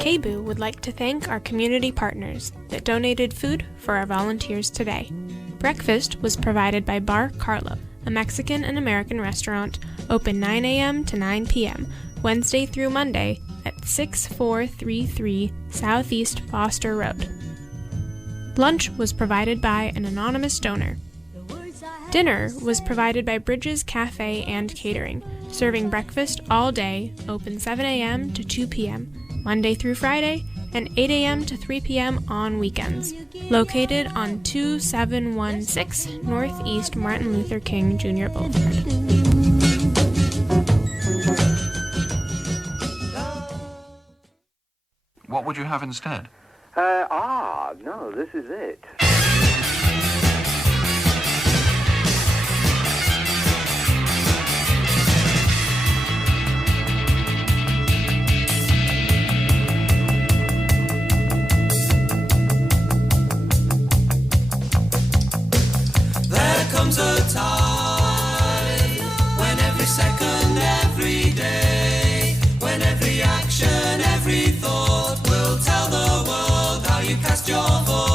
KBOO would like to thank our community partners that donated food for our volunteers today. Breakfast was provided by Bar Carlo, a Mexican and American restaurant open 9 a.m. to 9 p.m., Wednesday through Monday at 6433 Southeast Foster Road. Lunch was provided by an anonymous donor. Dinner was provided by Bridges Cafe and Catering, serving breakfast all day, open 7 a.m. to 2 p.m., Monday through Friday, and 8 a.m. to 3 p.m. on weekends. Located on 2716 Northeast Martin Luther King Jr. Boulevard. What would you have instead? No, this is it. There comes a time when every second, every day, when every action, every thought will tell the world how you cast your vote.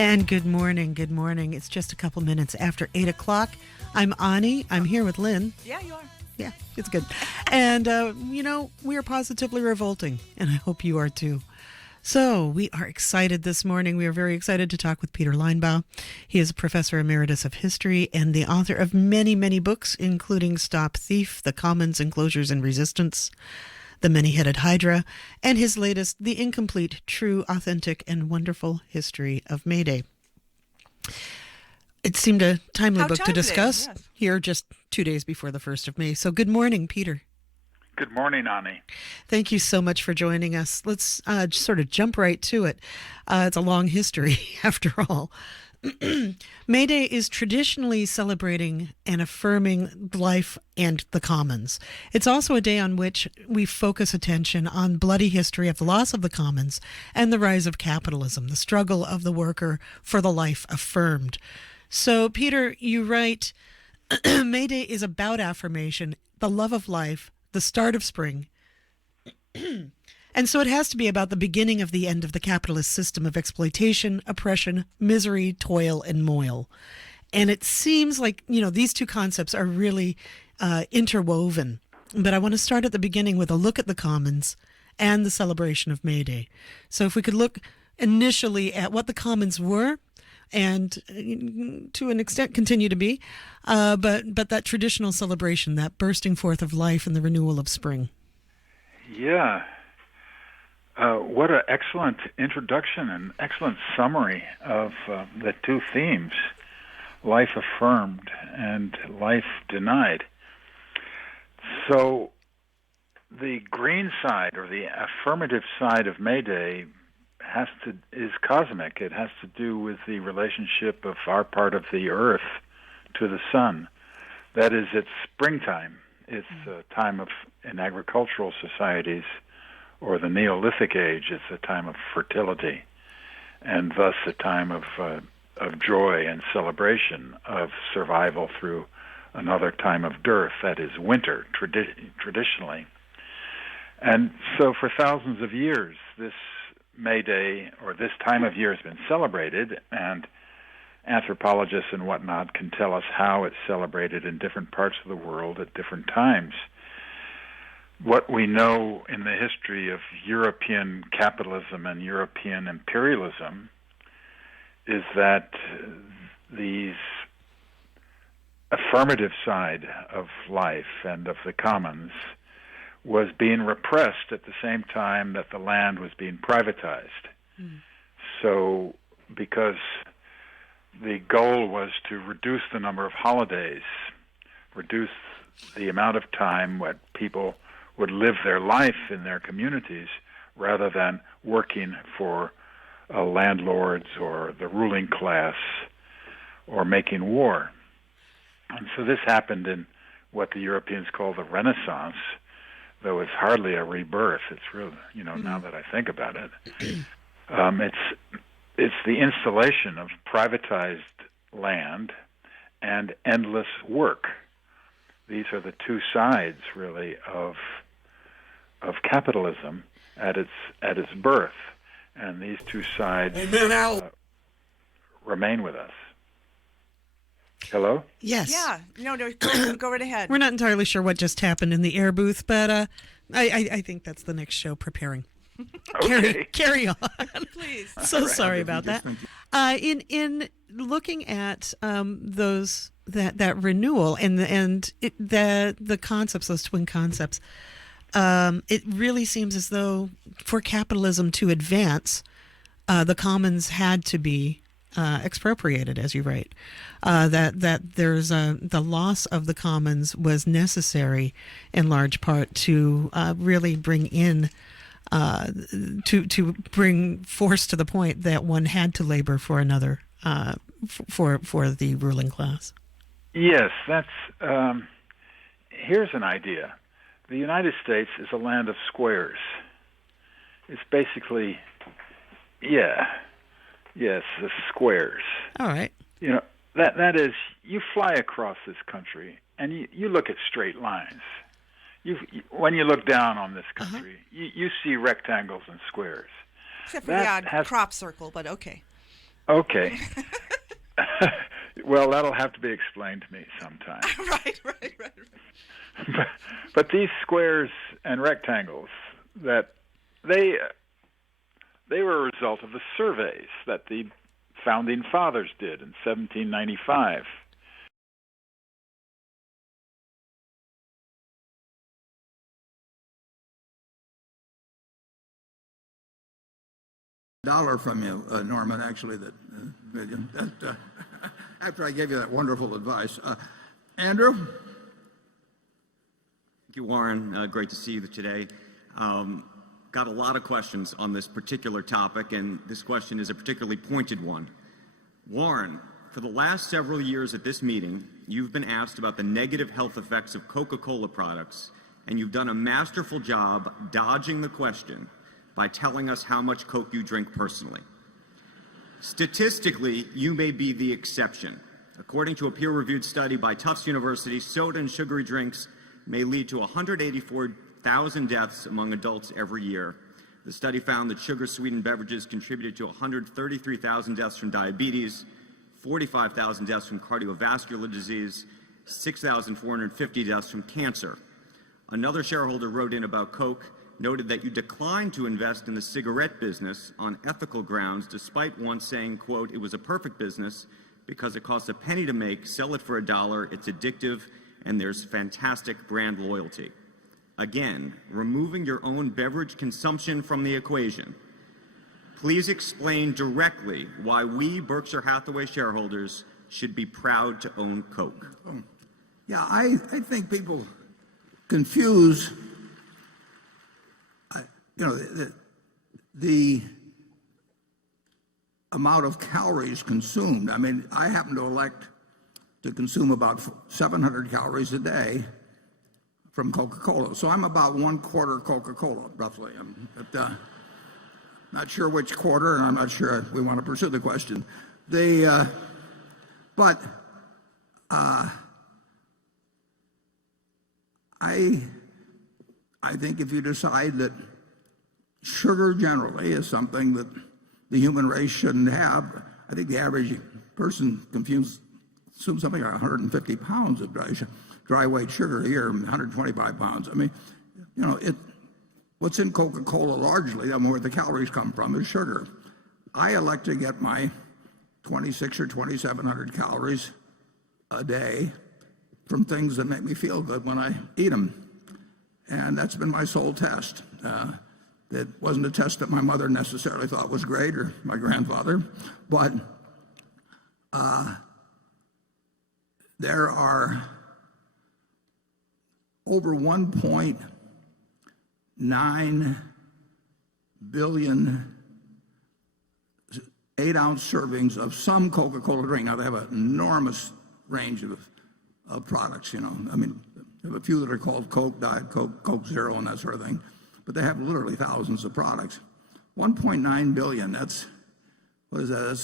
And good morning, good morning. It's just a couple minutes after 8 o'clock. I'm Ani. I'm here with Lynn. Yeah, you are. Yeah, it's good. And, we are positively revolting, and I hope you are too. So we are excited this morning. We are very excited to talk with Peter Linebaugh. He is a professor emeritus of history and the author of many, many books, including Stop Thief, The Commons, Enclosures, and Resistance, The Many-Headed Hydra, and his latest, The Incomplete, True, Authentic, and Wonderful History of Mayday. It seemed a timely book to discuss here just 2 days before the 1st of May. So good morning, Peter. Good morning, Ani. Thank you so much for joining us. Let's just sort of jump right to it. It's a long history, after all. May Day is traditionally celebrating and affirming life and the commons. It's also a day on which we focus attention on bloody history of the loss of the commons and the rise of capitalism, the struggle of the worker for the life affirmed. So, Peter, you write, May Day is about affirmation, the love of life, the start of spring. And so it has to be about the beginning of the end of the capitalist system of exploitation, oppression, misery, toil, and moil. And it seems like, these two concepts are really interwoven. But I want to start at the beginning with a look at the commons and the celebration of May Day. So if we could look initially at what the commons were, and to an extent continue to be, but that traditional celebration, that bursting forth of life and the renewal of spring. Yeah. What an excellent introduction and excellent summary of the two themes, life affirmed and life denied. So the green side, or the affirmative side of May Day, is cosmic. It has to do with the relationship of our part of the earth to the sun. That is, it's springtime. It's a time of, in agricultural societies, or the Neolithic age, it's a time of fertility, and thus a time of joy and celebration, of survival through another time of dearth, that is winter, traditionally. And so for thousands of years, this May Day, or this time of year, has been celebrated, and anthropologists and whatnot can tell us how it's celebrated in different parts of the world at different times. What we know in the history of European capitalism and European imperialism is that these affirmative side of life and of the commons was being repressed at the same time that the land was being privatized. So because the goal was to reduce the number of holidays, reduce the amount of time when people would live their life in their communities rather than working for landlords or the ruling class or making war. And so this happened in what the Europeans call the Renaissance, though it's hardly a rebirth. It's really, now that I think about it, it's the installation of privatized land and endless work. These are the two sides, really, of capitalism at its birth, and these two sides remain with us. Hello? Yes. Yeah. No, go right ahead. We're not entirely sure what just happened in the air booth, but I think that's the next show preparing. Okay. Carry on. Please. So sorry about that. In looking at that renewal and the concepts, those twin concepts, it really seems as though for capitalism to advance, the commons had to be expropriated, as you write. That there's the loss of the commons was necessary in large part to really bring in to bring force to the point that one had to labor for another for the ruling class. Yes, that's here's an idea. The United States is a land of squares. It's basically, the squares. All right. That is, you fly across this country and you look at straight lines. When you look down on this country, you see rectangles and squares. Except for the odd crop circle, but okay. Okay. Well, that'll have to be explained to me sometime. Right. But these squares and rectangles, that they were a result of the surveys that the founding fathers did in 1795. $1 from you, Norman, actually, after I gave you that wonderful advice. Andrew? Thank you, Warren. Great to see you today. Got a lot of questions on this particular topic, and this question is a particularly pointed one. Warren, for the last several years at this meeting, you've been asked about the negative health effects of Coca-Cola products, and you've done a masterful job dodging the question by telling us how much Coke you drink personally. Statistically, you may be the exception. According to a peer-reviewed study by Tufts University, soda and sugary drinks may lead to 184,000 deaths among adults every year. The study found that sugar-sweetened beverages contributed to 133,000 deaths from diabetes, 45,000 deaths from cardiovascular disease, 6,450 deaths from cancer. Another shareholder wrote in about Coke, noted that you declined to invest in the cigarette business on ethical grounds, despite once saying, quote, "It was a perfect business because it costs a penny to make, sell it for $1, it's addictive, and there's fantastic brand loyalty." Again, removing your own beverage consumption from the equation. Please explain directly why we Berkshire Hathaway shareholders should be proud to own Coke. Yeah, I think people confuse the amount of calories consumed. I mean, I happen to elect to consume about 700 calories a day from Coca-Cola. So I'm about 1/4 Coca-Cola, roughly. I'm not sure which quarter, and I'm not sure we want to pursue the question. But I think if you decide that sugar generally is something that the human race shouldn't have, I think the average person consumes something like 150 pounds of dry weight sugar a year, 125 pounds. I mean, what's in Coca-Cola largely, where the calories come from, is sugar. I elect to get my 26 or 2,700 calories a day from things that make me feel good when I eat them. And that's been my sole test. It wasn't a test that my mother necessarily thought was great, or my grandfather, but there are over 1.9 billion 8-ounce servings of some Coca-Cola drink. Now, they have an enormous range of products, I mean, they have a few that are called Coke, Diet Coke, Coke Zero, and that sort of thing. But they have literally thousands of products. 1.9 billion, what is that? That's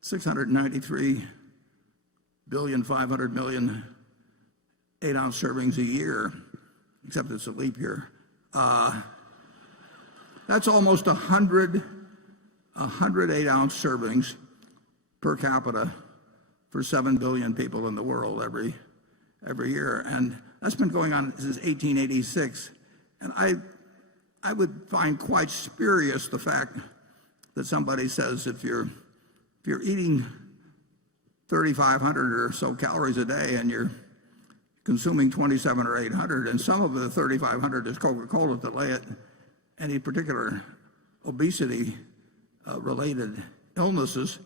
693 billion, 500 million 8-ounce servings a year, except it's a leap year. That's almost 100 8-ounce servings per capita for 7 billion people in the world every year. And that's been going on since 1886. And I would find quite spurious the fact that somebody says if you're eating 3,500 or so calories a day and you're consuming 27 or 800, and some of the 3,500 is Coca-Cola, to lay it any particular obesity related illnesses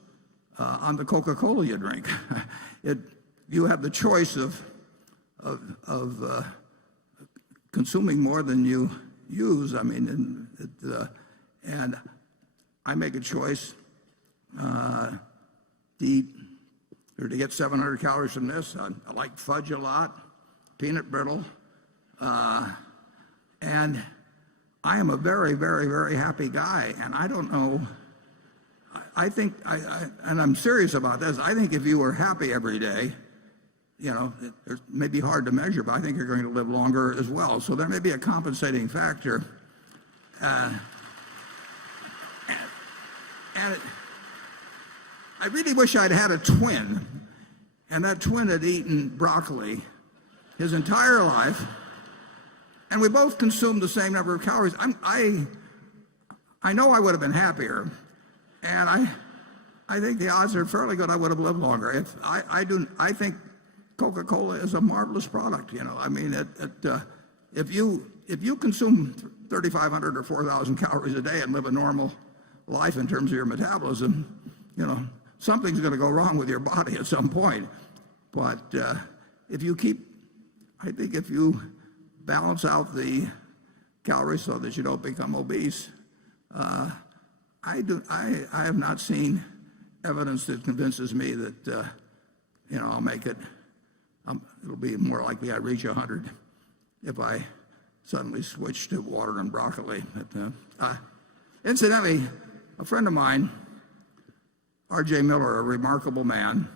on the Coca-Cola you drink. You have the choice of consuming more than you use. I mean, and I make a choice to eat or to get 700 calories from this. I like fudge a lot, peanut brittle, and I am a very, very, very happy guy. And I don't know. I think, and I'm serious about this. I think if you were happy every day, it may be hard to measure, but I think you're going to live longer as well. So there may be a compensating factor. And I really wish I'd had a twin, and that twin had eaten broccoli his entire life, and we both consumed the same number of calories. I know I would have been happier, and I think the odds are fairly good I would have lived longer. I think Coca-Cola is a marvelous product. I mean, if you consume 3,500 or 4,000 calories a day and live a normal life in terms of your metabolism, something's going to go wrong with your body at some point. But if you balance out the calories so that you don't become obese, I have not seen evidence that convinces me that I'll make it. It'll be more likely I reach 100 if I suddenly switch to water and broccoli. Incidentally, a friend of mine, R.J. Miller, a remarkable man,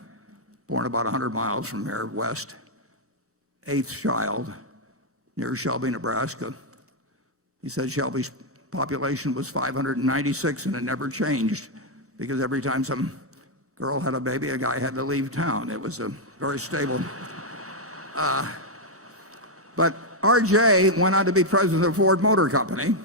born about 100 miles from here west, 8th child, near Shelby, Nebraska. He said Shelby's population was 596 and it never changed because every time some girl had a baby, a guy had to leave town. It was a very stable. But R.J. went on to be president of Ford Motor Company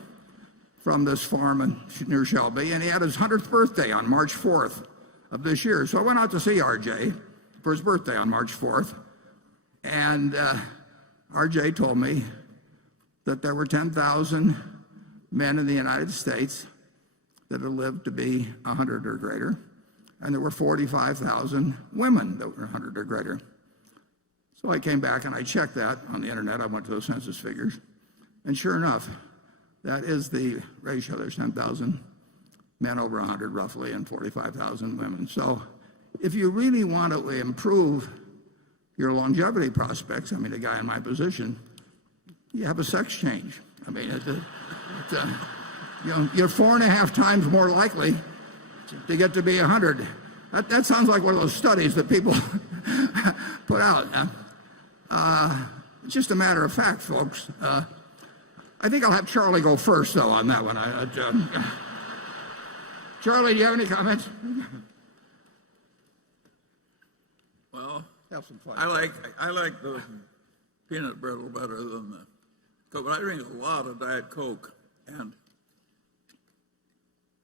from this farm near Shelby, and he had his 100th birthday on March 4th of this year. So I went out to see R.J. for his birthday on March 4th, and R.J. told me that there were 10,000 men in the United States that had lived to be 100 or greater, and there were 45,000 women that were 100 or greater. So I came back and I checked that on the internet. I went to those census figures, and sure enough, that is the ratio. There's 10,000 men over 100 roughly and 45,000 women. So if you really want to improve your longevity prospects, I mean, a guy in my position, you have a sex change. I mean, you're 4.5 times more likely to get to be 100. That sounds like one of those studies that people put out. It's just a matter of fact, folks. I think I'll have Charlie go first, though, on that one. Charlie, do you have any comments? Well, have some fun. I like the peanut brittle better than the Coke, but I drink a lot of Diet Coke, and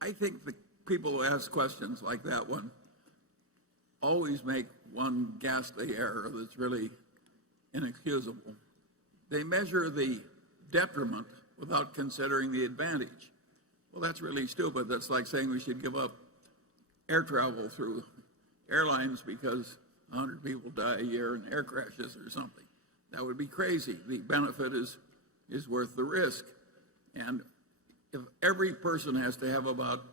I think the people who ask questions like that one always make one ghastly error that's really inexcusable. They measure the detriment without considering the advantage. Well, that's really stupid. That's like saying we should give up air travel through airlines because 100 people die a year in air crashes or something. That would be crazy. The benefit is worth the risk. And if every person has to have about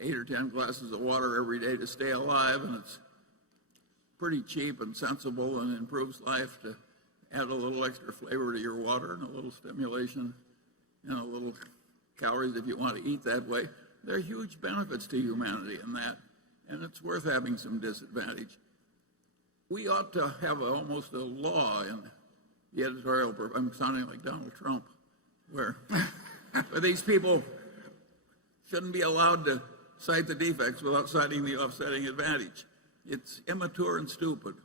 8 or 10 glasses of water every day to stay alive, and it's pretty cheap and sensible and improves life to add a little extra flavor to your water and a little stimulation and a little calories if you want to eat that way, there are huge benefits to humanity in that, and it's worth having some disadvantage. We ought to have almost a law in the editorial, I'm sounding like Donald Trump, where these people shouldn't be allowed to cite the defects without citing the offsetting advantage. It's immature and stupid.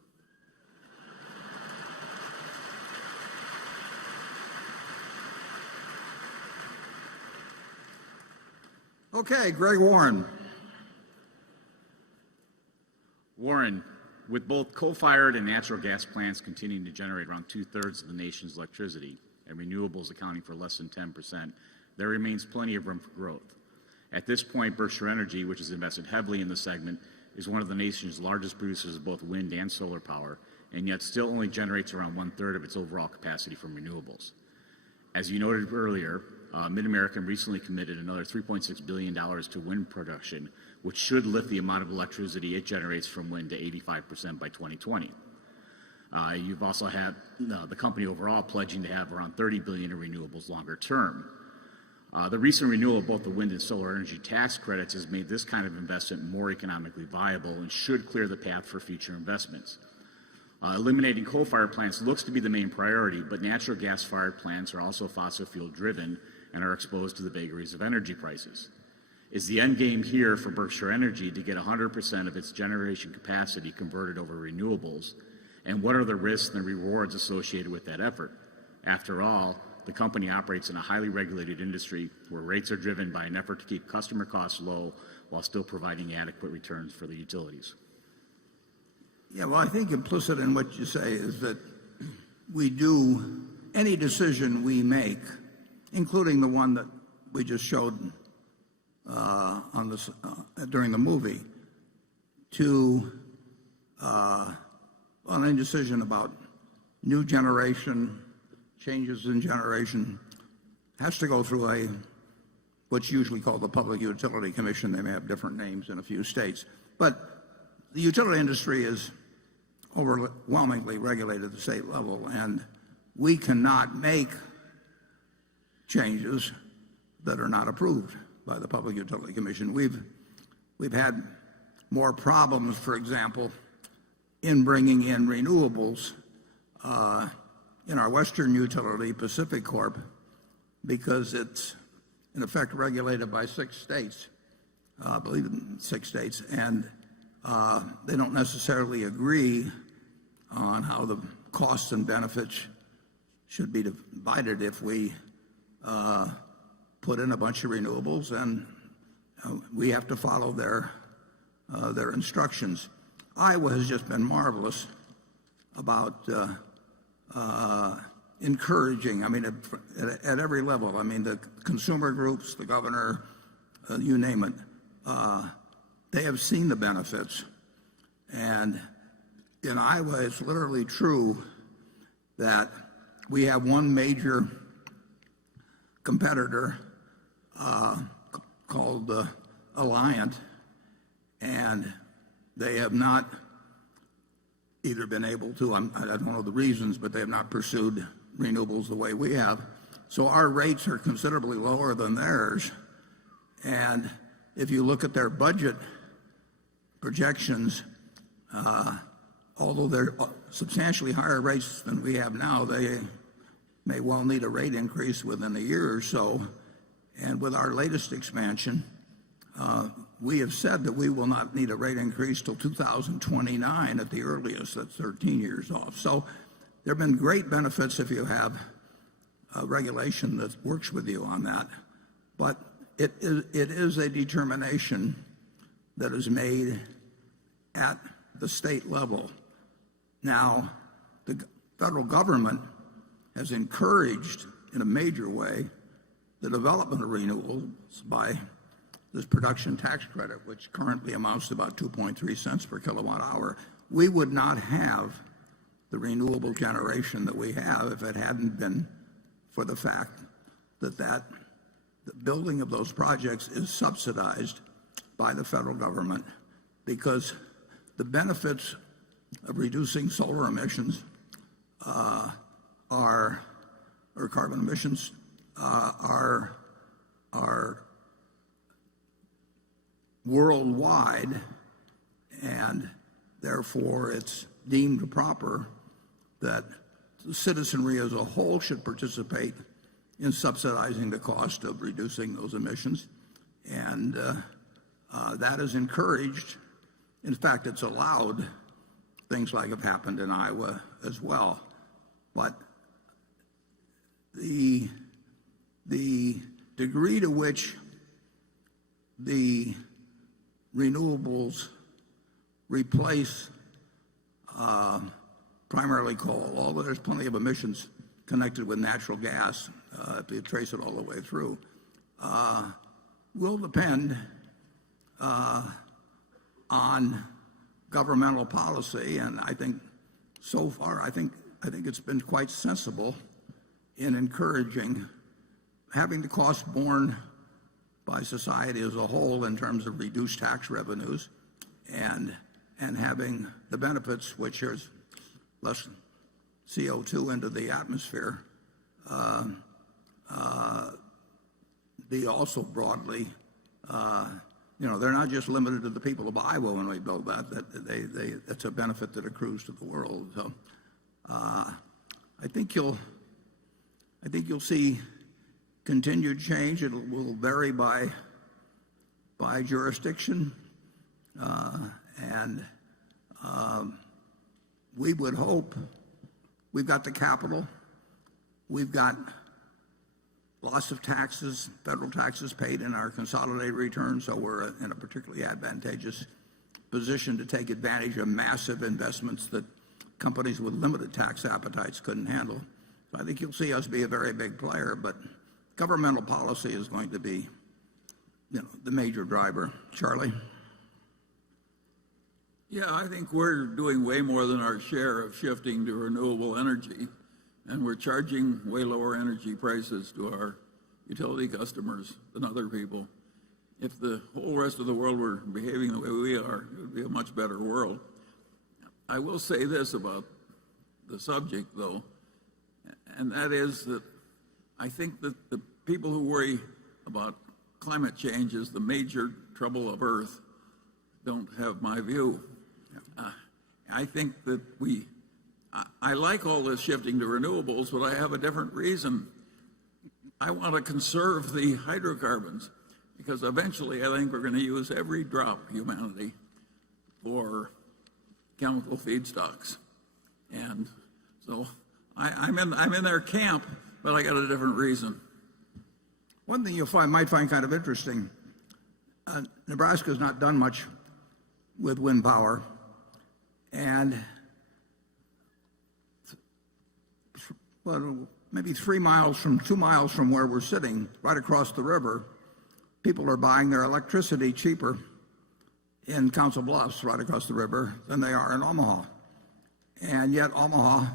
Okay, Greg Warren. Warren, with both coal-fired and natural gas plants continuing to generate around 2/3 of the nation's electricity and renewables accounting for less than 10%, there remains plenty of room for growth. At this point, Berkshire Energy, which has invested heavily in the segment, is one of the nation's largest producers of both wind and solar power, and yet still only generates around 1/3 of its overall capacity from renewables. As you noted earlier, Mid-American recently committed another $3.6 billion to wind production, which should lift the amount of electricity it generates from wind to 85% by 2020. You've also had the company overall pledging to have around $30 billion in renewables longer term. The recent renewal of both the wind and solar energy tax credits has made this kind of investment more economically viable and should clear the path for future investments. Eliminating coal-fired plants looks to be the main priority, but natural gas-fired plants are also fossil fuel-driven and are exposed to the vagaries of energy prices. Is the end game here for Berkshire Energy to get 100% of its generation capacity converted over renewables? And what are the risks and rewards associated with that effort? After all, the company operates in a highly regulated industry where rates are driven by an effort to keep customer costs low while still providing adequate returns for the utilities. Yeah, well, I think implicit in what you say is that we do any decision we make, including the one that we just showed on this during the movie, to any decision about new generation, changes in generation, has to go through what's usually called the Public Utility Commission. They may have different names in a few states, but the utility industry is overwhelmingly regulated at the state level, and we cannot make changes that are not approved by the Public Utility Commission. We've had more problems, for example, in bringing in renewables in our Western utility, Pacific Corp, because it's in effect regulated by 6 states, I believe in 6 states, and they don't necessarily agree on how the costs and benefits should be divided if we put in a bunch of renewables, and we have to follow their instructions. Iowa has just been marvelous about encouraging, I mean, at every level. I mean, the consumer groups, the governor, you name it, they have seen the benefits. And in Iowa, it's literally true that we have one major competitor called Alliant, and they have not either been able to, I don't know the reasons, but they have not pursued renewables the way we have. So our rates are considerably lower than theirs. And if you look at their budget projections, although they're substantially higher rates than we have now, they may well need a rate increase within a year or so. And with our latest expansion, we have said that we will not need a rate increase till 2029 at the earliest. That's 13 years off. So there have been great benefits if you have regulation that works with you on that. But it is a determination that is made at the state level. Now, the federal government has encouraged in a major way the development of renewables by this production tax credit, which currently amounts to about 2.3 cents per kilowatt hour. We would not have the renewable generation that we have if it hadn't been for the fact that the building of those projects is subsidized by the federal government, because the benefits of reducing solar emissions or carbon emissions are worldwide, and therefore it's deemed proper that the citizenry as a whole should participate in subsidizing the cost of reducing those emissions. And that is encouraged. In fact, it's allowed. Things like have happened in Iowa as well. But the degree to which the renewables replace primarily coal, although there's plenty of emissions connected with natural gas, if you trace it all the way through, will depend on governmental policy. And I think so far, I think it's been quite sensible in encouraging having the cost borne by society as a whole in terms of reduced tax revenues, and having the benefits, which is less CO2 into the atmosphere, be also broadly, they're not just limited to the people of Iowa when we build that. That's a benefit that accrues to the world. So I think you'll see continued change. It will vary by jurisdiction, and we would hope we've got the capital, we've got lots of taxes, federal taxes paid in our consolidated returns, so we're in a particularly advantageous position to take advantage of massive investments that companies with limited tax appetites couldn't handle. So I think you'll see us be a very big player, but governmental policy is going to be, the major driver. Charlie? Yeah, I think we're doing way more than our share of shifting to renewable energy, and we're charging way lower energy prices to our utility customers than other people. If the whole rest of the world were behaving the way we are, it would be a much better world. I will say this about the subject, though, and that is that I think that the people who worry about climate change as the major trouble of Earth don't have my view. I think that I like all this shifting to renewables, but I have a different reason. I want to conserve the hydrocarbons, because eventually I think we're going to use every drop, humanity, for chemical feedstocks. And so I'm in their camp, but I got a different reason. One thing you might find kind of interesting, Nebraska's not done much with wind power, and maybe 2 miles from where we're sitting, right across the river, people are buying their electricity cheaper in Council Bluffs, right across the river, than they are in Omaha. And yet Omaha,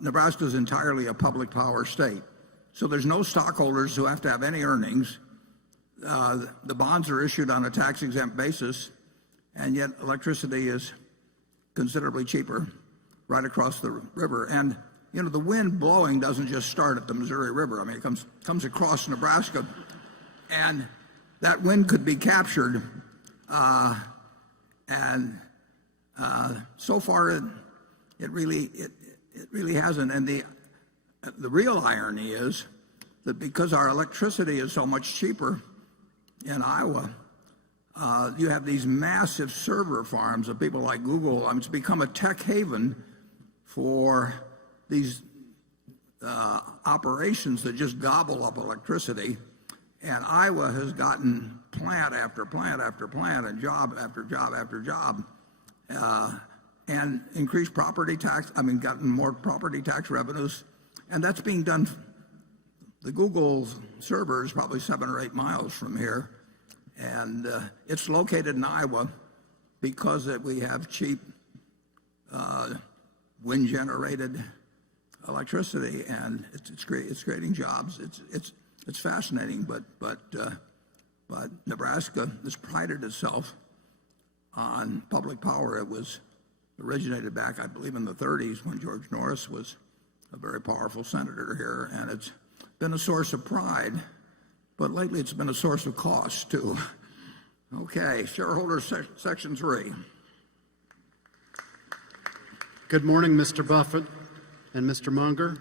Nebraska is entirely a public power state. So there's no stockholders who have to have any earnings. The bonds are issued on a tax-exempt basis, and yet electricity is considerably cheaper right across the river. And the wind blowing doesn't just start at the Missouri River. I mean, it comes across Nebraska, and that wind could be captured. And so far, it really hasn't. And the real irony is that because our electricity is so much cheaper in Iowa, you have these massive server farms of people like Google. I mean, it's become a tech haven for these operations that just gobble up electricity. And Iowa has gotten plant after plant after plant and job after job after job, and increased property tax. I mean, gotten more property tax revenues. And that's being done. The Google server is probably 7 or 8 miles from here. And it's located in Iowa because we have cheap wind-generated electricity, and it's creating jobs. It's fascinating, but Nebraska has prided itself on public power. It was originated back, I believe, in the 30s when George Norris was a very powerful senator here, and it's been a source of pride. But lately it's been a source of cost, too. Okay, shareholder section 3. Good morning, Mr. Buffett and Mr. Munger.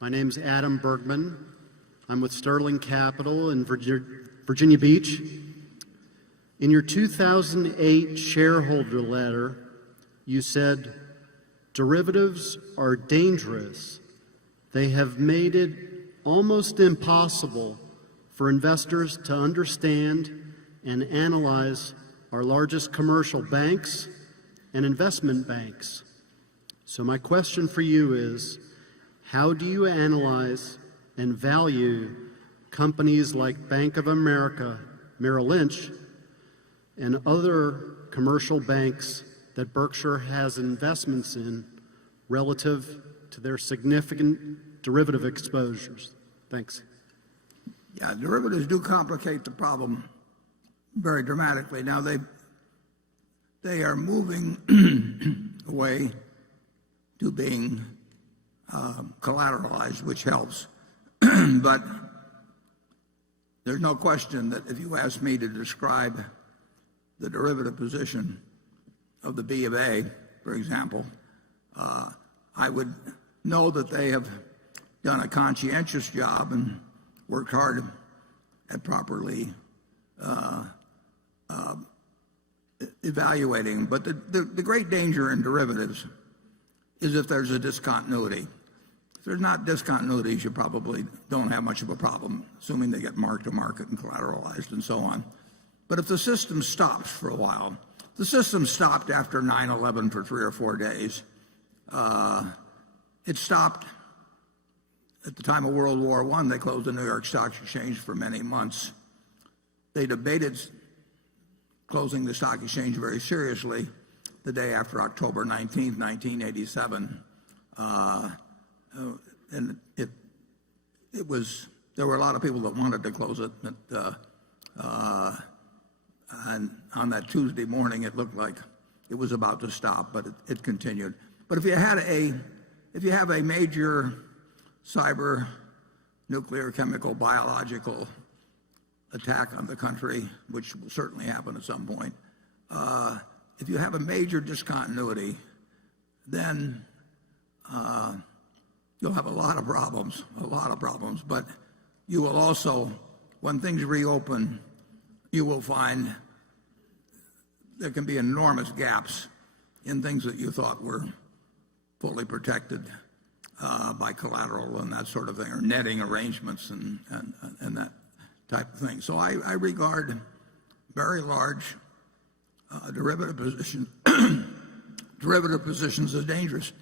My name's Adam Bergman. I'm with Sterling Capital in Virginia Beach. In your 2008 shareholder letter, you said, derivatives are dangerous. They have made it almost impossible for investors to understand and analyze our largest commercial banks and investment banks. So my question for you is, how do you analyze and value companies like Bank of America, Merrill Lynch, and other commercial banks that Berkshire has investments in relative to their significant derivative exposures? Thanks. Yeah, derivatives do complicate the problem very dramatically. Now they are moving away to being collateralized, which helps. But there's no question that if you ask me to describe the derivative position of the B of A, for example, I would know that they have done a conscientious job and worked hard at properly evaluating. But the great danger in derivatives is if there's a discontinuity. If there's not discontinuities, you probably don't have much of a problem, assuming they get marked to market and collateralized and so on. But if the system stops for a while, the system stopped after 9/11 for 3 or 4 days. It stopped at the time of World War I. They closed the New York Stock Exchange for many months. They debated closing the stock exchange very seriously the day after October 19th, 1987. And there were a lot of people that wanted to close it. And on that Tuesday morning, it looked like it was about to stop, but it continued. But if you have a major cyber, nuclear, chemical, biological attack on the country, which will certainly happen at some point, if you have a major discontinuity, then you'll have a lot of problems. But you will also, when things reopen, you will find there can be enormous gaps in things that you thought were fully protected by collateral and that sort of thing, or netting arrangements and that type of thing. So I regard very large derivative positions as dangerous.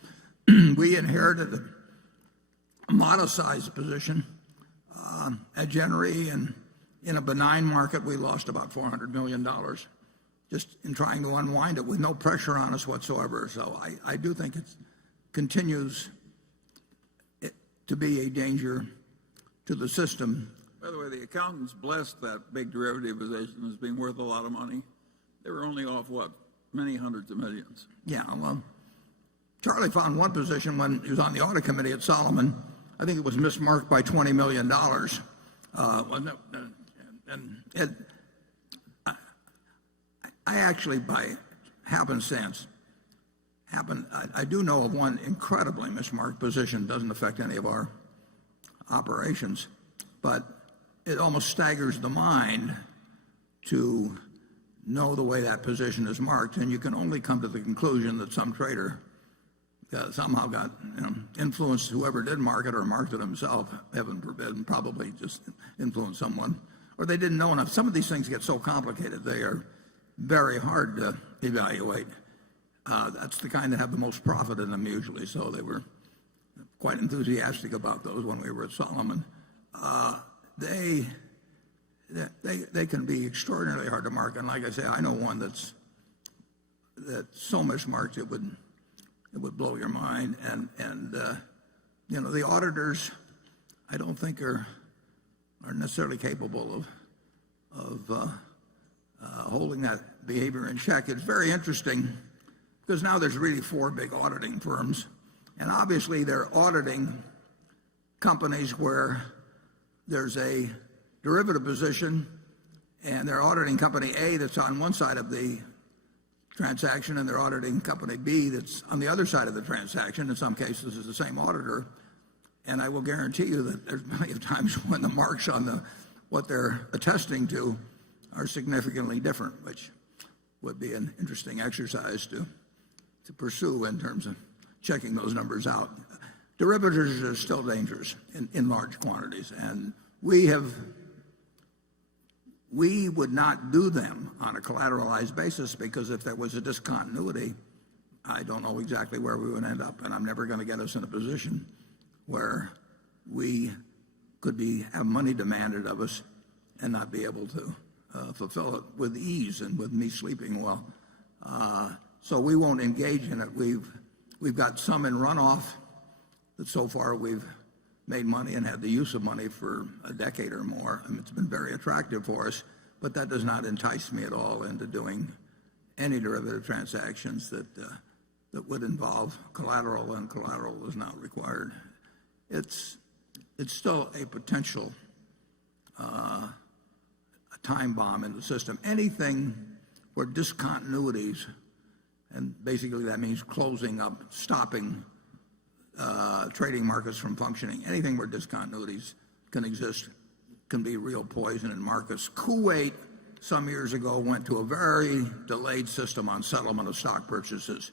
We inherited a modest-sized position at Genery, and in a benign market, we lost about $400 million just in trying to unwind it with no pressure on us whatsoever. So I do think it continues to be a danger to the system. By the way, the accountants blessed that big derivative position as being worth a lot of money. They were only off, what, many hundreds of millions. Yeah, well, Charlie found one position when he was on the audit committee at Solomon. I think it was mismarked by $20 million. I actually, by happenstance, I do know of one incredibly mismarked position. Doesn't affect any of our operations, but it almost staggers the mind to know the way that position is marked, and you can only come to the conclusion that some trader somehow got influenced whoever did mark it, or marked it himself, heaven forbid, and probably just influenced someone, or they didn't know enough. Some of these things get so complicated, they are very hard to evaluate. That's the kind that have the most profit in them usually, so they were quite enthusiastic about those when we were at Solomon. They can be extraordinarily hard to mark, and like I say, I know one that's so mismarked it would blow your mind. And the auditors, I don't think are necessarily capable of holding that behavior in check. It's very interesting because now there's really 4 big auditing firms, and obviously they're auditing companies where there's a derivative position, and they're auditing company A that's on one side of the transaction, and they're auditing company B that's on the other side of the transaction. In some cases, it's the same auditor. And I will guarantee you that there's plenty of times when the marks on what they're attesting to are significantly different, which would be an interesting exercise to pursue in terms of checking those numbers out. Derivatives are still dangerous in large quantities, and we would not do them on a collateralized basis, because if there was a discontinuity, I don't know exactly where we would end up, and I'm never going to get us in a position where we could have money demanded of us and not be able to fulfill it with ease and with me sleeping well. So we won't engage in it. We've got some in runoff that so far we've made money and had the use of money for a decade or more. I mean, it's been very attractive for us, but that does not entice me at all into doing any derivative transactions that would involve collateral, and collateral is not required. It's still a potential a time bomb in the system. Anything where discontinuities, and basically that means closing up, stopping trading markets from functioning, anything where discontinuities can exist can be real poison in markets. Kuwait, some years ago, went to a very delayed system on settlement of stock purchases,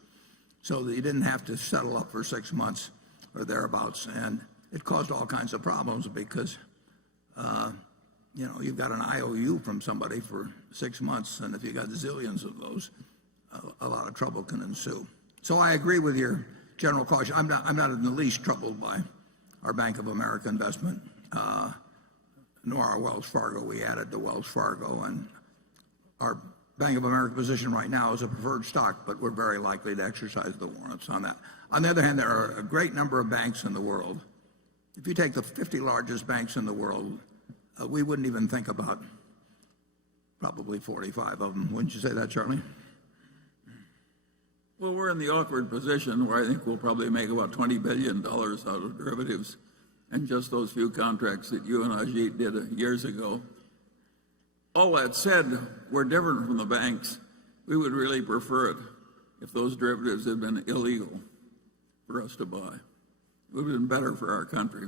so that you didn't have to settle up for 6 months or thereabouts. And it caused all kinds of problems because, you've got an IOU from somebody for 6 months, and if you got zillions of those, a lot of trouble can ensue. So I agree with your general caution. I'm not in the least troubled by our Bank of America investment, nor our Wells Fargo. We added to Wells Fargo, and our Bank of America position right now is a preferred stock, but we're very likely to exercise the warrants on that. On the other hand, there are a great number of banks in the world. If you take the 50 largest banks in the world, we wouldn't even think about probably 45 of them. Wouldn't you say that, Charlie? Well, we're in the awkward position where I think we'll probably make about $20 billion out of derivatives, and just those few contracts that you and Ajit did years ago. All that said, we're different from the banks. We would really prefer it if those derivatives had been illegal for us to buy. It would have been better for our country.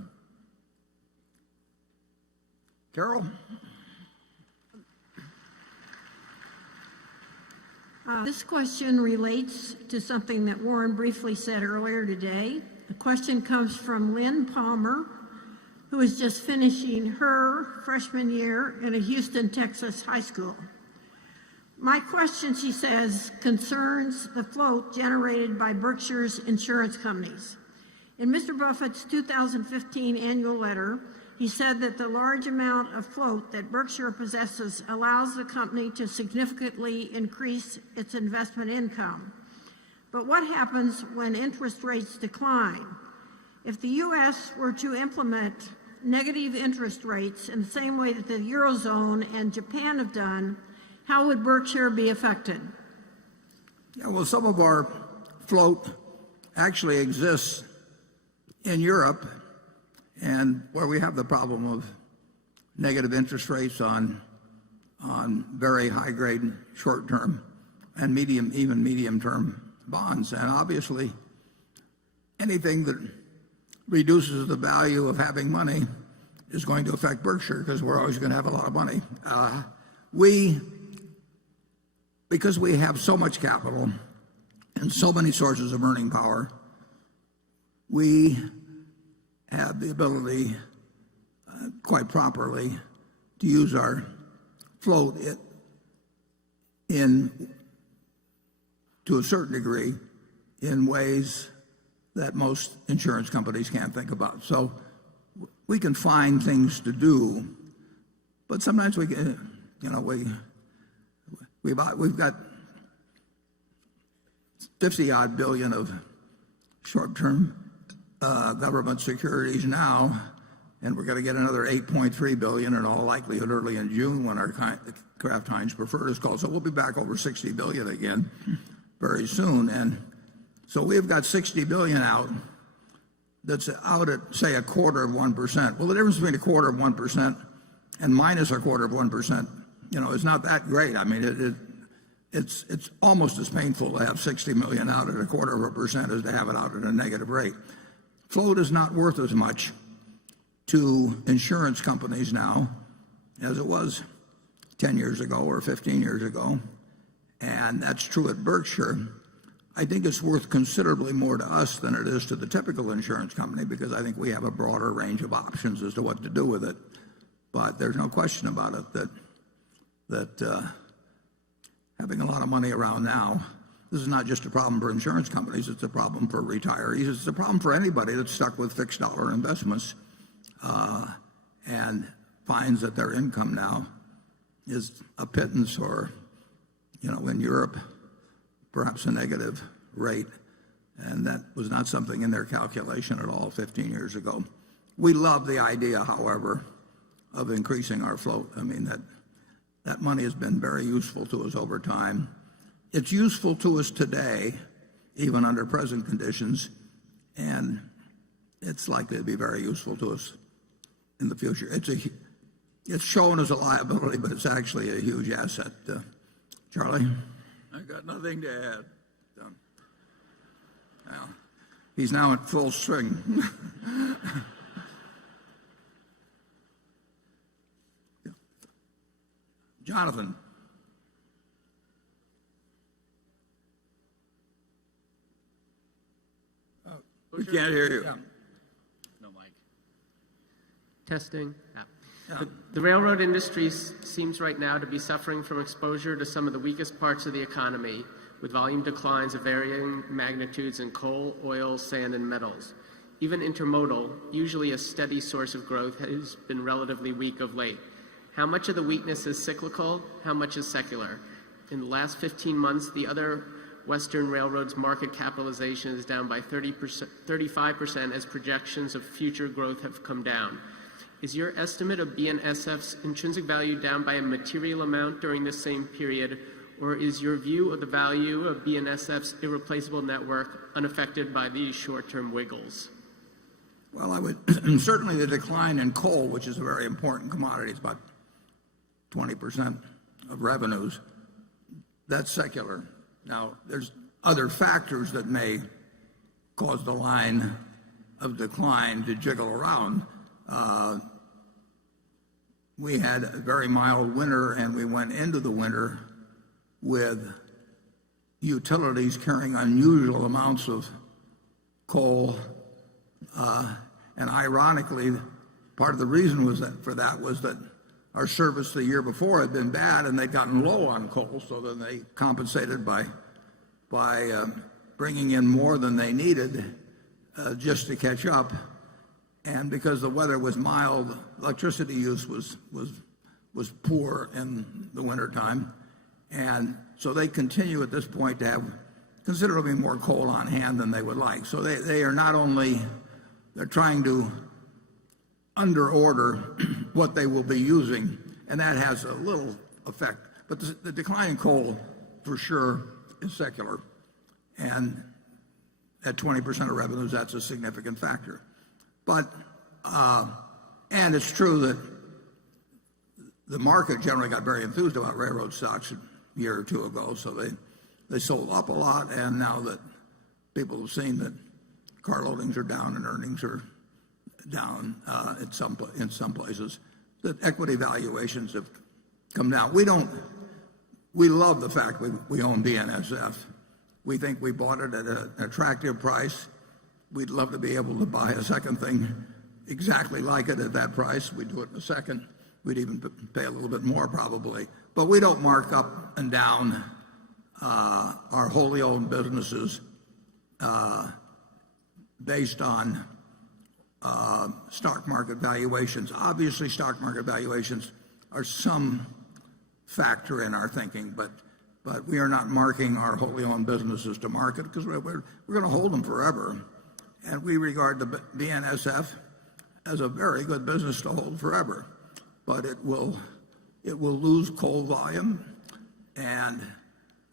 Carol? This question relates to something that Warren briefly said earlier today. The question comes from Lynn Palmer, who is just finishing her freshman year in a Houston, Texas high school. My question, she says, concerns the float generated by Berkshire's insurance companies. In Mr. Buffett's 2015 annual letter, he said that the large amount of float that Berkshire possesses allows the company to significantly increase its investment income. But what happens when interest rates decline? If the U.S. were to implement negative interest rates in the same way that the Eurozone and Japan have done, How would Berkshire be affected? Yeah, well, some of our float actually exists in Europe, and where we have the problem of negative interest rates on very high-grade short-term and even medium-term bonds. And obviously, anything that reduces the value of having money is going to affect Berkshire because we're always going to have a lot of money. Because we have so much capital and so many sources of earning power, we have the ability, quite properly, to use our float to a certain degree in ways that most insurance companies can't think about. So we can find things to do, but sometimes we've got 50-odd billion of short-term government securities now, and we're going to get another 8.3 billion in all likelihood early in June when our Kraft Heinz Preferred is called. So we'll be back over 60 billion again very soon. And so we've got 60 billion out that's out at, say, 1/4%. Well, the difference between 1/4% and minus 1/4%, is not that great. I mean, it's almost as painful to have 60 million out at 1/4% as to have it out at a negative rate. Float is not worth as much to insurance companies now as it was 10 years ago or 15 years ago, and that's true at Berkshire. I think it's worth considerably more to us than it is to the typical insurance company because I think we have a broader range of options as to what to do with it. But there's no question about it that having a lot of money around now, this is not just a problem for insurance companies, it's a problem for retirees, it's a problem for anybody that's stuck with fixed dollar investments and finds that their income now is a pittance or, in Europe, perhaps a negative rate. And that was not something in their calculation at all 15 years ago. We love the idea, however, of increasing our float. I mean, that money has been very useful to us over time. It's useful to us today, even under present conditions, and it's likely to be very useful to us in the future. It's shown as a liability, but it's actually a huge asset. Charlie? I got nothing to add. Done. Well, he's now at full string. Jonathan. We can't hear you. Yeah. No mic. Testing. Yeah. The railroad industry seems right now to be suffering from exposure to some of the weakest parts of the economy, with volume declines of varying magnitudes in coal, oil, sand, and metals. Even intermodal, usually a steady source of growth, has been relatively weak of late. How much of the weakness is cyclical? How much is secular? In the last 15 months, the other Western railroads' market capitalization is down by 35% as projections of future growth have come down. Is your estimate of BNSF's intrinsic value down by a material amount during this same period, or is your view of the value of BNSF's irreplaceable network unaffected by these short-term wiggles? Well, I would certainly the decline in coal, which is a very important commodity, it's about 20% of revenues. That's secular. Now, there's other factors that may cause the line of decline to jiggle around. We had a very mild winter, and we went into the winter with utilities carrying unusual amounts of coal. And ironically, part of the reason was that our service the year before had been bad, and they'd gotten low on coal, so then they compensated by bringing in more than they needed just to catch up. And because the weather was mild, electricity use was poor in the wintertime. And so they continue at this point to have considerably more coal on hand than they would like. So they are not only, they're trying to under order what they will be using, and that has a little effect. But the decline in coal, for sure, is secular. And at 20% of revenues, that's a significant factor. But, and it's true that the market generally got very enthused about railroad stocks a year or two ago, so they sold up a lot, and now that people have seen that car loadings are down and earnings are down in some places, that equity valuations have come down. We love the fact we own BNSF. We think we bought it at an attractive price. We'd love to be able to buy a second thing exactly like it at that price. We'd do it in a second. We'd even pay a little bit more probably. But we don't mark up and down our wholly owned businesses based on stock market valuations. Obviously, stock market valuations are some factor in our thinking, but we are not marking our wholly owned businesses to market because we're going to hold them forever. And we regard the BNSF as a very good business to hold forever. But it will lose coal volume, and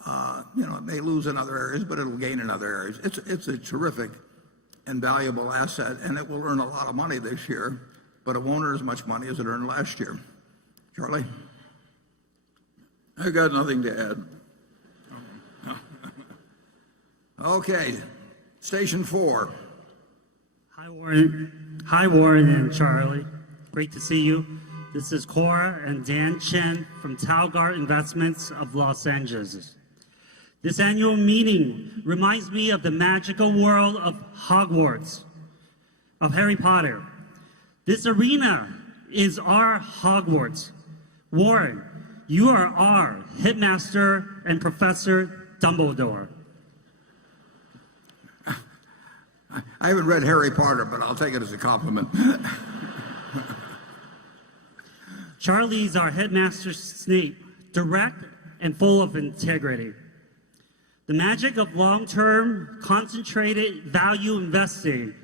it may lose in other areas, but it'll gain in other areas. It's a terrific and valuable asset, and it will earn a lot of money this year, but it won't earn as much money as it earned last year. Charlie? I got nothing to add. Okay, Station 4. Hi, Warren and Charlie. Great to see you. This is Cora and Dan Chen from Talgar Investments of Los Angeles. This annual meeting reminds me of the magical world of Hogwarts, of Harry Potter. This arena is our Hogwarts. Warren, you are our headmaster and Professor Dumbledore. I haven't read Harry Potter, but I'll take it as a compliment. Charlie's our headmaster Snape, direct and full of integrity. The magic of long-term, concentrated value investing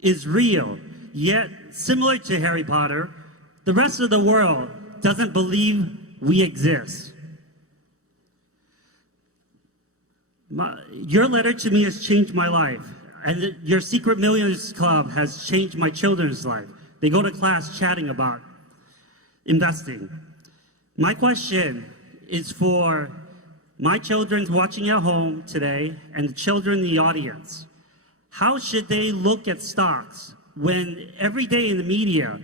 is real, yet similar to Harry Potter, the rest of the world doesn't believe we exist. Your letter to me has changed my life, and your Secret Millionaires Club has changed my children's life. They go to class chatting about investing. My question is for my children watching at home today and the children in the audience. How should they look at stocks when every day in the media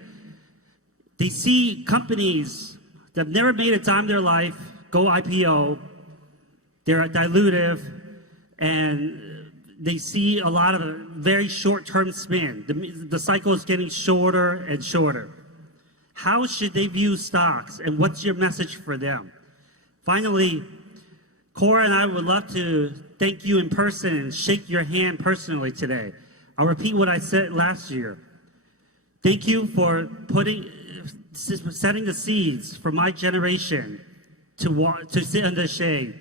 they see companies that have never made a dime in their life go IPO, they're dilutive, and they see a lot of very short-term spin. The cycle is getting shorter and shorter. How should they view stocks, and what's your message for them? Finally, Cora and I would love to thank you in person and shake your hand personally today. I'll repeat what I said last year. Thank you for setting the seeds for my generation to sit under shade,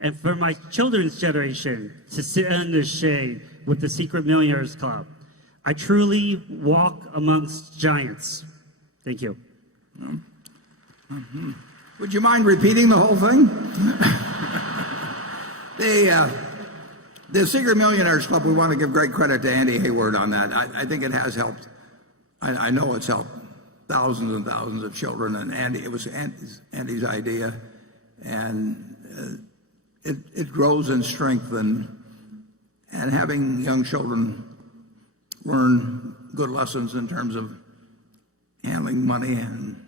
and for my children's generation to sit under shade with the Secret Millionaires Club. I truly walk amongst giants. Thank you. Would you mind repeating the whole thing? The Secret Millionaires Club, we want to give great credit to Andy Hayward on that. I think it has helped. I know it's helped thousands and thousands of children, and it was Andy's idea, and it grows in strength, and having young children learn good lessons in terms of handling money and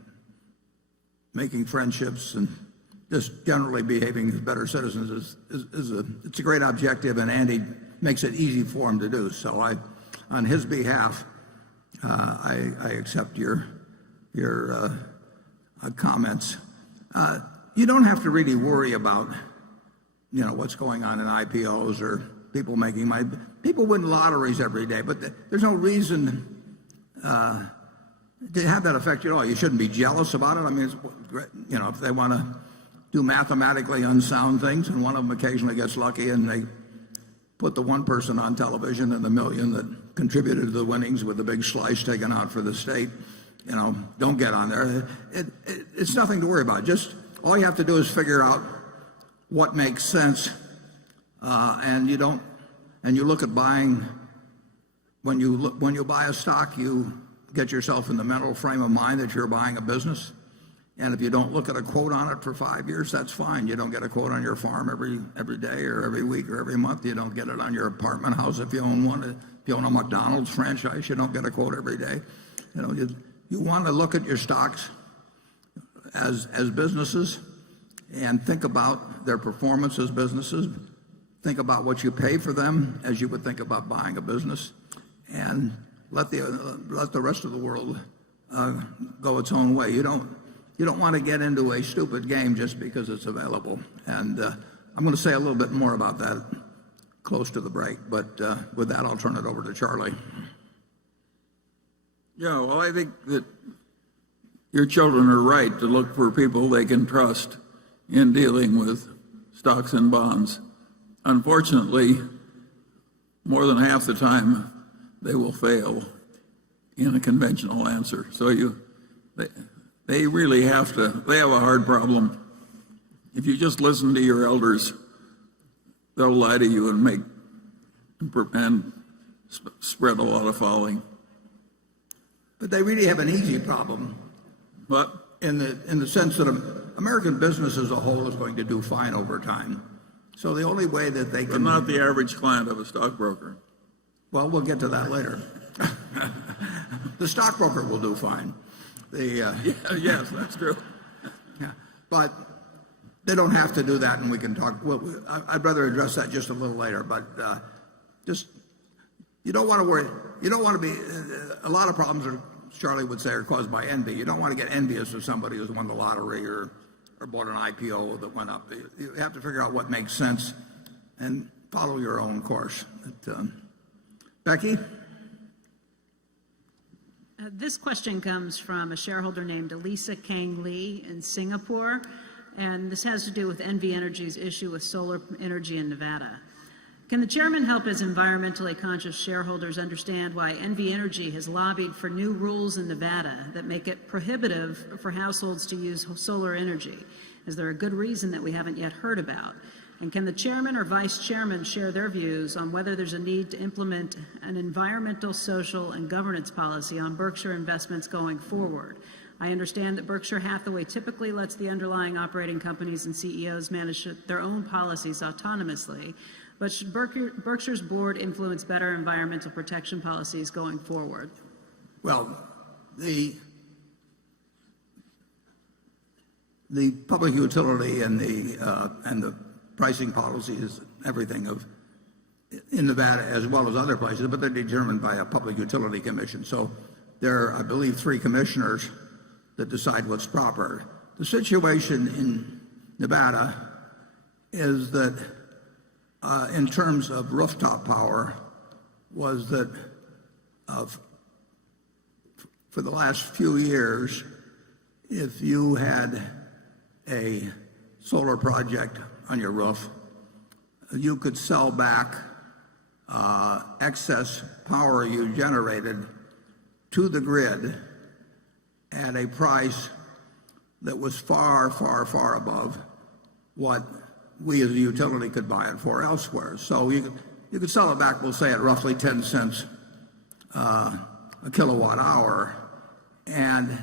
making friendships and just generally behaving as better citizens it's a great objective, and Andy makes it easy for him to do. So on his behalf, I accept your comments. You don't have to really worry about what's going on in IPOs or people making money. People win lotteries every day, but there's no reason to have that affect you at all. You shouldn't be jealous about it. I mean, if they want to do mathematically unsound things, and one of them occasionally gets lucky and they put the one person on television and the million that contributed to the winnings with a big slice taken out for the state, don't get on there. It's nothing to worry about. Just all you have to do is figure out what makes sense, and you look at buying. When you buy a stock, you get yourself in the mental frame of mind that you're buying a business. And if you don't look at a quote on it for 5 years, that's fine. You don't get a quote on your farm every day or every week or every month. You don't get it on your apartment house if you own one. If you own a McDonald's franchise, you don't get a quote every day. You want to look at your stocks as businesses and think about their performance as businesses. Think about what you pay for them as you would think about buying a business, and let the rest of the world go its own way. You don't want to get into a stupid game just because it's available. And I'm going to say a little bit more about that close to the break. But with that, I'll turn it over to Charlie. Yeah, well, I think that your children are right to look for people they can trust in dealing with stocks and bonds. Unfortunately, more than half the time, they will fail in a conventional answer. So they really they have a hard problem. If you just listen to your elders, they'll lie to you and spread a lot of folly. But they really have an easy problem. But in the sense that American business as a whole is going to do fine over time. So the only way that they can... But not the average client of a stockbroker. Well, we'll get to that later. The stockbroker will do fine. Yes, that's true. Yeah, but they don't have to do that, and we can talk. Well, I'd rather address that just a little later. But you don't want to worry. You don't want to be. A lot of problems, Charlie would say, are caused by envy. You don't want to get envious of somebody who's won the lottery or bought an IPO that went up. You have to figure out what makes sense and follow your own course. Becky? This question comes from a shareholder named Elisa Kang Lee in Singapore, and this has to do with NV Energy's issue with solar energy in Nevada. Can the chairman help his environmentally conscious shareholders understand why NV Energy has lobbied for new rules in Nevada that make it prohibitive for households to use solar energy? Is there a good reason that we haven't yet heard about? And can the chairman or vice chairman share their views on whether there's a need to implement an environmental, social, and governance policy on Berkshire investments going forward? I understand that Berkshire Hathaway typically lets the underlying operating companies and CEOs manage their own policies autonomously, but should Berkshire's board influence better environmental protection policies going forward? Well, the public utility and the pricing policies, everything in Nevada as well as other places, but they're determined by a public utility commission. So there are, I believe, 3 commissioners that decide what's proper. The situation in Nevada is that in terms of rooftop power was that for the last few years, if you had a solar project on your roof, you could sell back excess power you generated to the grid at a price that was far, far, far above what we as a utility could buy it for elsewhere. So you could sell it back, we'll say, at roughly 10 cents a kilowatt hour, and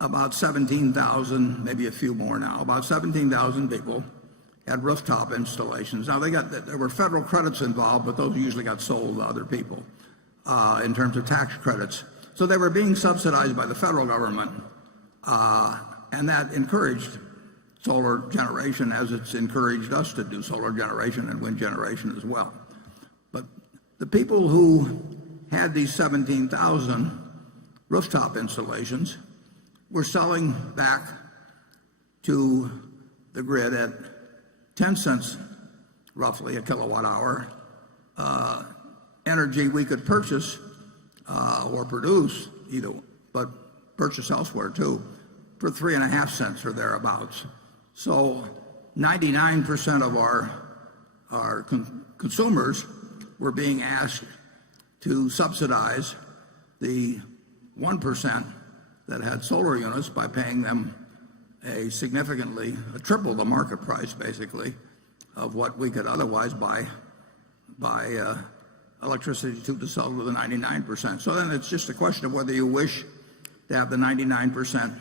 about 17,000, maybe a few more now, about 17,000 people had rooftop installations. Now there were federal credits involved, but those usually got sold to other people in terms of tax credits. So they were being subsidized by the federal government, and that encouraged solar generation as it's encouraged us to do solar generation and wind generation as well. But the people who had these 17,000 rooftop installations were selling back to the grid at 10 cents roughly a kilowatt hour energy we could purchase or produce either, but purchase elsewhere too, for 3.5 cents or thereabouts. So 99% of our consumers were being asked to subsidize the 1% that had solar units by paying them triple the market price, basically, of what we could otherwise buy electricity to sell to the 99%. So then it's just a question of whether you wish to have the 99%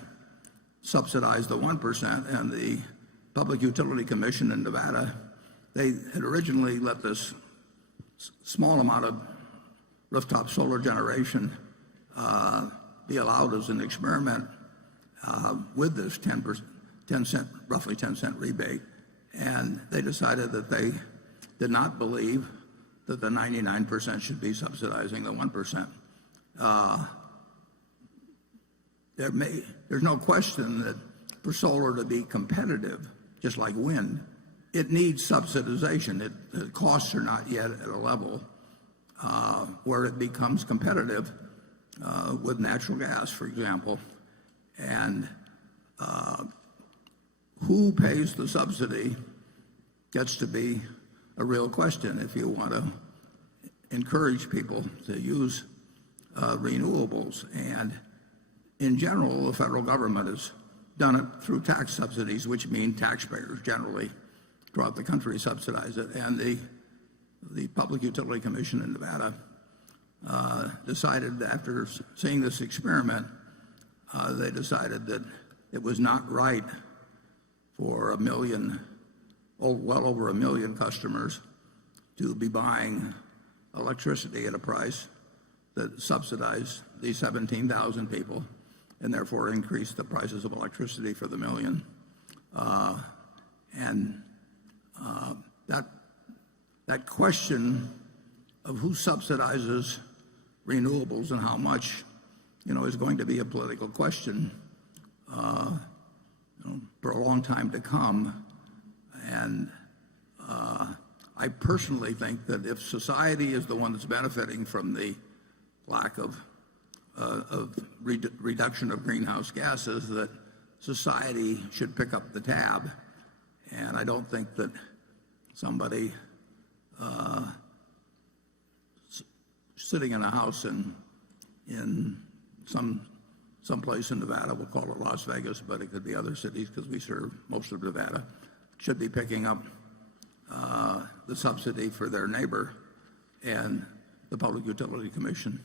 subsidize the 1%. And the Public Utility Commission in Nevada, they had originally let this small amount of rooftop solar generation be allowed as an experiment with this roughly 10 cent rebate. And they decided that they did not believe that the 99% should be subsidizing the 1%. There's no question that for solar to be competitive, just like wind, it needs subsidization. The costs are not yet at a level where it becomes competitive with natural gas, for example. And who pays the subsidy gets to be a real question if you want to encourage people to use renewables. And in general, the federal government has done it through tax subsidies, which mean taxpayers generally throughout the country subsidize it. And the Public Utility Commission in Nevada decided, after seeing this experiment, they decided that it was not right for well over a million customers to be buying electricity at a price that subsidized these 17,000 people and therefore increased the prices of electricity for the million. That question of who subsidizes renewables and how much, is going to be a political question for a long time to come. And I personally think that if society is the one that's benefiting from the lack of reduction of greenhouse gases, that society should pick up the tab. And I don't think that somebody sitting in a house in some place in Nevada, we'll call it Las Vegas, but it could be other cities because we serve most of Nevada, should be picking up the subsidy for their neighbor. And the Public Utility Commission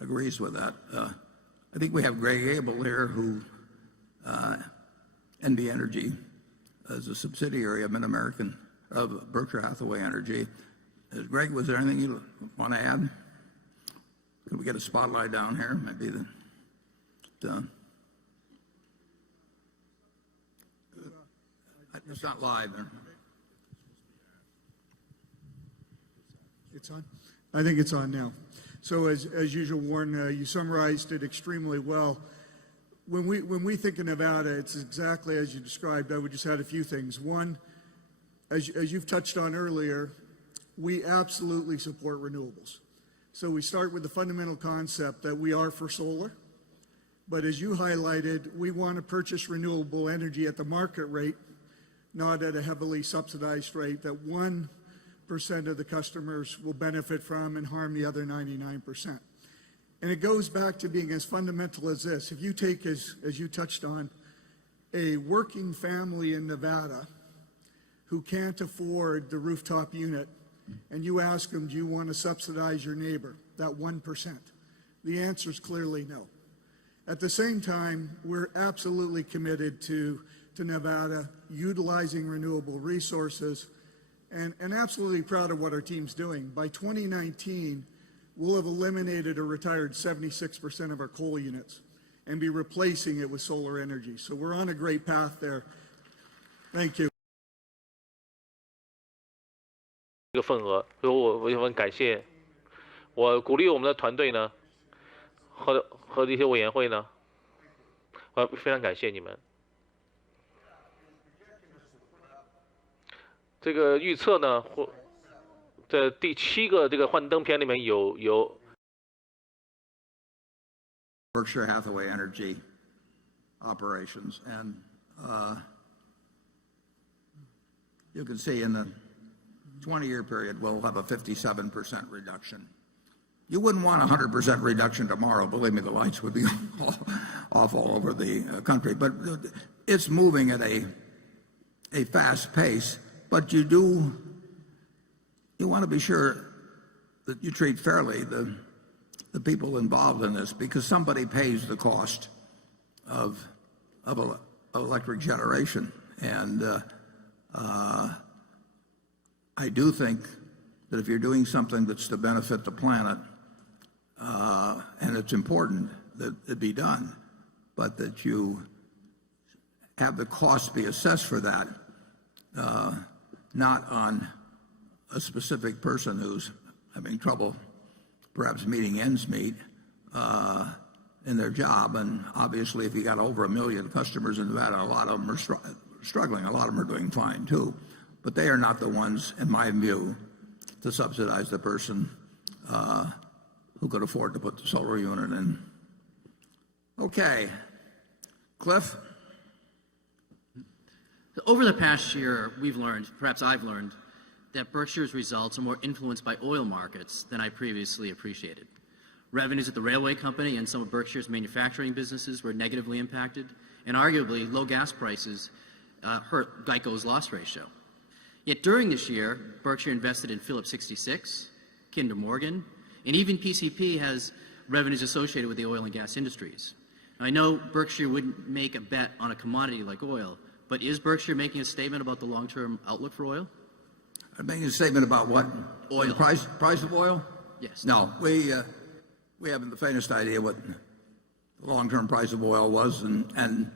agrees with that. I think we have Greg Abel here, who NV Energy is a subsidiary of of Berkshire Hathaway Energy. Greg, was there anything you want to add? Could we get a spotlight down here? Maybe it's not live. It's on? I think it's on now. So as usual, Warren, you summarized it extremely well. When we think of Nevada, it's exactly as you described. I would just add a few things. One, as you've touched on earlier, we absolutely support renewables. So we start with the fundamental concept that we are for solar. But as you highlighted, we want to purchase renewable energy at the market rate, not at a heavily subsidized rate that 1% of the customers will benefit from and harm the other 99%. And it goes back to being as fundamental as this. If you take, as you touched on, a working family in Nevada who can't afford the rooftop unit, and you ask them, do you want to subsidize your neighbor, that 1%? The answer is clearly no. At the same time, we're absolutely committed to Nevada utilizing renewable resources and absolutely proud of what our team's doing. By 2019, we'll have eliminated or retired 76% of our coal units and be replacing it with solar energy. So we're on a great path there. Thank you. 一个份额，所以我也很感谢，我鼓励我们的团队呢，和这些委员会呢，非常感谢你们。这个预测呢，在第7个这个幻灯片里面有 Berkshire Hathaway Energy operations, and you can see in the 20-year period we'll have a 57% reduction. You wouldn't want a 100% reduction tomorrow. Believe me, the lights would be off all over the country. But it's moving at a fast pace, but you want to be sure that you treat fairly the people involved in this, because somebody pays the cost of electric generation. And I do think that if you're doing something that's to benefit the planet, and it's important that it be done, but that you have the cost be assessed for that, not on a specific person who's having trouble perhaps meeting ends meet in their job. And obviously, if you got over 1 million customers in Nevada, a lot of them are struggling. A lot of them are doing fine too, but they are not the ones, in my view, to subsidize the person who could afford to put the solar unit in. Okay, Cliff. Over the past year, we've learned, perhaps I've learned, that Berkshire's results are more influenced by oil markets than I previously appreciated. Revenues at the railway company and some of Berkshire's manufacturing businesses were negatively impacted, and arguably low gas prices hurt Geico's loss ratio. Yet during this year, Berkshire invested in Phillips 66, Kinder Morgan, and even PCP has revenues associated with the oil and gas industries. Now, I know Berkshire wouldn't make a bet on a commodity like oil, but is Berkshire making a statement about the long-term outlook for oil? I'm making a statement about what? Oil. The price of oil? Yes. No, we haven't the faintest idea what the long-term price of oil was, and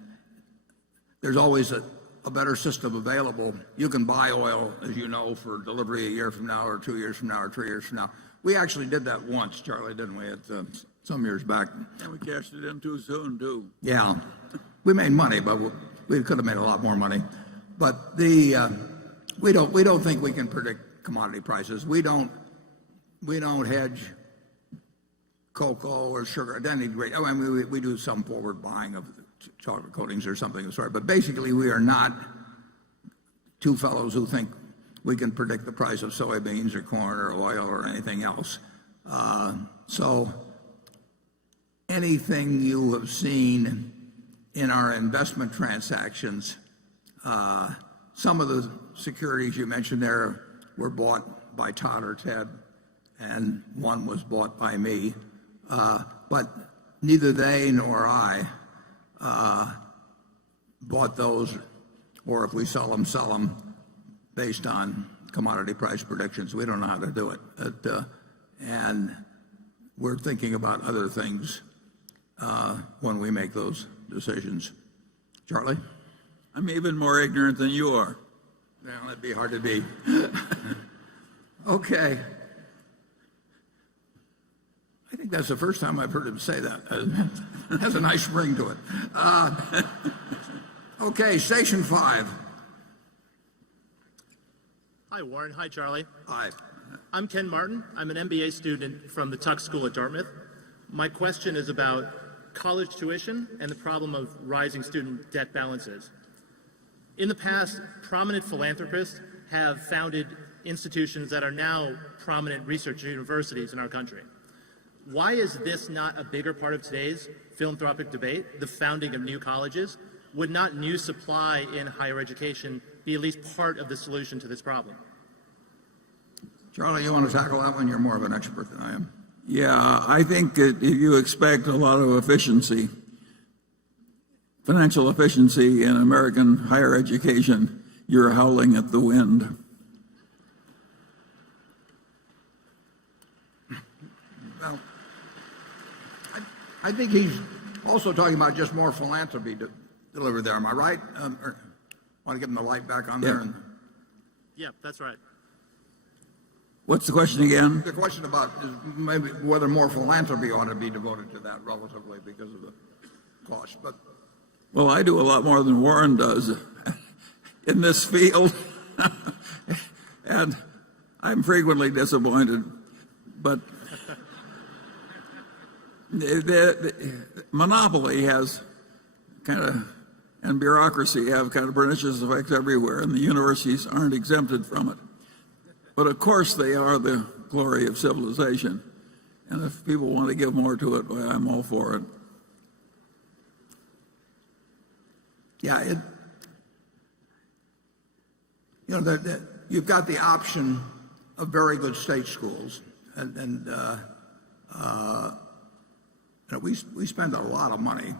there's always a better system available. You can buy oil, as you know, for delivery a year from now, or 2 years from now, or 3 years from now. We actually did that once, Charlie, didn't we, some years back? And we cashed it in too soon, too. Yeah. We made money, but we could have made a lot more money. But we don't think we can predict commodity prices. We don't hedge cocoa or sugar at any rate. I mean, we do some forward buying of chocolate coatings or something of the sort. But basically, we are not two fellows who think we can predict the price of soybeans or corn or oil or anything else. So anything you have seen in our investment transactions, some of the securities you mentioned there were bought by Todd or Ted, and one was bought by me. But neither they nor I bought those, or if we sell them based on commodity price predictions. We don't know how to do it. And we're thinking about other things when we make those decisions. Charlie? I'm even more ignorant than you are. Well, that'd be hard to be. Okay. I think that's the first time I've heard him say that. It has a nice ring to it. Okay, Station 5. Hi, Warren. Hi, Charlie. Hi. I'm Ken Martin. I'm an MBA student from the Tuck School at Dartmouth. My question is about college tuition and the problem of rising student debt balances. In the past, prominent philanthropists have founded institutions that are now prominent research universities in our country. Why is this not a bigger part of today's philanthropic debate, the founding of new colleges? Would not new supply in higher education be at least part of the solution to this problem? Charlie, you want to tackle that one? You're more of an expert than I am. Yeah, I think that if you expect a lot of efficiency, financial efficiency in American higher education, you're howling at the wind. Well, I think he's also talking about just more philanthropy delivered there. Am I right? Or want to give him the light back on there? Yeah, that's right. What's the question again? The question about is maybe whether more philanthropy ought to be devoted to that relatively because of the cost. But well, I do a lot more than Warren does in this field, and I'm frequently disappointed. But the monopoly has and bureaucracy have kind of pernicious effects everywhere, and the universities aren't exempted from it. But of course they are the glory of civilization. And if people want to give more to it, well, I'm all for it. Yeah, you've got the option of very good state schools, and we spend a lot of money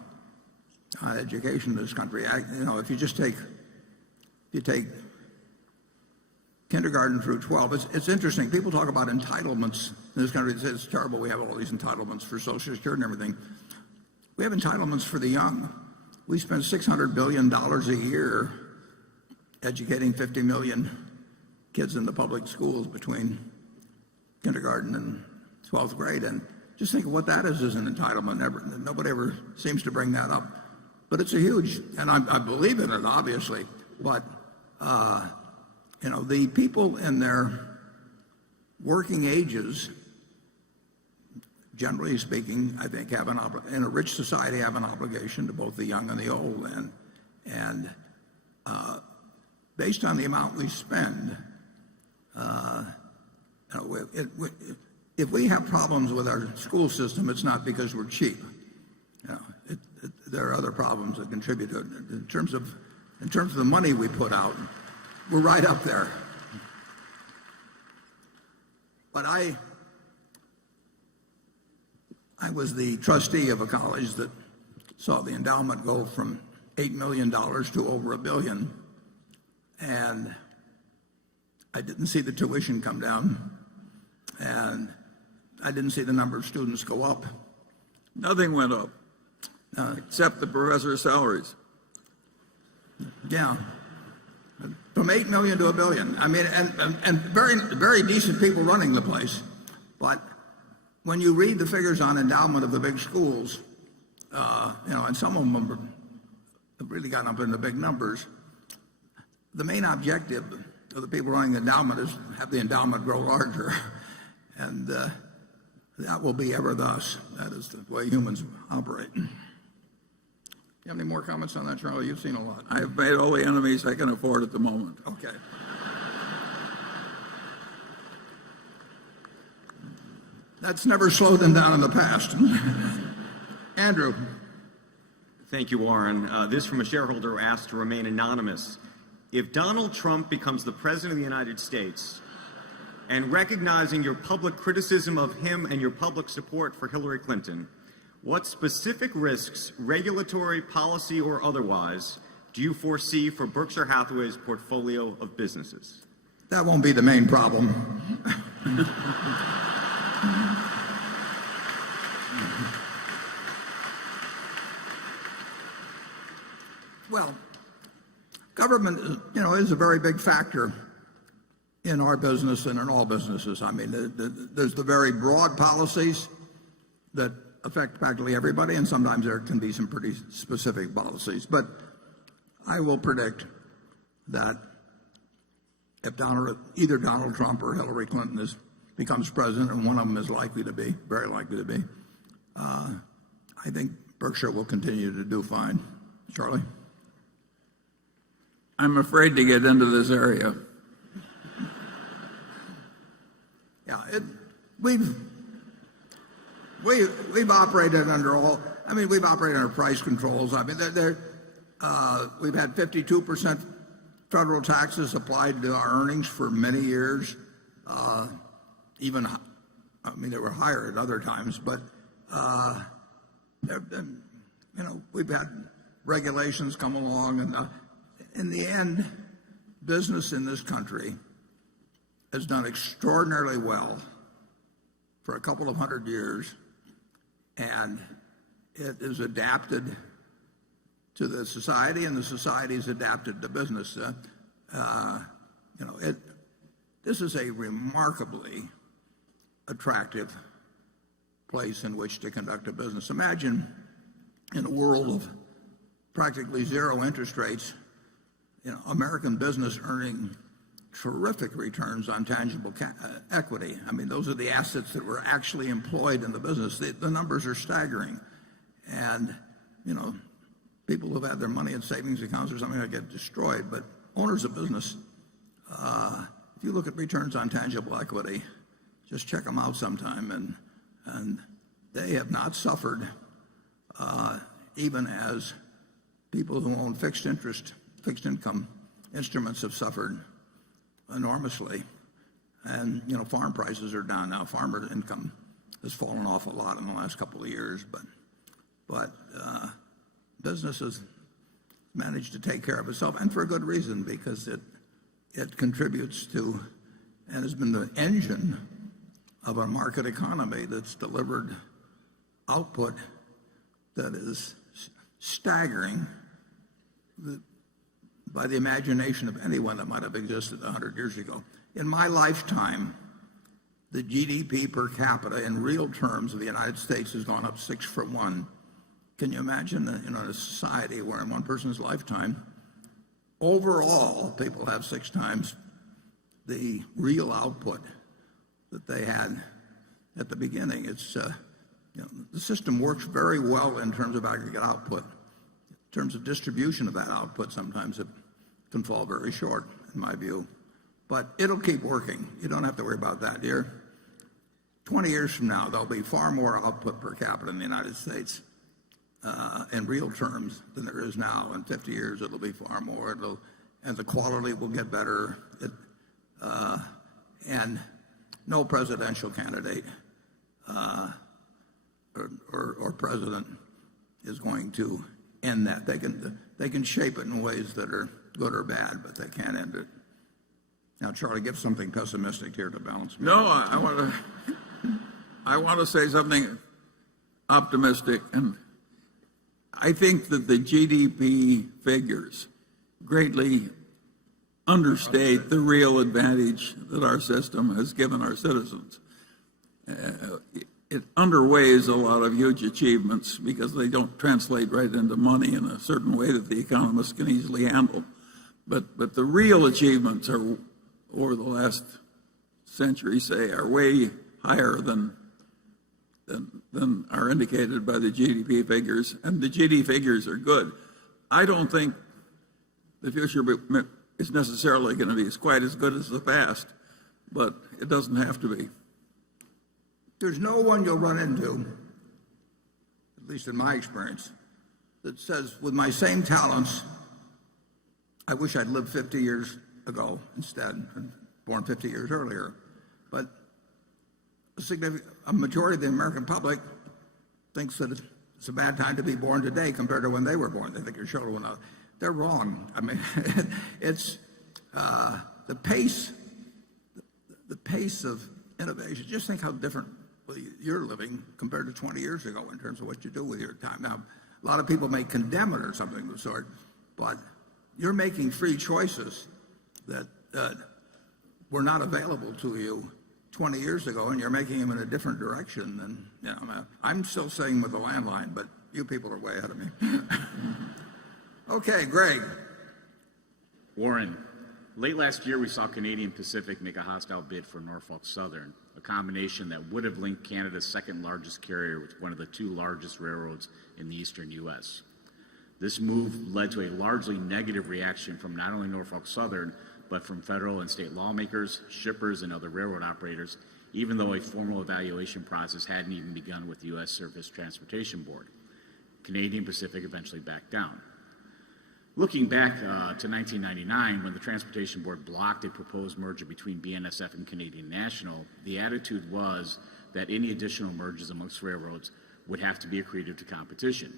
on education in this country. If you take kindergarten through 12, it's interesting. People talk about entitlements in this country. They say it's terrible. We have all these entitlements for Social Security and everything. We have entitlements for the young. We spend $600 billion a year educating 50 million kids in the public schools between kindergarten and 12th grade. And just think of what that is as an entitlement. Nobody ever seems to bring that up. But it's a huge, and I believe in it, obviously. But, the people in their working ages, generally speaking, I think, in a rich society, have an obligation to both the young and the old. And based on the amount we spend, if we have problems with our school system, it's not because we're cheap. There are other problems that contribute to it. In terms of the money we put out, we're right up there. But I was the trustee of a college that saw the endowment go from $8 million to over $1 billion, and I didn't see the tuition come down, and I didn't see the number of students go up. Nothing went up, except the professor's salaries. Yeah, from 8 million to $1 billion. I mean, and very, very decent people running the place. But when you read the figures on endowment of the big schools, and some of them have really gotten up into big numbers, the main objective of the people running the endowment is have the endowment grow larger. And that will be ever thus. That is the way humans operate. You have any more comments on that, Charlie? You've seen a lot. I've made all the enemies I can afford at the moment. Okay. That's never slowed them down in the past. Andrew. Thank you, Warren. This from a shareholder who asked to remain anonymous. If Donald Trump becomes the President of the United States, and recognizing your public criticism of him and your public support for Hillary Clinton, what specific risks, regulatory, policy, or otherwise, do you foresee for Berkshire Hathaway's portfolio of businesses? That won't be the main problem. Well, government, is a very big factor in our business and in all businesses. I mean, there's the very broad policies that affect practically everybody, and sometimes there can be some pretty specific policies. But I will predict that if either Donald Trump or Hillary Clinton becomes president, and one of them is likely to be, very likely to be, I think Berkshire will continue to do fine. Charlie? I'm afraid to get into this area. Yeah, we've operated under we've operated under price controls. I mean, we've had 52% federal taxes applied to our earnings for many years. They were higher at other times, but we've had regulations come along, and in the end, business in this country has done extraordinarily well for a couple of hundred years, and it is adapted to the society, and the society is adapted to business. This is a remarkably attractive place in which to conduct a business. Imagine in a world of practically zero interest rates, American business earning terrific returns on tangible equity. I mean, those are the assets that were actually employed in the business. The numbers are staggering. And, people who've had their money in savings accounts or something that get destroyed. But owners of business, if you look at returns on tangible equity, just check them out sometime. And they have not suffered, even as people who own fixed income instruments have suffered enormously. And, farm prices are down now. Farmer income has fallen off a lot in the last couple of years, but businesses managed to take care of itself, and for a good reason, because it contributes to and has been the engine of a market economy that's delivered output that is staggering by the imagination of anyone that might have existed 100 years ago. In my lifetime, the GDP per capita in real terms of the United States has gone up 6 for 1. Can you imagine a society where in one person's lifetime, overall, people have 6 times the real output that they had at the beginning? It's the system works very well in terms of aggregate output. In terms of distribution of that output, sometimes it can fall very short, in my view. But it'll keep working. You don't have to worry about that, dear. 20 years from now, there'll be far more output per capita in the United States in real terms than there is now. In 50 years, it'll be far more. And the quality will get better. And no presidential candidate or president is going to end that. They can shape it in ways that are good or bad, but they can't end it. Now, Charlie, give something pessimistic here to balance me. No, I want to say something optimistic, and I think that the GDP figures greatly understate the real advantage that our system has given our citizens. It underweighs a lot of huge achievements because they don't translate right into money in a certain way that the economists can easily handle. But the real achievements are, over the last century, say, are way higher than are indicated by the GDP figures, and the GDP figures are good. I don't think the future is necessarily going to be quite as good as the past, but it doesn't have to be. There's no one you'll run into, at least in my experience, that says, with my same talents, I wish I'd lived 50 years ago instead, and born 50 years earlier. But a majority of the American public thinks that it's a bad time to be born today compared to when they were born. They think your children went out. They're wrong. I mean, it's the pace of innovation. Just think how different you're living compared to 20 years ago in terms of what you do with your time. Now, a lot of people may condemn it or something of the sort, but you're making free choices that were not available to you 20 years ago, and you're making them in a different direction than, I'm still saying with the landline, but you people are way ahead of me. Okay, Greg. Warren, late last year we saw Canadian Pacific make a hostile bid for Norfolk Southern, a combination that would have linked Canada's second largest carrier with one of the 2 largest railroads in the eastern U.S. This move led to a largely negative reaction from not only Norfolk Southern, but from federal and state lawmakers, shippers, and other railroad operators, even though a formal evaluation process hadn't even begun with the U.S. Surface Transportation Board. Canadian Pacific eventually backed down. Looking back to 1999, when the Transportation Board blocked a proposed merger between BNSF and Canadian National, the attitude was that any additional mergers amongst railroads would have to be accretive to competition.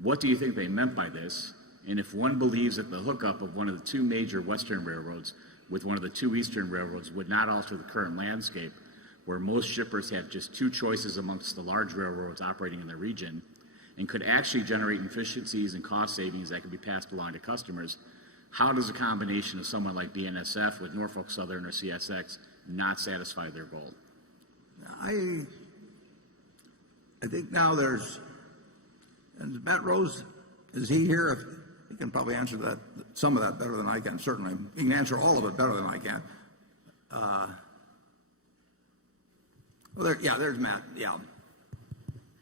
What do you think they meant by this? And if one believes that the hookup of one of the 2 major western railroads with one of the 2 eastern railroads would not alter the current landscape, where most shippers have just 2 choices amongst the large railroads operating in the region, and could actually generate efficiencies and cost savings that could be passed along to customers, how does a combination of someone like BNSF with Norfolk Southern or CSX not satisfy their goal? I think now there's, and Matt Rose, is he here? He can probably answer that, some of that better than I can, certainly. He can answer all of it better than I can. There's Matt,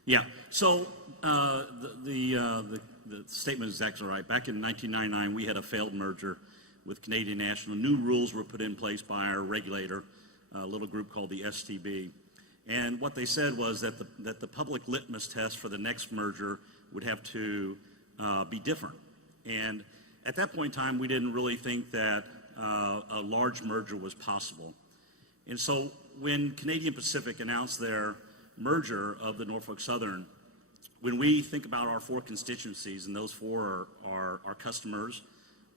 Yeah, so the statement is exactly right. Back in 1999, we had a failed merger with Canadian National. New rules were put in place by our regulator, a little group called the STB. And what they said was that the public litmus test for the next merger would have to be different. And at that point in time, we didn't really think that a large merger was possible. And so when Canadian Pacific announced their merger of the Norfolk Southern, when we think about our four constituencies, and those four are our customers,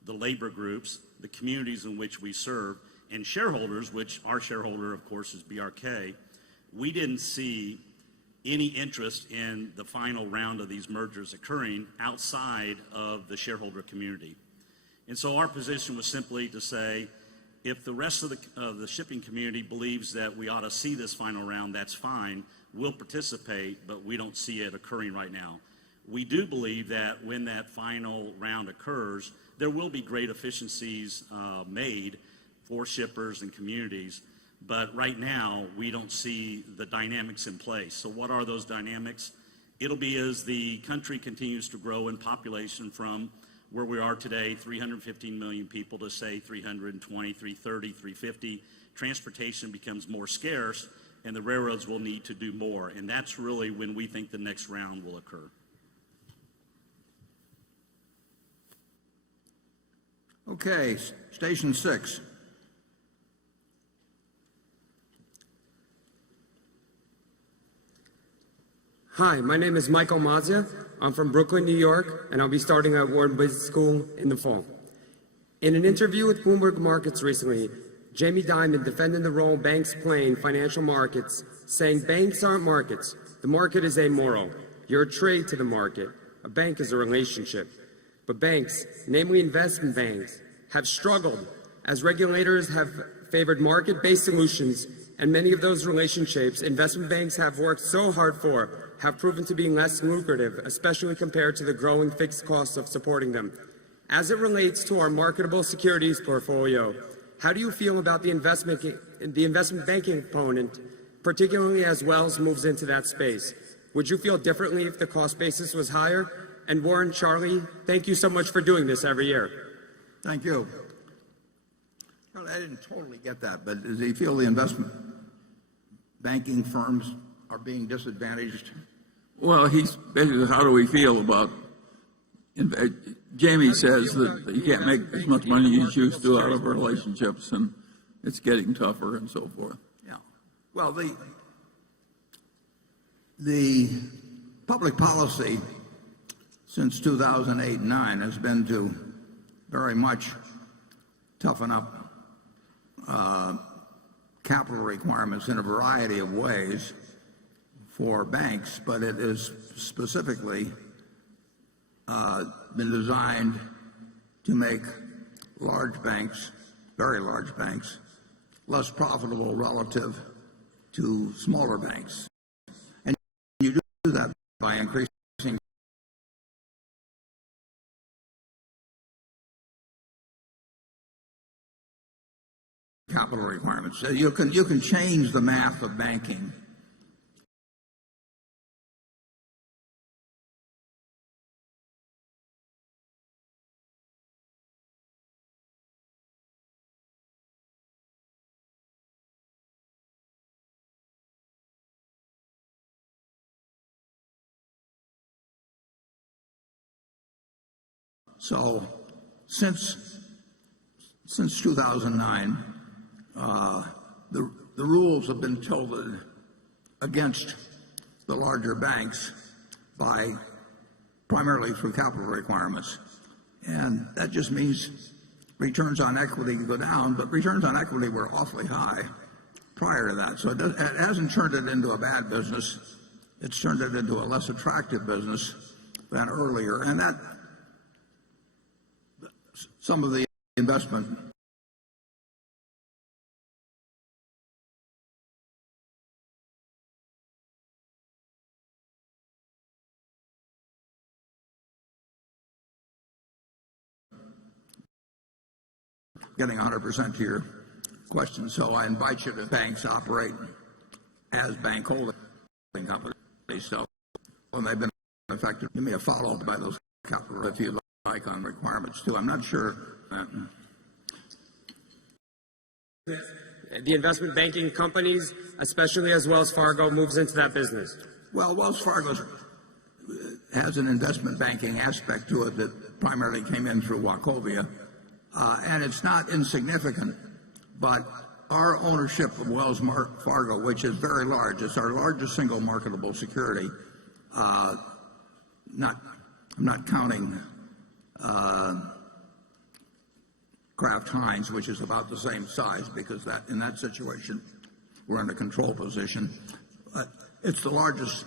the labor groups, the communities in which we serve, and shareholders, which our shareholder, of course, is BRK, we didn't see any interest in the final round of these mergers occurring outside of the shareholder community. And so our position was simply to say, if the rest of the shipping community believes that we ought to see this final round, that's fine. We'll participate, but we don't see it occurring right now. We do believe that when that final round occurs, there will be great efficiencies made for shippers and communities. But right now, we don't see the dynamics in place. So what are those dynamics? It'll be as the country continues to grow in population from where we are today, 315 million people, to say 320, 330, 350. Transportation becomes more scarce, and the railroads will need to do more. And that's really when we think the next round will occur. Okay, station 6. Hi, my name is Michael Mazia. I'm from Brooklyn, New York, and I'll be starting at Wharton Business School in the fall. In an interview with Bloomberg Markets recently, Jamie Dimon defended the role banks play in financial markets, saying banks aren't markets. The market is amoral. You're a trade to the market. A bank is a relationship. But banks, namely investment banks, have struggled as regulators have favored market-based solutions, and many of those relationships investment banks have worked so hard for have proven to be less lucrative, especially compared to the growing fixed costs of supporting them. As it relates to our marketable securities portfolio, how do you feel about the investment banking component, particularly as Wells moves into that space? Would you feel differently if the cost basis was higher? And Warren, Charlie, thank you so much for doing this every year. Thank you. Well, I didn't totally get that, but does he feel the investment banking firms are being disadvantaged? Well, he's basically, how do we feel about, Jamie says that you can't make as much money as you used to out of relationships, and it's getting tougher and so forth. Yeah. Well, the public policy since 2008-9 has been to very much toughen up capital requirements in a variety of ways for banks, but it is specifically been designed to make large banks, very large banks, less profitable relative to smaller banks. And you do that by increasing capital requirements. So you can change the math of banking. So since 2009, the rules have been tilted against the larger banks by primarily through capital requirements. And that just means returns on equity go down, but returns on equity were awfully high prior to that. So it hasn't turned it into a bad business. It's turned it into a less attractive business than earlier. And that some of the investment getting 100% to your question. So I invite you to banks operate as bank holding companies. So when they've been affected, give me a follow-up by those capital if you like on requirements too. I'm not sure. The investment banking companies, especially as Wells Fargo moves into that business. Well, Wells Fargo's has an investment banking aspect to it that primarily came in through Wachovia. And it's not insignificant, but our ownership of Wells Fargo, which is very large, it's our largest single marketable security. I'm not counting Kraft Heinz, which is about the same size, because in that situation we're in a control position. It's the largest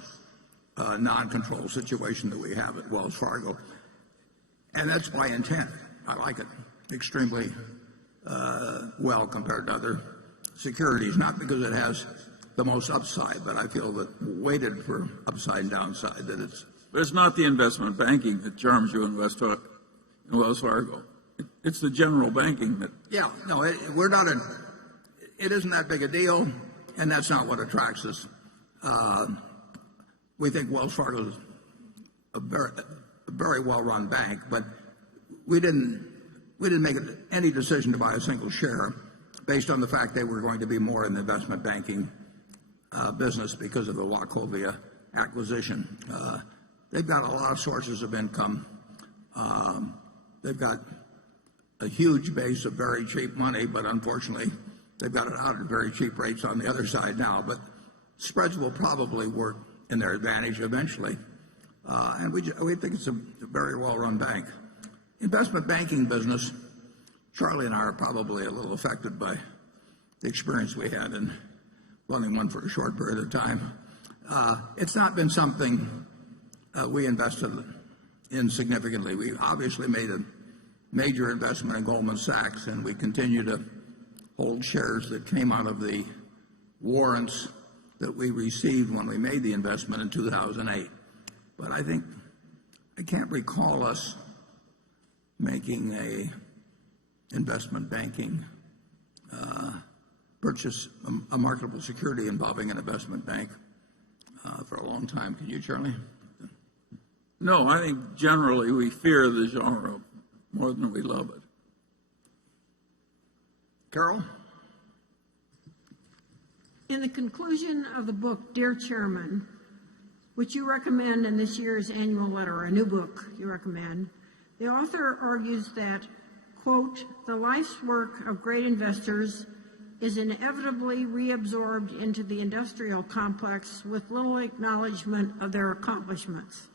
non-control situation that we have at Wells Fargo, and that's by intent. I like it extremely well compared to other securities, not because it has the most upside, but I feel that weighted for upside and downside, that it's. But it's not the investment banking that charms you in Wells Fargo. It's the general banking that. Yeah, no, we're not it isn't that big a deal, and that's not what attracts us. We think Wells Fargo is a very well-run bank, but we didn't make any decision to buy a single share based on the fact they were going to be more in the investment banking business because of the Wachovia acquisition. They've got a lot of sources of income. They've got a huge base of very cheap money, but unfortunately they've got it out at very cheap rates on the other side now. But spreads will probably work in their advantage eventually. And we think it's a very well-run bank. Investment banking business, Charlie and I are probably a little affected by the experience we had in running one for a short period of time. It's not been something we invested in significantly. We obviously made a major investment in Goldman Sachs, and we continue to hold shares that came out of the warrants that we received when we made the investment in 2008. But I can't recall us making a investment banking purchase, a marketable security involving an investment bank for a long time. Can you, Charlie? No, I think generally we fear the genre more than we love it. Carol? In the conclusion of the book, Dear Chairman, which you recommend in this year's annual letter, a new book you recommend, the author argues that, quote, the life's work of great investors is inevitably reabsorbed into the industrial complex with little acknowledgement of their accomplishments.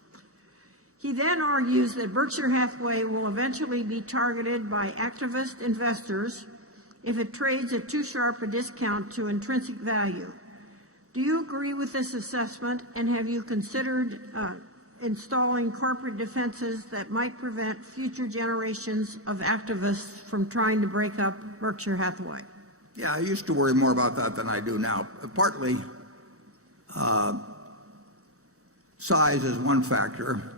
He then argues that Berkshire Hathaway will eventually be targeted by activist investors if it trades at too sharp a discount to intrinsic value. Do you agree with this assessment, and have you considered installing corporate defenses that might prevent future generations of activists from trying to break up Berkshire Hathaway? Yeah, I used to worry more about that than I do now. Partly, size is one factor.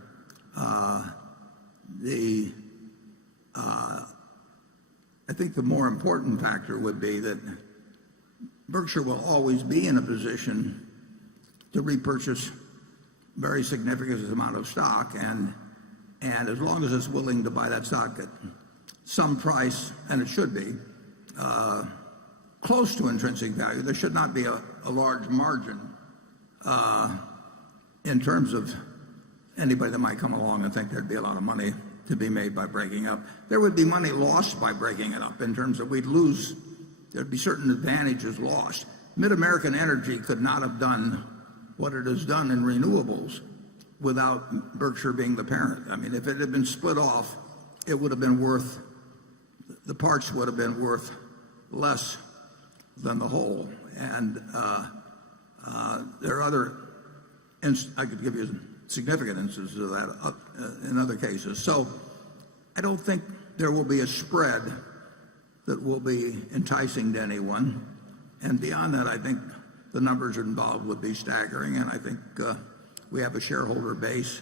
I think the more important factor would be that Berkshire will always be in a position to repurchase very significant amount of stock, and as long as it's willing to buy that stock at some price, and it should be, close to intrinsic value, there should not be a large margin in terms of anybody that might come along and think there'd be a lot of money to be made by breaking up. There would be money lost by breaking it up in terms of there'd be certain advantages lost. Mid-American Energy could not have done what it has done in renewables without Berkshire being the parent. I mean, if it had been split off, it would have been the parts would have been worth less than the whole. And there are I could give you significant instances of that in other cases. So I don't think there will be a spread that will be enticing to anyone. And beyond that, I think the numbers involved would be staggering. And I think we have a shareholder base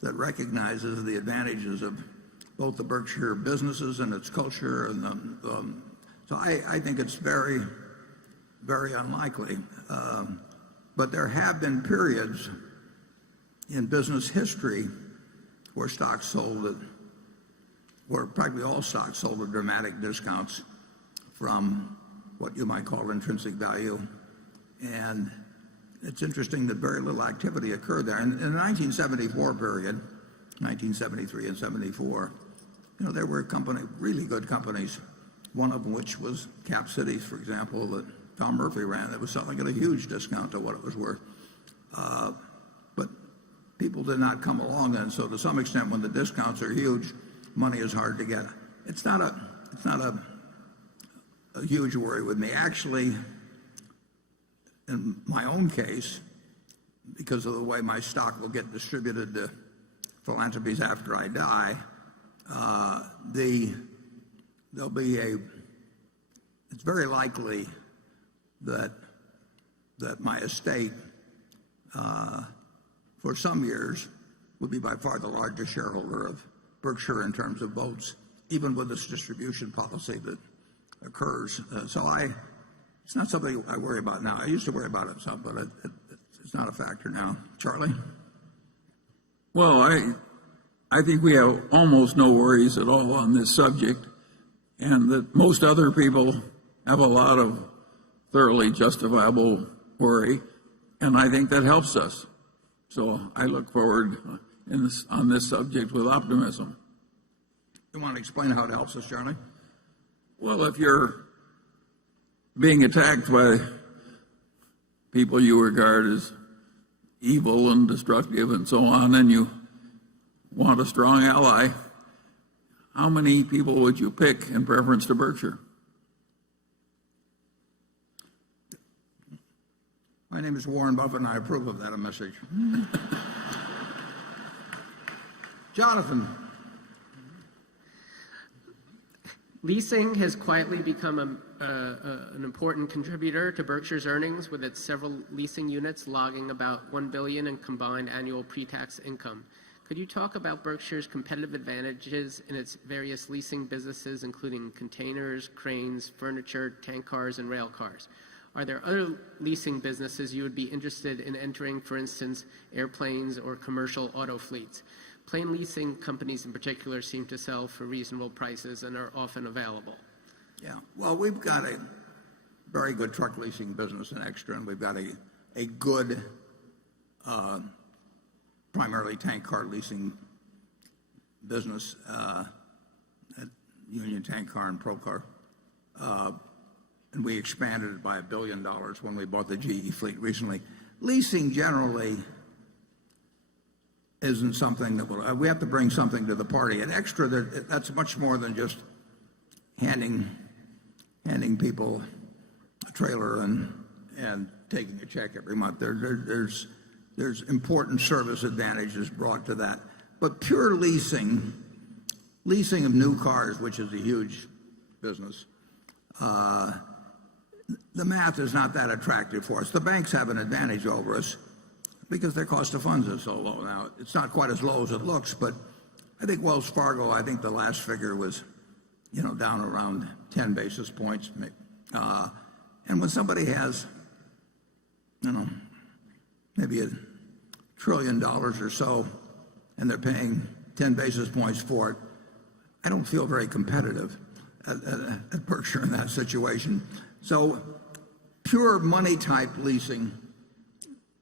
that recognizes the advantages of both the Berkshire businesses and its culture. And so I think it's very, very unlikely. But there have been periods in business history where stocks sold where practically all stocks sold at dramatic discounts from what you might call intrinsic value. And it's interesting that very little activity occurred there. In the 1974 period, 1973 and 74, there were really good companies, one of which was Cap Cities, for example, that Tom Murphy ran, that was selling at a huge discount to what it was worth. But people did not come along then, so to some extent, when the discounts are huge, money is hard to get. It's not a huge worry with me. Actually, in my own case, because of the way my stock will get distributed to philanthropies after I die, it's very likely that my estate, for some years, would be by far the largest shareholder of Berkshire in terms of votes, even with this distribution policy that occurs. It's not something I worry about now. I used to worry about it some, but it's not a factor now. Charlie? Well, I think we have almost no worries at all on this subject, and that most other people have a lot of thoroughly justifiable worry, and I think that helps us. So I look forward on this subject with optimism. You want to explain how it helps us, Charlie? Well, if you're being attacked by people you regard as evil and destructive and so on, and you want a strong ally, how many people would you pick in preference to Berkshire? My name is Warren Buffett, and I approve of that message. Jonathan. Leasing has quietly become an important contributor to Berkshire's earnings, with its several leasing units logging about $1 billion in combined annual pre-tax income. Could you talk about Berkshire's competitive advantages in its various leasing businesses, including containers, cranes, furniture, tank cars, and rail cars? Are there other leasing businesses you would be interested in entering, for instance, airplanes or commercial auto fleets? Plane leasing companies in particular seem to sell for reasonable prices and are often available. Yeah, well, we've got a very good truck leasing business in Extra, and we've got a good primarily tank car leasing business at Union Tank Car and Procar. And we expanded it by $1 billion when we bought the GE fleet recently. Leasing generally isn't something that we have to bring something to the party. At Extra, that's much more than just handing people a trailer and taking a check every month. There's important service advantages brought to that. But pure leasing of new cars, which is a huge business, the math is not that attractive for us. The banks have an advantage over us because their cost of funds is so low now. It's not quite as low as it looks, but I think Wells Fargo, I think the last figure was, down around 10 basis points. And when somebody has, maybe $1 trillion or so, and they're paying 10 basis points for it, I don't feel very competitive at Berkshire in that situation. So pure money type leasing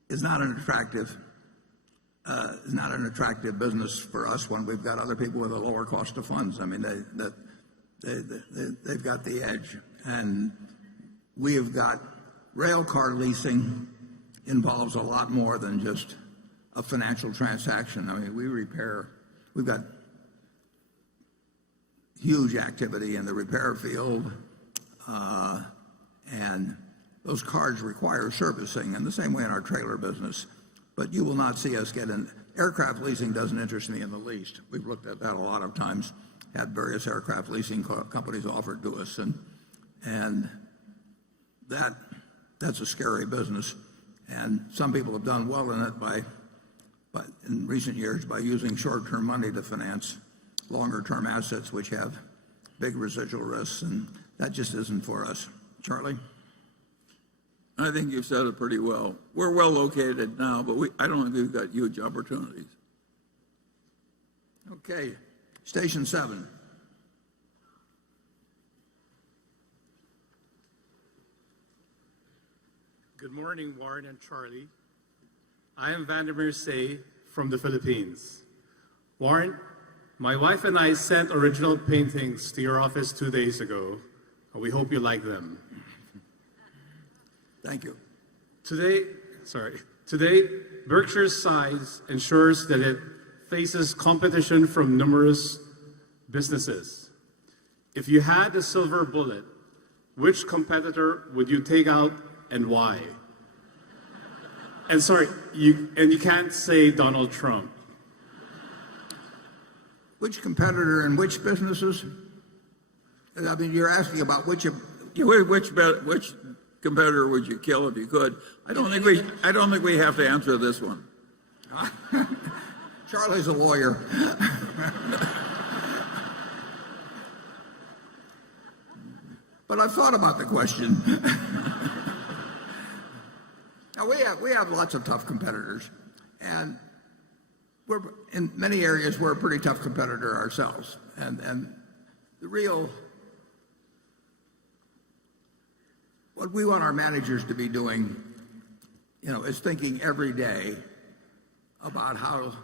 is not an attractive business for us when we've got other people with a lower cost of funds. I mean, they've got the edge, and we have got rail car leasing involves a lot more than just a financial transaction. I mean, we've got huge activity in the repair field, and those cars require servicing in the same way in our trailer business. But you will not see us get in. Aircraft leasing doesn't interest me in the least. We've looked at that a lot of times, had various aircraft leasing companies offered to us, and that's a scary business. And some people have done well in it in recent years by using short-term money to finance longer-term assets which have big residual risks, and that just isn't for us. Charlie? I think you've said it pretty well. We're well located now, but I don't think we've got huge opportunities. Okay, Station 7. Good morning, Warren and Charlie. I am Vandermeer Say from the Philippines. Warren, my wife and I sent original paintings to your office 2 days ago. We hope you like them. Thank you. Today, Berkshire's size ensures that it faces competition from numerous businesses. If you had a silver bullet, which competitor would you take out and why? And sorry, you can't say Donald Trump. Which competitor and which businesses? I mean, you're asking about which competitor would you kill if you could? I don't think we have to answer this one. Charlie's a lawyer. But I've thought about the question. Now, we have lots of tough competitors, and in many areas we're a pretty tough competitor ourselves. And what we want our managers to be doing, is thinking every day about how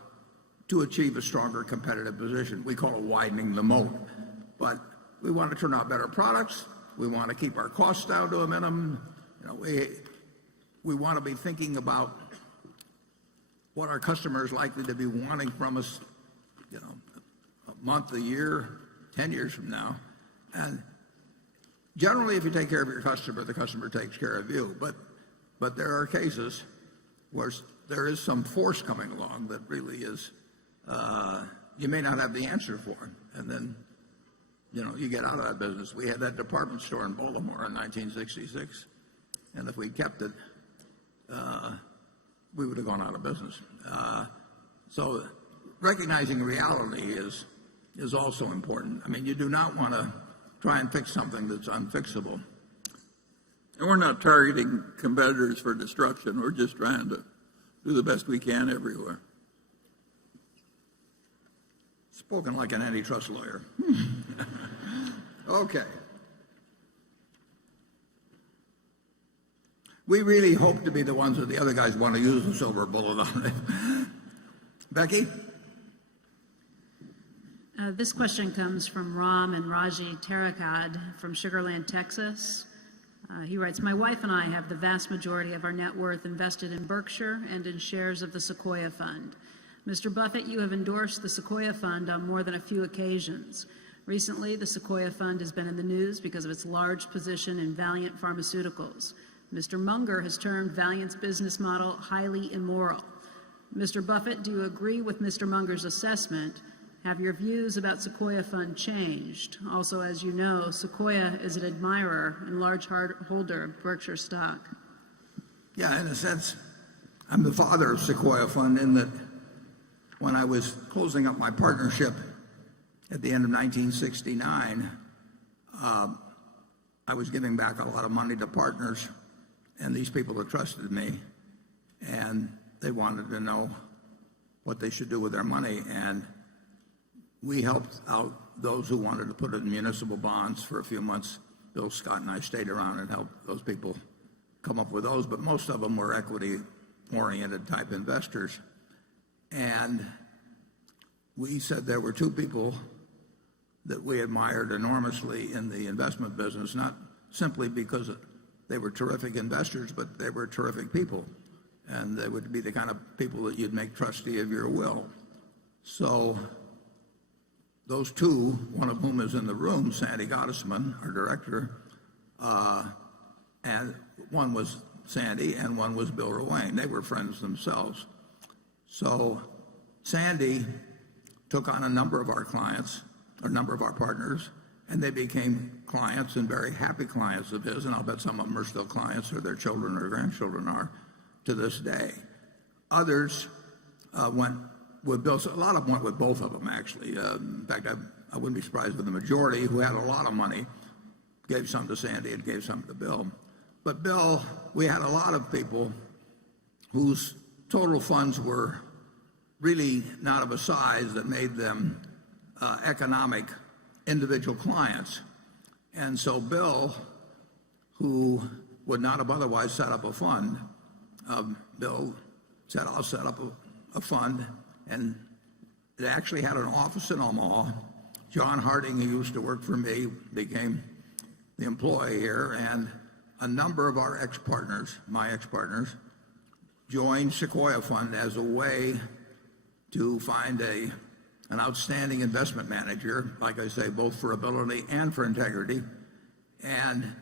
to achieve a stronger competitive position. We call it widening the moat. But we want to turn out better products. We want to keep our costs down to a minimum. We want to be thinking about what our customers are likely to be wanting from us, a month, a year, 10 years from now. And generally, if you take care of your customer, the customer takes care of you. But there are cases where there is some force coming along that really is, you may not have the answer for. And then, you get out of that business. We had that department store in Baltimore in 1966. And if we kept it, we would have gone out of business. So recognizing reality is also important. I mean, you do not want to try and fix something that's unfixable. And we're not targeting competitors for destruction. We're just trying to do the best we can everywhere. Spoken like an antitrust lawyer. Okay. We really hope to be the ones that the other guys want to use a silver bullet on it. Becky? This question comes from Ram and Raji Tarakad from Sugar Land, Texas. He writes, my wife and I have the vast majority of our net worth invested in Berkshire and in shares of the Sequoia Fund. Mr. Buffett, you have endorsed the Sequoia Fund on more than a few occasions. Recently, the Sequoia Fund has been in the news because of its large position in Valiant Pharmaceuticals. Mr. Munger has termed Valiant's business model highly immoral. Mr. Buffett, do you agree with Mr. Munger's assessment? Have your views about Sequoia Fund changed? Also, as you know, Sequoia is an admirer and large holder of Berkshire stock. Yeah, in a sense, I'm the father of Sequoia Fund in that when I was closing up my partnership at the end of 1969, I was giving back a lot of money to partners and these people that trusted me, and they wanted to know what they should do with their money. And we helped out those who wanted to put it in municipal bonds for a few months. Bill Scott and I stayed around and helped those people come up with those, but most of them were equity-oriented type investors. And we said there were two people that we admired enormously in the investment business, not simply because they were terrific investors, but they were terrific people. And they would be the kind of people that you'd make trustee of your will. So those two, one of whom is in the room, Sandy Gottesman, our director, and one was Sandy and one was Bill Ruane. They were friends themselves. So Sandy took on a number of our clients, a number of our partners, and they became clients and very happy clients of his, and I'll bet some of them are still clients, or their children or grandchildren are to this day. Others went with Bill. A lot of them went with both of them, actually. In fact, I wouldn't be surprised if the majority, who had a lot of money, gave some to Sandy and gave some to Bill. But Bill, we had a lot of people whose total funds were really not of a size that made them economic individual clients. And so Bill, who would not have otherwise set up a fund. Bill said, I'll set up a fund, and it actually had an office in Omaha. John Harding, who used to work for me, became the employee here, and a number of our ex-partners, my ex-partners, joined Sequoia Fund as a way to find an outstanding investment manager, like I say, both for ability and for integrity, and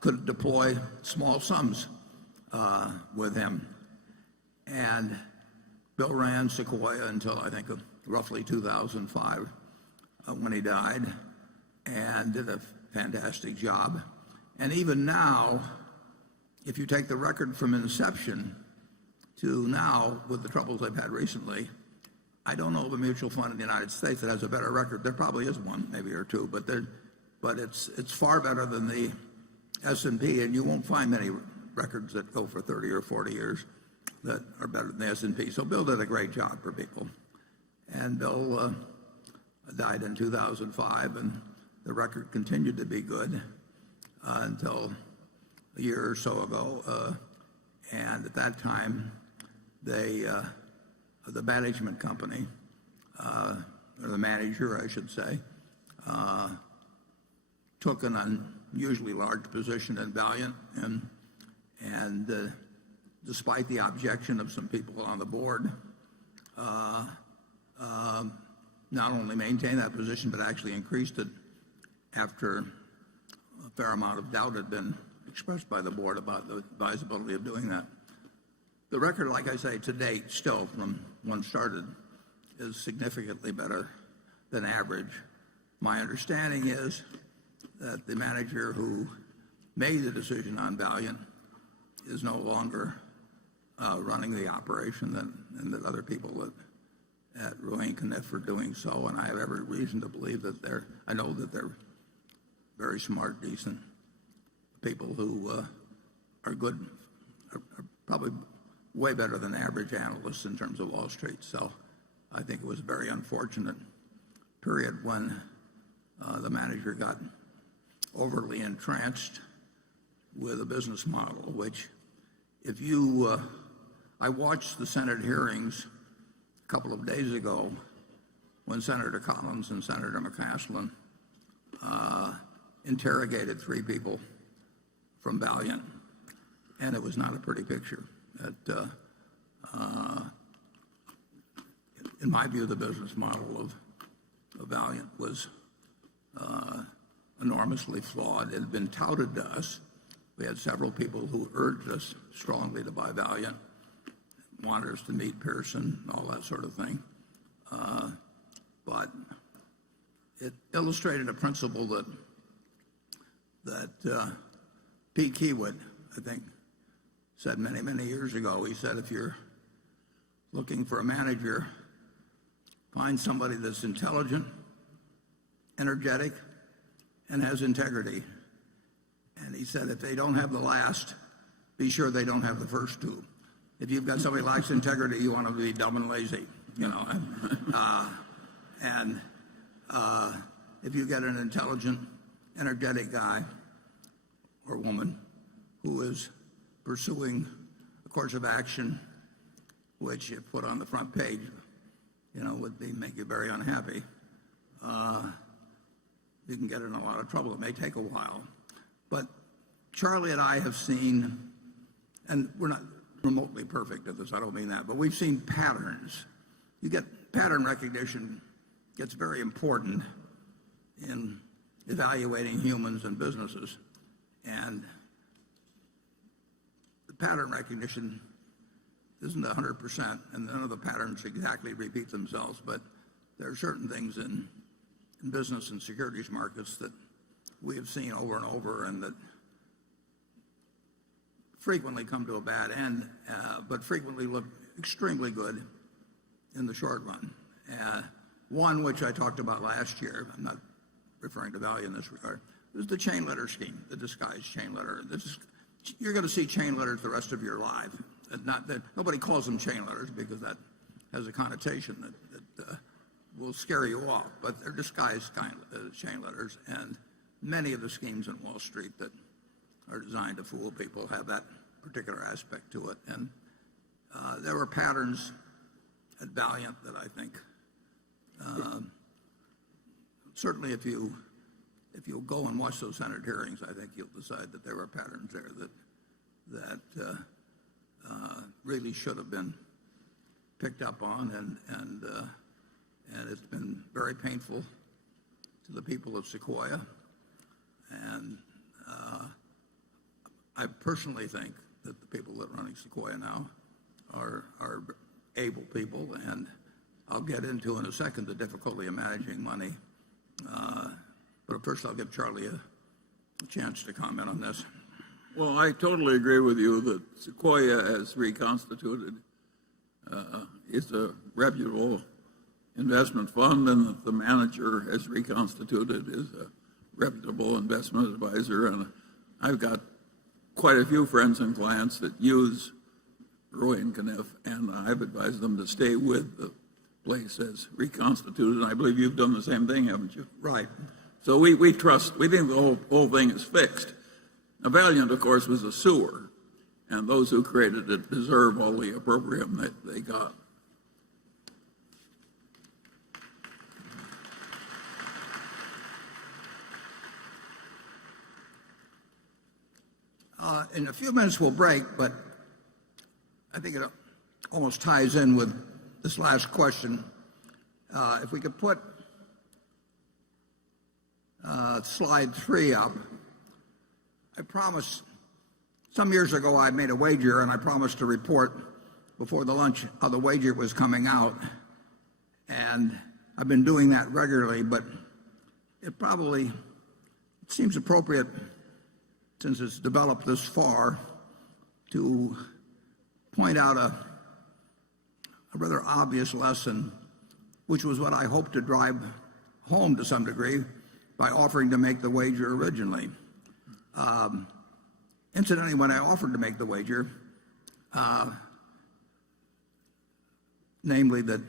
could deploy small sums with him. And Bill ran Sequoia until I think roughly 2005 when he died, and did a fantastic job. And even now, if you take the record from inception to now, with the troubles they've had recently, I don't know of a mutual fund in the United States that has a better record. There probably is one, maybe or two, but it's far better than the S&P, and you won't find many records that go for 30 or 40 years that are better than the S&P. So Bill did a great job for people. And Bill died in 2005, and the record continued to be good until a year or so ago. And at that time, the management company, or the manager, I should say, took an unusually large position in Valiant, and despite the objection of some people on the board, not only maintained that position, but actually increased it after a fair amount of doubt had been expressed by the board about the advisability of doing that. The record, like I say, to date, still from when started, is significantly better than average. My understanding is that the manager who made the decision on Valiant is no longer running the operation, and that other people at Ruane Cunniff are doing so, and I have every reason to believe that I know that they're very smart, decent people who are good, are probably way better than average analysts in terms of Wall Street. So I think it was a very unfortunate period when the manager got overly entranced with a business model, which I watched the Senate hearings a couple of days ago when Senator Collins and Senator McCaslin interrogated three people from Valiant, and it was not a pretty picture. In my view, the business model of Valiant was enormously flawed. It had been touted to us. We had several people who urged us strongly to buy Valiant, wanted us to meet Pearson, all that sort of thing. But it illustrated a principle that Pete Keywood, I think, said many, many years ago. He said, if you're looking for a manager, find somebody that's intelligent, energetic, and has integrity. And he said, if they don't have the last, be sure they don't have the first two. If you've got somebody who lacks integrity, you want to be dumb and lazy, you know. And if you get an intelligent, energetic guy or woman who is pursuing a course of action which, if put on the front page, would make you very unhappy, you can get in a lot of trouble. It may take a while. But Charlie and I have seen, and we're not remotely perfect at this, I don't mean that, but we've seen patterns. Pattern recognition gets very important in evaluating humans and businesses. And the pattern recognition isn't 100%, and none of the patterns exactly repeat themselves, but there are certain things in business and securities markets that we have seen over and over, and that frequently come to a bad end, but frequently look extremely good in the short run. One which I talked about last year, I'm not referring to value in this regard, is the chain letter scheme, the disguised chain letter. You're going to see chain letters the rest of your life. Nobody calls them chain letters because that has a connotation that will scare you off, but they're disguised chain letters. And many of the schemes in Wall Street that are designed to fool people have that particular aspect to it. And there were patterns at Valiant that I think certainly if you go and watch those Senate hearings, I think you'll decide that there were patterns there that really should have been picked up on, and it's been very painful to the people of Sequoia. And I personally think that the people that are running Sequoia now are able people, and I'll get into in a second the difficulty of managing money. But first I'll give Charlie a chance to comment on this. Well, I totally agree with you that Sequoia, as reconstituted, is a reputable investment fund, and that the manager, as reconstituted, is a reputable investment advisor. And I've got quite a few friends and clients that use Roy and Kniff, and I've advised them to stay with the place as reconstituted. And I believe you've done the same thing, haven't you? Right. So we trust, we think the whole thing is fixed. Now, Valiant, of course, was a sewer, and those who created it deserve all the opprobrium that they got. In a few minutes we'll break, but I think it almost ties in with this last question. If we could put slide 3 up. I promised, some years ago I made a wager, and I promised to report before the lunch how the wager was coming out. And I've been doing that regularly, but it seems appropriate, since it's developed this far, to point out a rather obvious lesson, which was what I hoped to drive home to some degree by offering to make the wager originally. Incidentally, when I offered to make the wager, namely that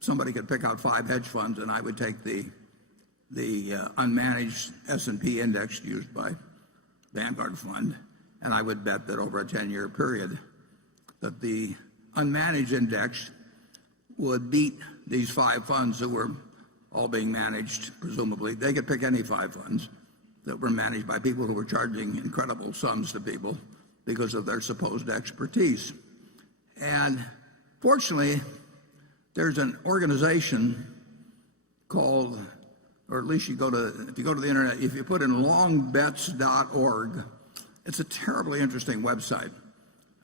somebody could pick out 5 hedge funds and I would take the unmanaged S&P index used by Vanguard Fund, and I would bet that over a 10-year period that the unmanaged index would beat these 5 funds that were all being managed, presumably. They could pick any 5 funds that were managed by people who were charging incredible sums to people because of their supposed expertise. And fortunately, there's an organization called, or at least if you go to the internet, if you put in longbets.org, it's a terribly interesting website.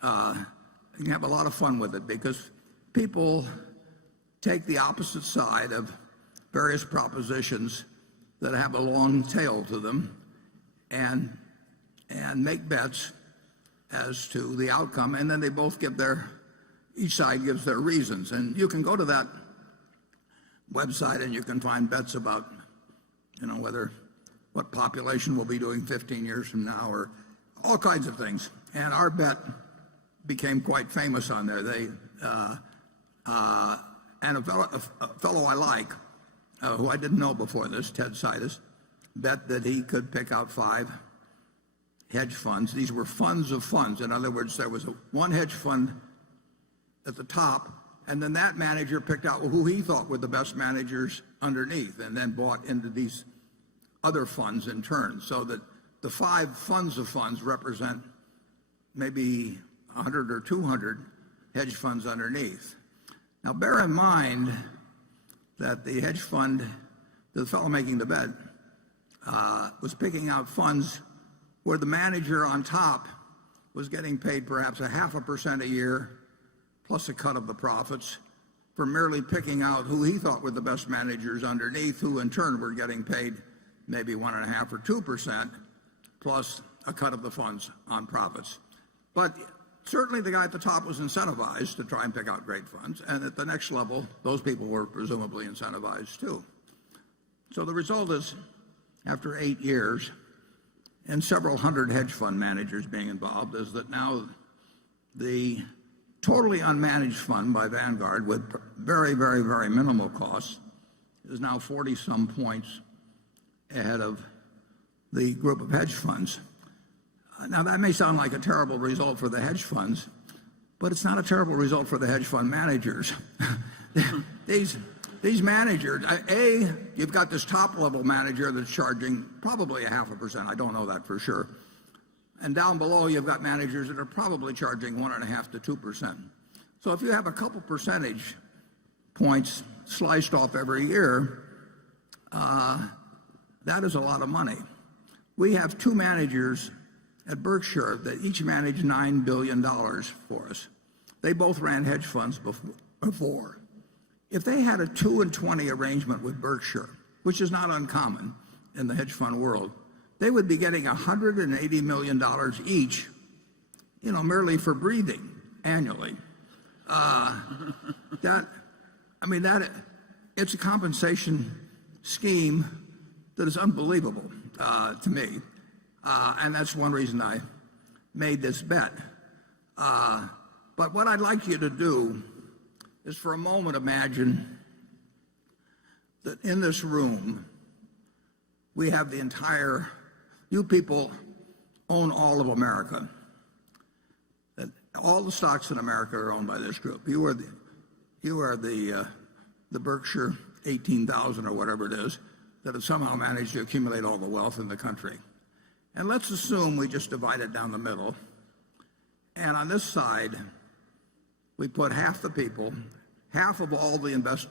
You can have a lot of fun with it because people take the opposite side of various propositions that have a long tail to them and make bets as to the outcome, and then they both give each side gives their reasons. And you can go to that website and you can find bets about, what population will be doing 15 years from now, or all kinds of things. And our bet became quite famous on there. And a fellow I like, who I didn't know before this, Ted Seides, bet that he could pick out 5 hedge funds. These were funds of funds. In other words, there was one hedge fund at the top, and then that manager picked out who he thought were the best managers underneath, and then bought into these other funds in turn, so that the 5 funds of funds represent maybe 100 or 200 hedge funds underneath. Now, bear in mind that the hedge fund, the fellow making the bet, was picking out funds where the manager on top was getting paid perhaps 0.5% a year, plus a cut of the profits, for merely picking out who he thought were the best managers underneath, who in turn were getting paid maybe 1.5% or 2%, plus a cut of the funds on profits. But certainly the guy at the top was incentivized to try and pick out great funds, and at the next level, those people were presumably incentivized too. So the result is, after 8 years, and several hundred hedge fund managers being involved, is that now the totally unmanaged fund by Vanguard, with very, very, very minimal costs, is now 40-some points ahead of the group of hedge funds. Now, that may sound like a terrible result for the hedge funds, but it's not a terrible result for the hedge fund managers. These managers, you've got this top-level manager that's charging probably 0.5%. I don't know that for sure. And down below, you've got managers that are probably charging 1.5% to 2%. So if you have a couple percentage points sliced off every year, that is a lot of money. We have two managers at Berkshire that each manage $9 billion for us. They both ran hedge funds before. If they had a 2 and 20 arrangement with Berkshire, which is not uncommon in the hedge fund world, they would be getting $180 million each, merely for breathing annually. It's a compensation scheme that is unbelievable to me. And that's one reason I made this bet. But what I'd like you to do is for a moment imagine that in this room we have you people own all of America. That all the stocks in America are owned by this group. You are the Berkshire 18,000 or whatever it is that have somehow managed to accumulate all the wealth in the country. And let's assume we just divide it down the middle. And on this side, we put half the people, half of all the investment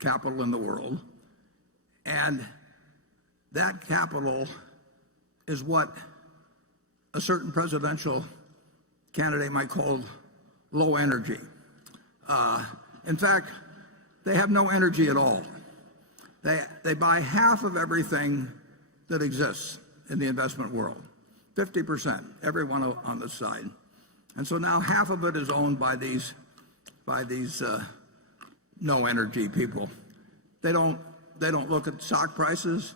capital in the world, and that capital is what a certain presidential candidate might call low energy. In fact, they have no energy at all. They buy half of everything that exists in the investment world, 50%, everyone on the side. And so now half of it is owned by these no energy people. They don't look at stock prices.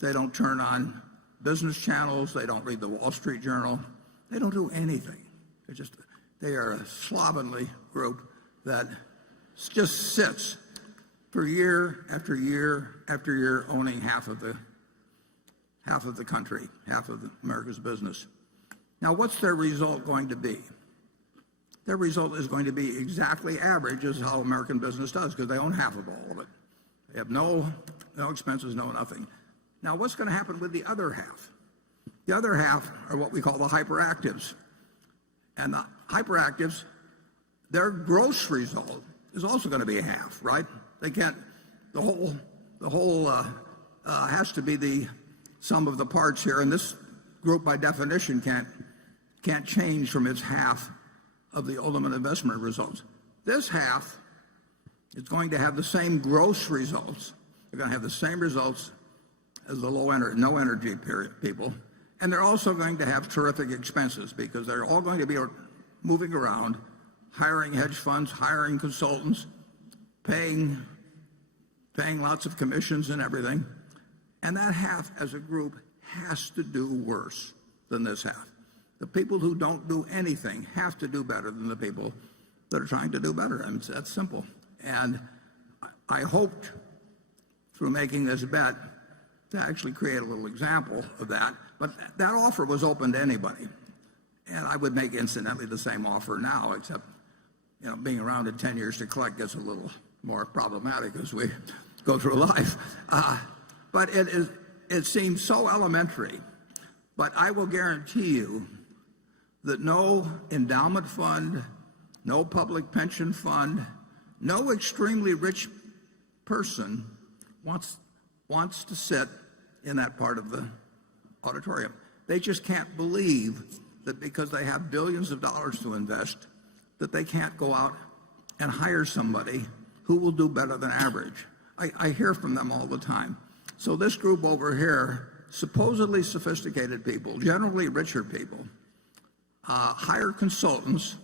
They don't turn on business channels. They don't read the Wall Street Journal. They don't do anything. They are a slovenly group that just sits for year after year after year owning half of the country, half of America's business. Now, what's their result going to be? Their result is going to be exactly average as how American business does, because they own half of all of it. They have no expenses, no nothing. Now, what's going to happen with the other half? The other half are what we call the hyperactives. And the hyperactives, their gross result is also going to be half, right? They can't, the whole has to be the sum of the parts here, and this group by definition can't change from its half of the ultimate investment results. This half is going to have the same gross results. They're going to have the same results as the no energy people, and they're also going to have terrific expenses because they're all going to be moving around, hiring hedge funds, hiring consultants, paying lots of commissions and everything. And that half as a group has to do worse than this half. The people who don't do anything have to do better than the people that are trying to do better. I mean, it's that simple. And I hoped through making this bet to actually create a little example of that. But that offer was open to anybody. And I would make incidentally the same offer now, except being around in 10 years to collect gets a little more problematic as we go through life. But it seems so elementary. But I will guarantee you that no endowment fund, no public pension fund, no extremely rich person wants to sit in that part of the auditorium. They just can't believe that because they have billions of dollars to invest, that they can't go out and hire somebody who will do better than average. I hear from them all the time. So this group over here, supposedly sophisticated people, generally richer people, hire consultants,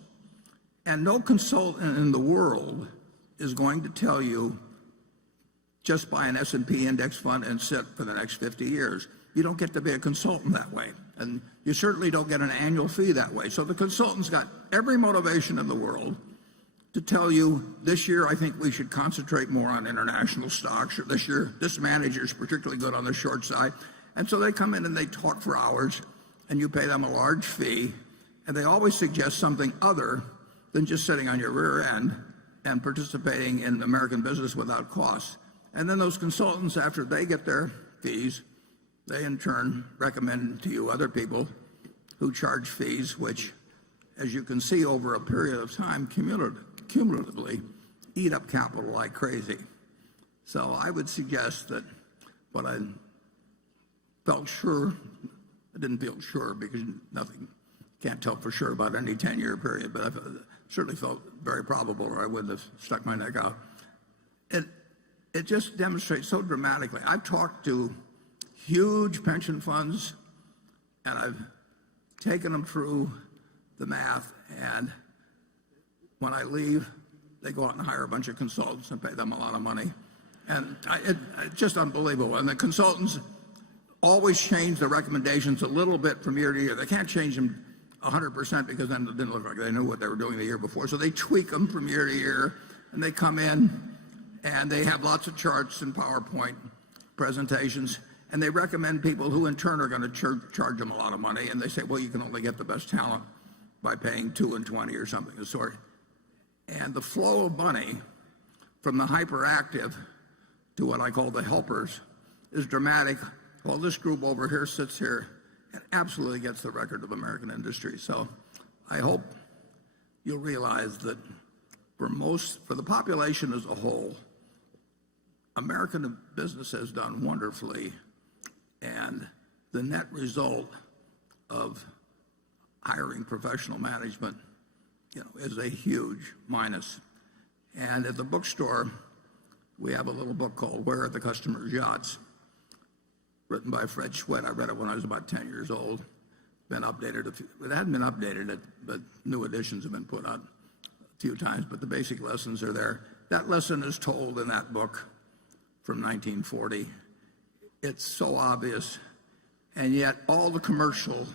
and no consultant in the world is going to tell you just buy an S&P index fund and sit for the next 50 years. You don't get to be a consultant that way, and you certainly don't get an annual fee that way. So the consultant's got every motivation in the world to tell you, this year I think we should concentrate more on international stocks, or this year this manager's particularly good on the short side. And so they come in and they talk for hours, and you pay them a large fee, and they always suggest something other than just sitting on your rear end and participating in American business without cost. And then those consultants, after they get their fees, they in turn recommend to you other people who charge fees, which, as you can see over a period of time, cumulatively eat up capital like crazy. So I would suggest that what I felt sure, I didn't feel sure because nothing, can't tell for sure about any 10-year period, but I certainly felt very probable or I wouldn't have stuck my neck out. It just demonstrates so dramatically. I've talked to huge pension funds and I've taken them through the math, and when I leave, they go out and hire a bunch of consultants and pay them a lot of money. And it's just unbelievable. And the consultants always change the recommendations a little bit from year to year. They can't change them 100% because then it didn't look like they knew what they were doing the year before. So they tweak them from year to year, and they come in and they have lots of charts and PowerPoint presentations, and they recommend people who in turn are going to charge them a lot of money. And they say, well, you can only get the best talent by paying 2 and 20 or something of the sort. And the flow of money from the hyperactive to what I call the helpers is dramatic. Well, this group over here sits here and absolutely gets the record of American industry. So I hope you'll realize that for the population as a whole, American business has done wonderfully, and the net result of hiring professional management, is a huge minus. And at the bookstore, we have a little book called Where Are the Customer's Yachts? Written by Fred Schwett. I read it when I was about 10 years old. Been updated it hadn't been updated, but new editions have been put out a few times, but the basic lessons are there. That lesson is told in that book from 1940. It's so obvious, and yet all the commercial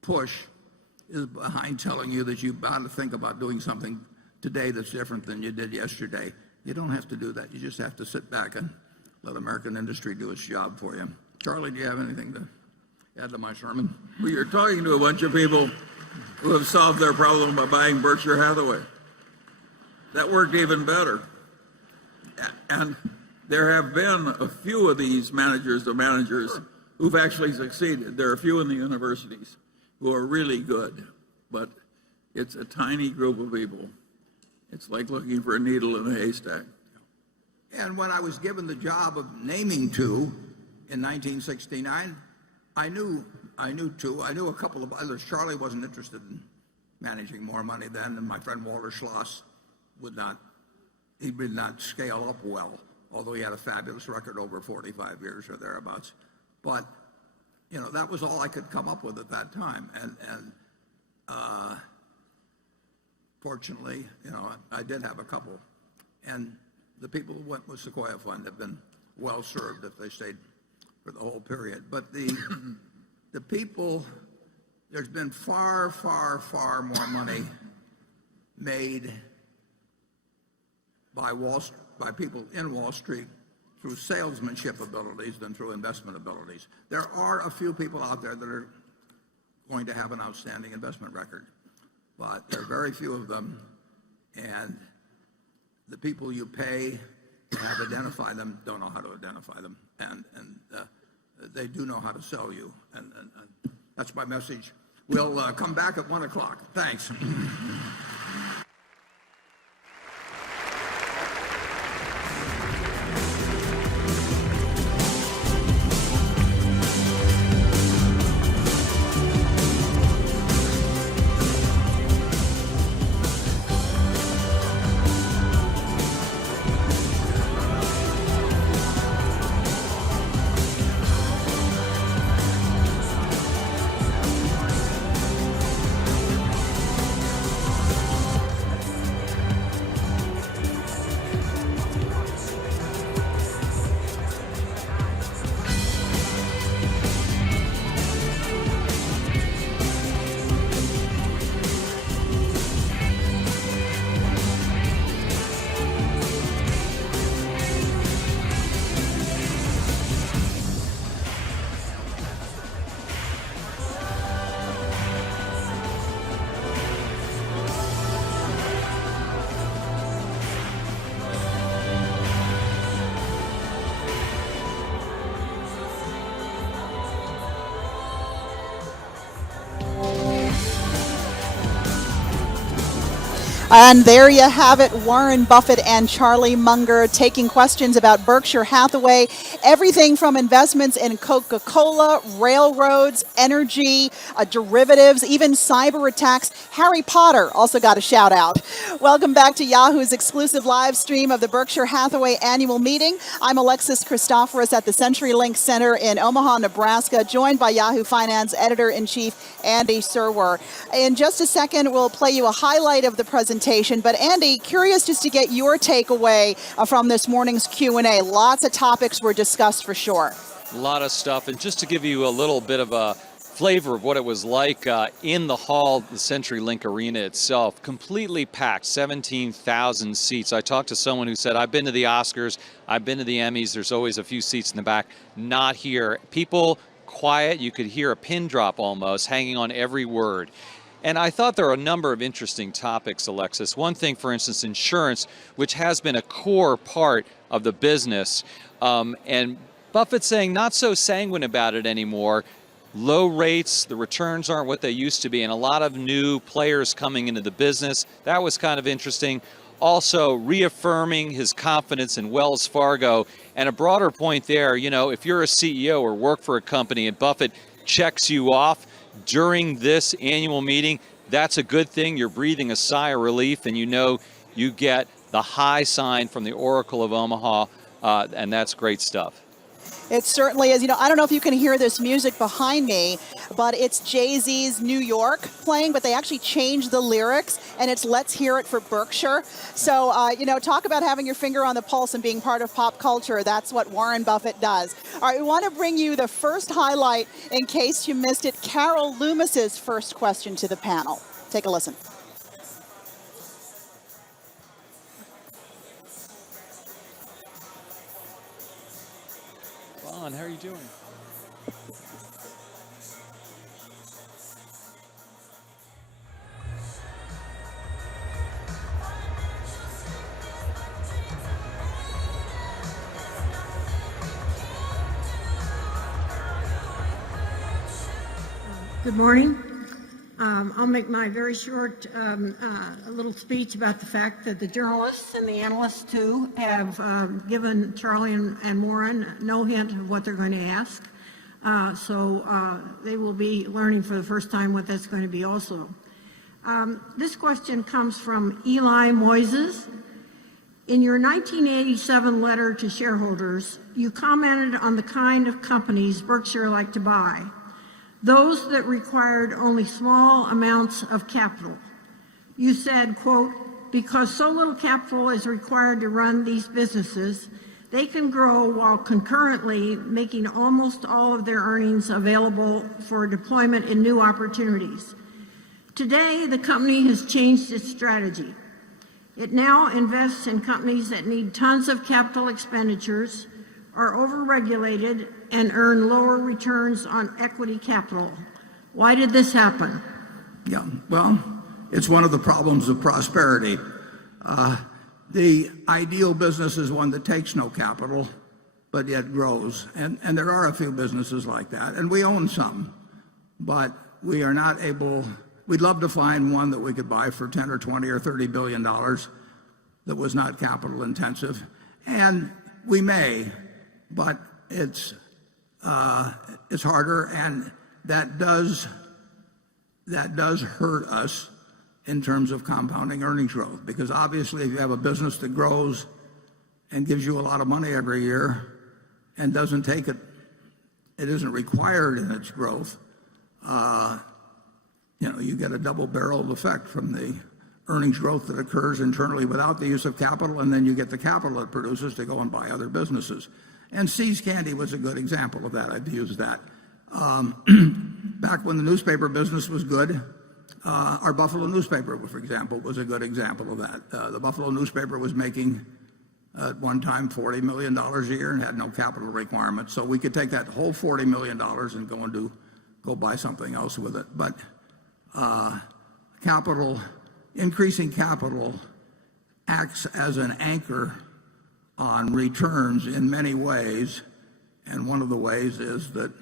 push is behind telling you that you've got to think about doing something today that's different than you did yesterday. You don't have to do that. You just have to sit back and let American industry do its job for you. Charlie, do you have anything to add to my sermon? Well, you're talking to a bunch of people who have solved their problem by buying Berkshire Hathaway. That worked even better. And there have been a few of these managers of managers who've actually succeeded. There are a few in the universities who are really good, but it's a tiny group of people. It's like looking for a needle in a haystack. And when I was given the job of naming two in 1969, I knew two. I knew a couple of others. Charlie wasn't interested in managing more money then, and my friend Walter Schloss would not scale up well, although he had a fabulous record over 45 years or thereabouts. But that was all I could come up with at that time. And fortunately, I did have a couple. And the people who went with Sequoia Fund have been well served if they stayed for the whole period. But the people, there's been far, far, far more money made by people in Wall Street through salesmanship abilities than through investment abilities. There are a few people out there that are going to have an outstanding investment record, but there are very few of them, and the people you pay to have identify them don't know how to identify them, and they do know how to sell you, and that's my message. We'll come back at 1 o'clock. Thanks. And there you have it, Warren Buffett and Charlie Munger taking questions about Berkshire Hathaway, everything from investments in Coca-Cola, railroads, energy, derivatives, even cyber attacks. Harry Potter also got a shout out. Welcome back to Yahoo's exclusive live stream of the Berkshire Hathaway annual meeting. I'm Alexis Christoforous at the CenturyLink Center in Omaha, Nebraska, joined by Yahoo Finance Editor-in-Chief Andy Serwer. In just a second, we'll play you a highlight of the presentation. But Andy, curious just to get your takeaway from this morning's Q&A. Lots of topics were discussed for sure. A lot of stuff. And just to give you a little bit of a flavor of what it was like in the hall, the CenturyLink Arena itself, completely packed, 17,000 seats. I talked to someone who said, I've been to the Oscars, I've been to the Emmys, there's always a few seats in the back. Not here. People quiet, you could hear a pin drop almost, hanging on every word. And I thought there are a number of interesting topics, Alexis. One thing, for instance, insurance, which has been a core part of the business. And Buffett saying not so sanguine about it anymore. Low rates, the returns aren't what they used to be, and a lot of new players coming into the business. That was kind of interesting. Also reaffirming his confidence in Wells Fargo. And a broader point there, you know, if you're a CEO or work for a company and Buffett checks you off during this annual meeting, that's a good thing. You're breathing a sigh of relief, and you know you get the high sign from the Oracle of Omaha, and that's great stuff. It certainly is. You know, I don't know if you can hear this music behind me, but it's Jay-Z's New York playing, but they actually changed the lyrics, and it's Let's Hear It for Berkshire. So, you know, talk about having your finger on the pulse and being part of pop culture. That's what Warren Buffett does. All right, we want to bring you the first highlight in case you missed it. Carol Loomis's first question to the panel. Take a listen. How are you doing? Good morning. I'll make my very short a little speech about the fact that the journalists and the analysts too have given Charlie and Warren no hint of what they're going to ask. So they will be learning for the first time what that's going to be also. This question comes from Eli Moises. In your 1987 letter to shareholders, you commented on the kind of companies Berkshire liked to buy. Those that required only small amounts of capital. You said, quote, because so little capital is required to run these businesses, they can grow while concurrently making almost all of their earnings available for deployment in new opportunities. Today, the company has changed its strategy. It now invests in companies that need tons of capital expenditures, are overregulated, and earn lower returns on equity capital. Why did this happen? Yeah, well, it's one of the problems of prosperity. The ideal business is one that takes no capital, but yet grows. And there are a few businesses like that, and we own some. But we are not able, we'd love to find one that we could buy for 10 or 20 or $30 billion that was not capital intensive. And we may, but it's harder, and that does hurt us in terms of compounding earnings growth, because obviously if you have a business that grows and gives you a lot of money every year and doesn't take it, it isn't required in its growth, you know, you get a double-barreled effect from the earnings growth that occurs internally without the use of capital, and then you get the capital it produces to go and buy other businesses. And See's Candy was a good example of that. I've used that. Back when the newspaper business was good, our Buffalo newspaper, for example, was a good example of that. The Buffalo newspaper was making, at one time, $40 million a year and had no capital requirements. So we could take that whole $40 million and go buy something else with it. But increasing capital acts as an anchor on returns in many ways, and one of the ways is that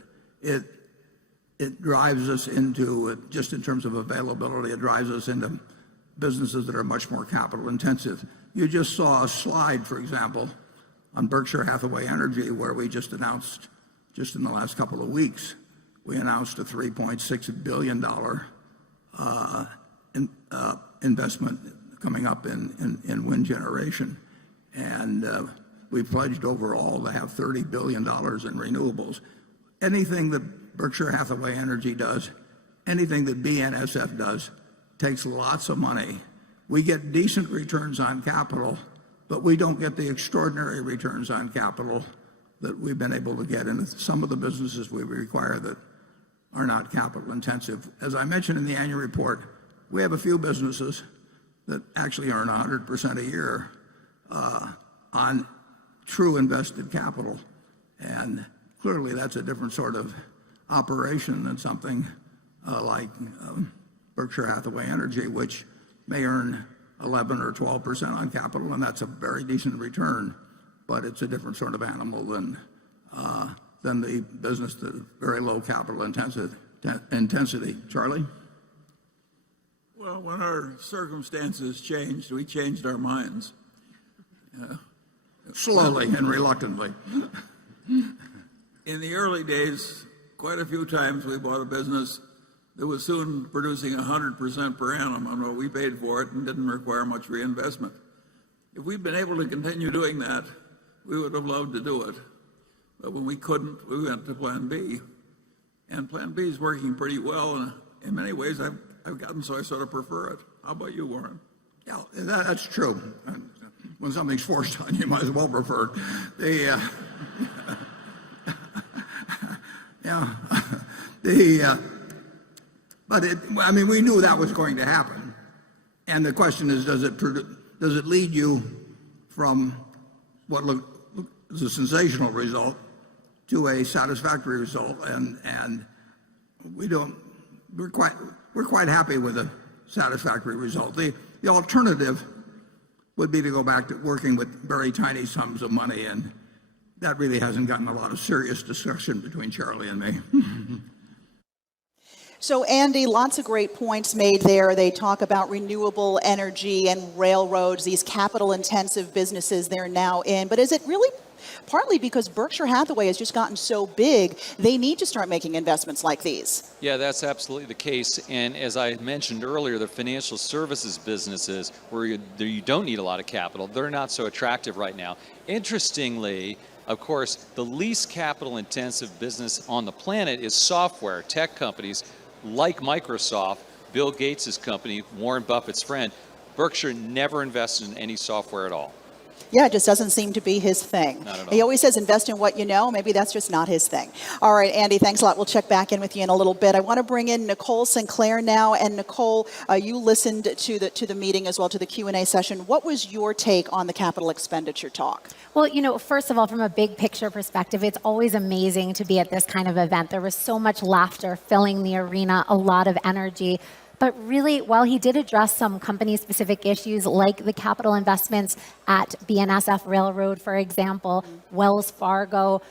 it drives us into, just in terms of availability, it drives us into businesses that are much more capital intensive. You just saw a slide, for example, on Berkshire Hathaway Energy, where we just announced, just in the last couple of weeks, we announced a $3.6 billion investment coming up in wind generation. And we pledged overall to have $30 billion in renewables. Anything that Berkshire Hathaway Energy does, anything that BNSF does, takes lots of money. We get decent returns on capital, but we don't get the extraordinary returns on capital that we've been able to get in some of the businesses we require that are not capital intensive. As I mentioned in the annual report, we have a few businesses that actually earn 100% a year on true invested capital. And clearly that's a different sort of operation than something like Berkshire Hathaway Energy, which may earn 11 or 12% on capital, and that's a very decent return, but it's a different sort of animal than the business that is very low capital intensity. Charlie? Well, when our circumstances changed, we changed our minds. Slowly and reluctantly. In the early days, quite a few times we bought a business that was soon producing 100% per annum on what we paid for it and didn't require much reinvestment. If we'd been able to continue doing that, we would have loved to do it. But when we couldn't, we went to Plan B. And Plan B is working pretty well. And in many ways, I've gotten so I sort of prefer it. How about you, Warren? Yeah, that's true. When something's forced on you, you might as well prefer it. But I mean, we knew that was going to happen. And the question is, does it lead you from what is a sensational result to a satisfactory result? And we're quite happy with a satisfactory result. The alternative would be to go back to working with very tiny sums of money, and that really hasn't gotten a lot of serious discussion between Charlie and me. So, Andy, lots of great points made there. They talk about renewable energy and railroads, these capital-intensive businesses they're now in. But is it really partly because Berkshire Hathaway has just gotten so big, they need to start making investments like these? Yeah, that's absolutely the case. And as I mentioned earlier, the financial services businesses where you don't need a lot of capital, they're not so attractive right now. Interestingly, of course, the least capital-intensive business on the planet is software, tech companies like Microsoft, Bill Gates' company, Warren Buffett's friend. Berkshire never invested in any software at all. Yeah, it just doesn't seem to be his thing. Not at all. He always says invest in what you know. Maybe that's just not his thing. All right, Andy, thanks a lot. We'll check back in with you in a little bit. I want to bring in Nicole Sinclair now. And Nicole, you listened to the meeting as well, to the Q&A session. What was your take on the capital expenditure talk? Well, first of all, from a big picture perspective, it's always amazing to be at this kind of event. There was so much laughter filling the arena, a lot of energy. But really, while he did address some company-specific issues like the capital investments at BNSF Railroad, for example, Wells Fargo,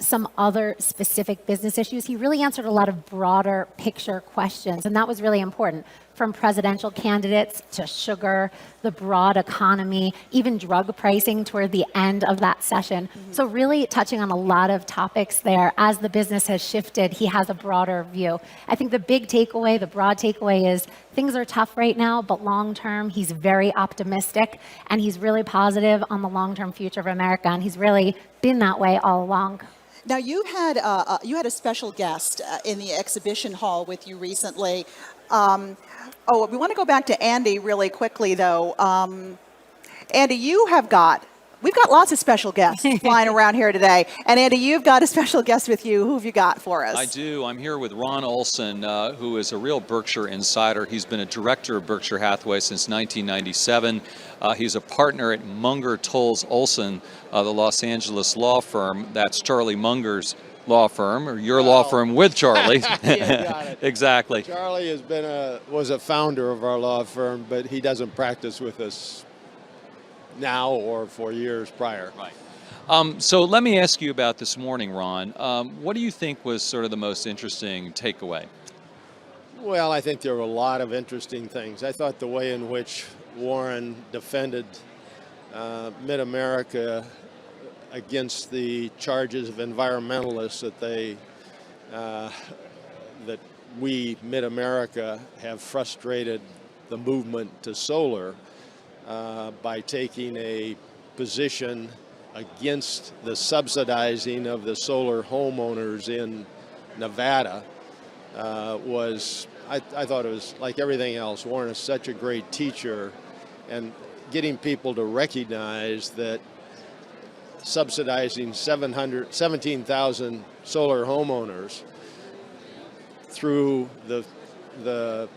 some other specific business issues, he really answered a lot of broader picture questions. And that was really important. From presidential candidates to sugar, the broad economy, even drug pricing toward the end of that session. So really touching on a lot of topics there. As the business has shifted, he has a broader view. I think the big takeaway, the broad takeaway is things are tough right now, but long term, he's very optimistic and he's really positive on the long-term future of America. And he's really been that way all along. Now, you had a special guest in the exhibition hall with you recently. We want to go back to Andy really quickly, though. Andy, we've got lots of special guests flying around here today. And Andy, you've got a special guest with you. Who have you got for us? I do. I'm here with Ron Olson, who is a real Berkshire insider. He's been a director of Berkshire Hathaway since 1997. He's a partner at Munger, Tolles, Olson, the Los Angeles law firm. That's Charlie Munger's law firm, or your law firm with Charlie. Got it. Exactly. Charlie was a founder of our law firm, but he doesn't practice with us now or for years prior. Right. So let me ask you about this morning, Ron. What do you think was sort of the most interesting takeaway? Well, I think there were a lot of interesting things. I thought the way in which Warren defended Mid-America against the charges of environmentalists that we, Mid-America, have frustrated the movement to solar by taking a position against the subsidizing of the solar homeowners in Nevada I thought it was like everything else. Warren is such a great teacher, and getting people to recognize that subsidizing 17,000 solar homeowners through the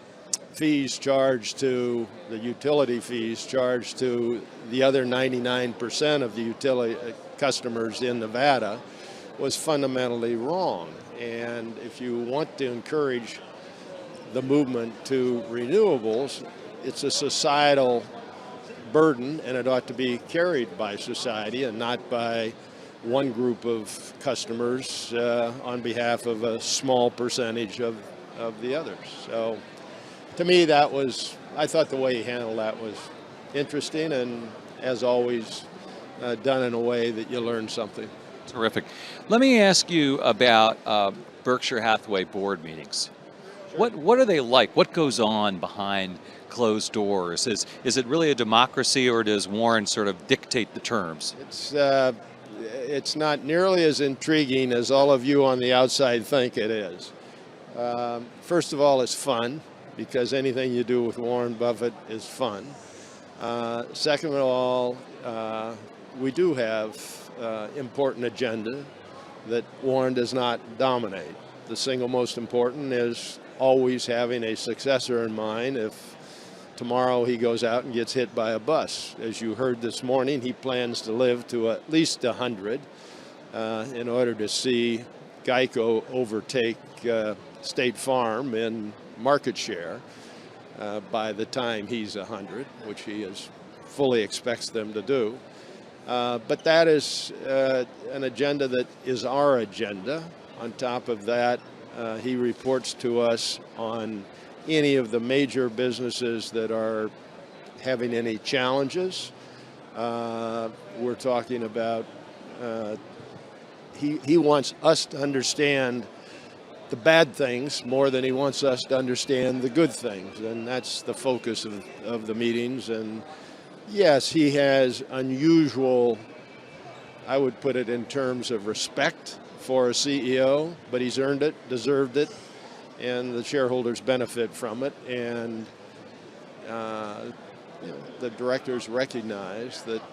fees charged to the utility fees charged to the other 99% of the utility customers in Nevada was fundamentally wrong. And if you want to encourage the movement to renewables, it's a societal burden, and it ought to be carried by society and not by one group of customers on behalf of a small percentage of the others. So to me, I thought the way he handled that was interesting, and as always, done in a way that you learn something. Terrific. Let me ask you about Berkshire Hathaway board meetings. What are they like? What goes on behind closed doors? Is it really a democracy, or does Warren sort of dictate the terms? It's not nearly as intriguing as all of you on the outside think it is. First of all, it's fun, because anything you do with Warren Buffett is fun. Second of all, we do have important agenda that Warren does not dominate. The single most important is always having a successor in mind if tomorrow he goes out and gets hit by a bus. As you heard this morning, he plans to live to at least 100 in order to see Geico overtake State Farm in market share by the time he's 100, which he fully expects them to do. But that is an agenda that is our agenda. On top of that, he reports to us on any of the major businesses that are having any challenges. We're talking about, he wants us to understand the bad things more than he wants us to understand the good things. And that's the focus of the meetings. And yes, he has unusual, I would put it in terms of respect for a CEO, but he's earned it, deserved it, and the shareholders benefit from it. And the directors recognize that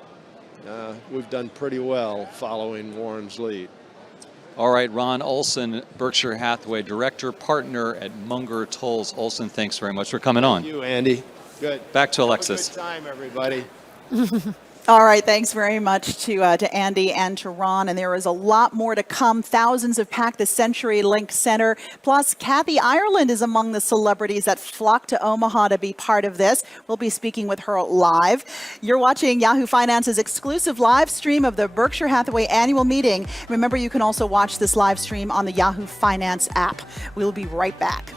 we've done pretty well following Warren's lead. All right, Ron Olson, Berkshire Hathaway Director, Partner at Munger, Tolles. Olson, thanks very much for coming on. Thank you, Andy. Good. Back to Alexis. Have a good time, everybody. All right, thanks very much to Andy and to Ron, and there is a lot more to come. Thousands have packed the CenturyLink Center, plus Kathy Ireland is among the celebrities that flocked to Omaha to be part of this. We'll be speaking with her live. You're watching Yahoo Finance's exclusive live stream of the Berkshire Hathaway annual meeting. Remember, you can also watch this live stream on the Yahoo Finance app. We'll be right back.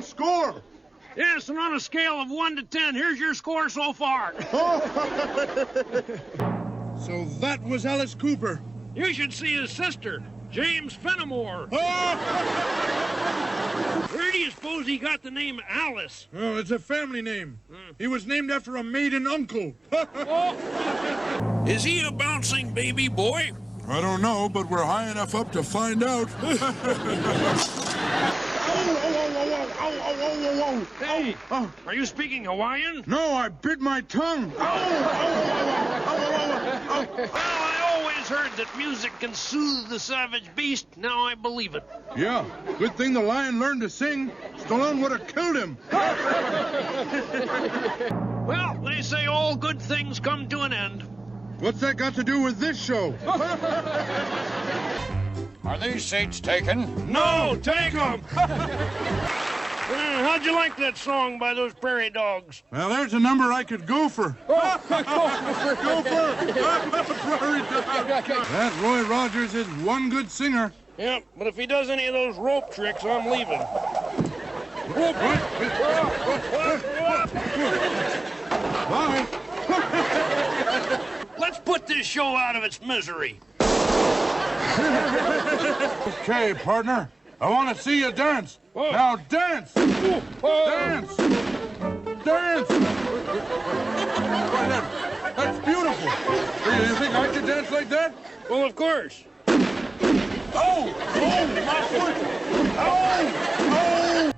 Score. Yes, and on a scale of 1 to 10, here's your score so far. So that was Alice Cooper. You should see his sister, James Fenimore. Where do you suppose he got the name Alice? Oh, it's a family name. He was named after a maiden uncle. Is he a bouncing baby boy? I don't know, but we're high enough up to find out. Hey, are you speaking Hawaiian? No, I bit my tongue. Well, I always heard that music can soothe the savage beast. Now I believe it. Yeah, good thing the lion learned to sing. Stallone would have killed him. Well, they say all good things come to an end. What's that got to do with this show? Are these seats taken? No, take them! How'd you like that song by those prairie dogs? Well, there's a number I could go for. Go for! That Roy Rogers is one good singer. Yeah, but if he does any of those rope tricks, I'm leaving. Bye. Let's put this show out of its misery. Okay, partner. I want to see you dance. Now dance! Dance! Dance! That's beautiful. You think I could dance like that? Well, of course. Oh! Oh, my foot! Oh! Oh!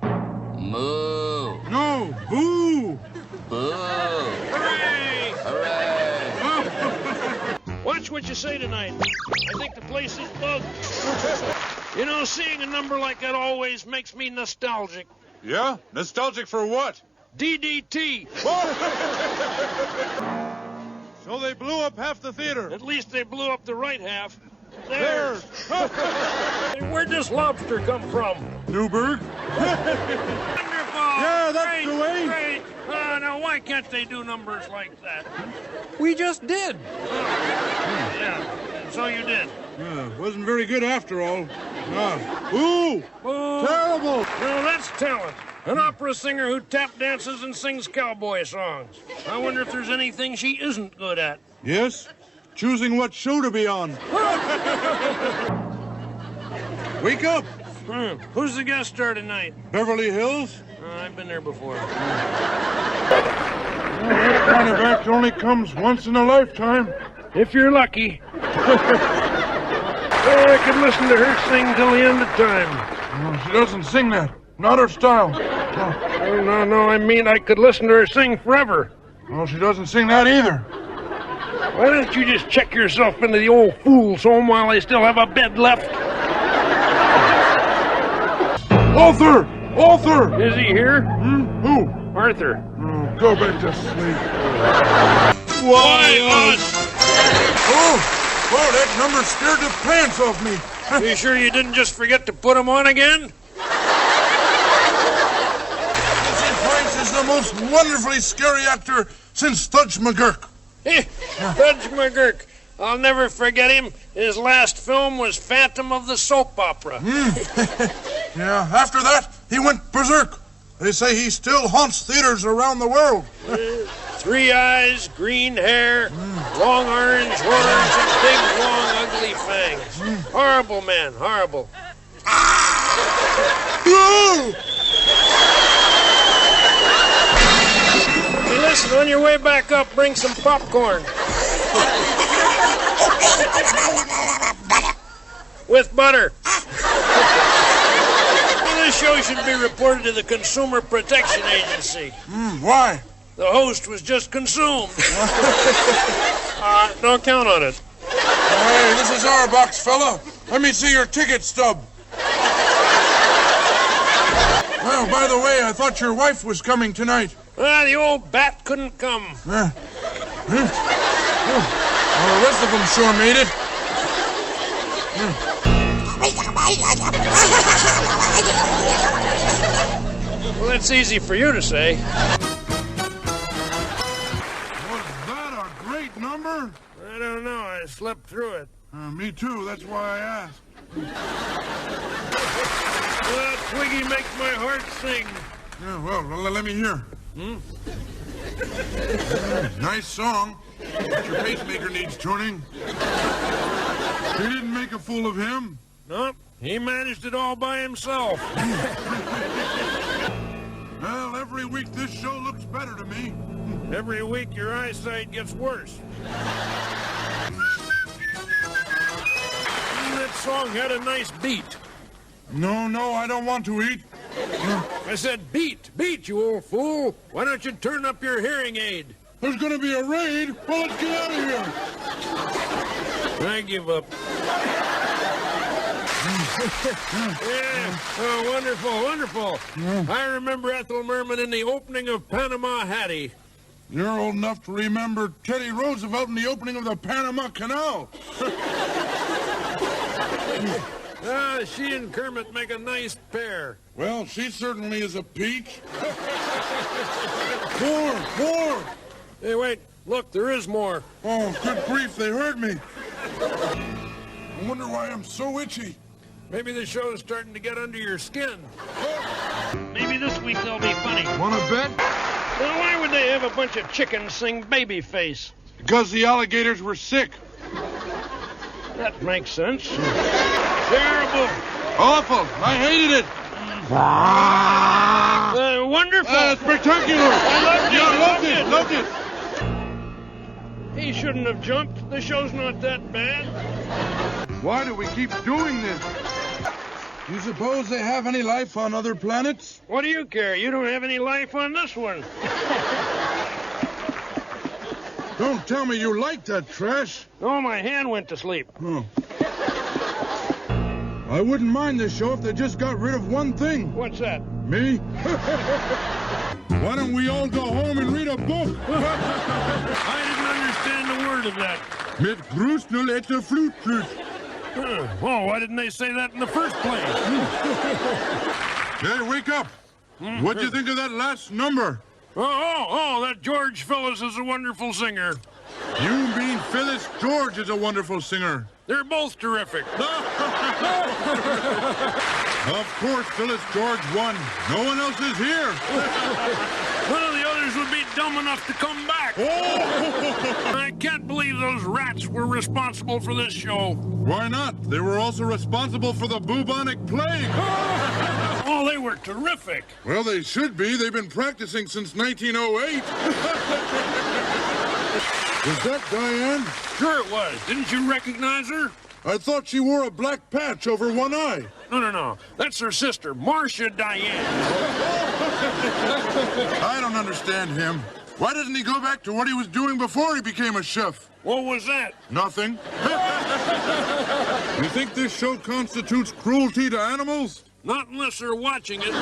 Moo. No! Boo! Boo. Hooray! Hooray! Watch what you say tonight. I think the place is bugged. You know, seeing a number like that always makes me nostalgic. Yeah? Nostalgic for what? DDT. So they blew up half the theater. At least they blew up the right half. There. Where'd this lobster come from? Newburgh. Wonderful. Yeah, that's the way. Great. Now, why can't they do numbers like that? We just did. Yeah, so you did. Wasn't very good after all. Ooh! Terrible! Well, that's talent. An opera singer who tap dances and sings cowboy songs. I wonder if there's anything she isn't good at. Yes? Choosing what show to be on. Wake up! Who's the guest star tonight? Beverly Hills? I've been there before. That kind of act only comes once in a lifetime. If you're lucky. I could listen to her sing till the end of time. No, she doesn't sing that. Not her style. No, I mean I could listen to her sing forever. Well, she doesn't sing that either. Why don't you just check yourself into the old fool's home while I still have a bed left? Arthur! Arthur! Is he here? Who? Arthur. Go back to sleep. Why us? Oh, that number scared the pants off me. You sure you didn't just forget to put them on again? Price is the most wonderfully scary actor since Thudge McGurk. Thudge McGurk. I'll never forget him. His last film was Phantom of the Soap Opera. Yeah, after that, he went berserk. They say he still haunts theaters around the world. 3 eyes, green hair, long orange horns, and big, long, ugly fangs. Horrible man, horrible. Hey, listen, on your way back up, bring some popcorn. With butter. This show should be reported to the Consumer Protection Agency. Why? The host was just consumed. Don't count on it. Hey, this is our box, fella. Let me see your ticket stub. Well, by the way, I thought your wife was coming tonight. The old bat couldn't come. Well, the rest of them sure made it. Well, that's easy for you to say. Was that a great number? I don't know. I slept through it. Me too. That's why I asked. Twiggy makes my heart sing. Yeah, well, let me hear. Nice song. Your pacemaker needs tuning. She didn't make a fool of him. Nope, he managed it all by himself. Well, every week this show looks better to me. Every week your eyesight gets worse. That song had a nice beat. No, I don't want to eat. I said beat, you old fool. Why don't you turn up your hearing aid? There's gonna be a raid. Well, let's get out of here. I give up. Yeah. Oh, wonderful. I remember Ethel Merman in the opening of Panama Hattie. You're old enough to remember Teddy Roosevelt in the opening of the Panama Canal. She and Kermit make a nice pair. Well, she certainly is a peach. More! Hey, wait. Look, there is more. Oh, good grief, they heard me. I wonder why I'm so itchy. Maybe the show is starting to get under your skin. Maybe this week they'll be funny. Wanna bet? Well, why would they have a bunch of chickens sing Babyface? Because the alligators were sick. That makes sense. Terrible. Awful. I hated it. Wonderful. Spectacular. I loved it. He shouldn't have jumped. The show's not that bad. Why do we keep doing this? Do you suppose they have any life on other planets? What do you care? You don't have any life on this one. Don't tell me you like that trash. Oh, my hand went to sleep. Oh. I wouldn't mind this show if they just got rid of one thing. What's that? Me? Why don't we all go home and read a book? I didn't understand a word of that. Mit Grusnul et der Flutflüt. Oh, why didn't they say that in the first place? Hey, wake up. What'd you think of that last number? Oh, that George Phyllis is a wonderful singer. You mean Phyllis George is a wonderful singer. They're both terrific. Of course, Phyllis George won. No one else is here. None of the others would be dumb enough to come back. I can't believe those rats were responsible for this show. Why not? They were also responsible for the bubonic plague. Oh, they were terrific. Well, they should be. They've been practicing since 1908. Was that Diane? Sure it was. Didn't you recognize her? I thought she wore a black patch over one eye. No. That's her sister, Marcia Diane. I don't understand him. Why doesn't he go back to what he was doing before he became a chef? What was that? Nothing. You think this show constitutes cruelty to animals? Not unless they're watching it.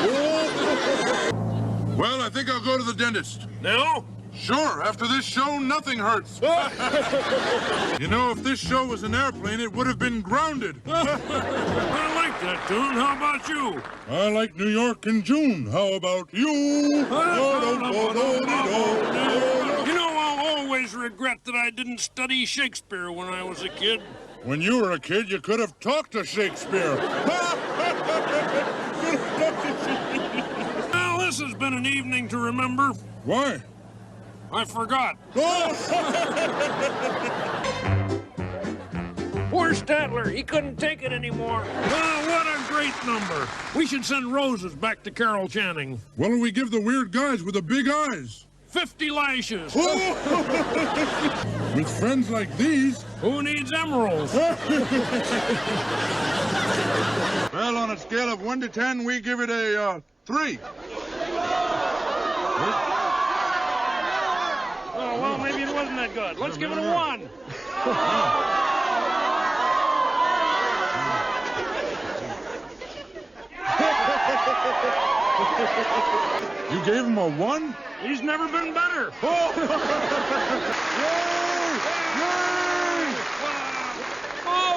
Well, I think I'll go to the dentist. No? Sure, after this show, nothing hurts. You know, if this show was an airplane, it would have been grounded. I like that tune. How about you? I like New York in June. How about you? You know, I'll always regret that I didn't study Shakespeare when I was a kid. When you were a kid, you could have talked to Shakespeare. Well, this has been an evening to remember. Why? I forgot. Poor Statler, he couldn't take it anymore. Oh, what a great number. We should send roses back to Carol Channing. What'll we give the weird guys with the big eyes? 50 lashes. With friends like these. Who needs emeralds? Well, on a scale of 1 to 10, we give it a 3. Oh, well, maybe it wasn't that good. Let's give it a 1. You gave him a 1? He's never been better. Oh,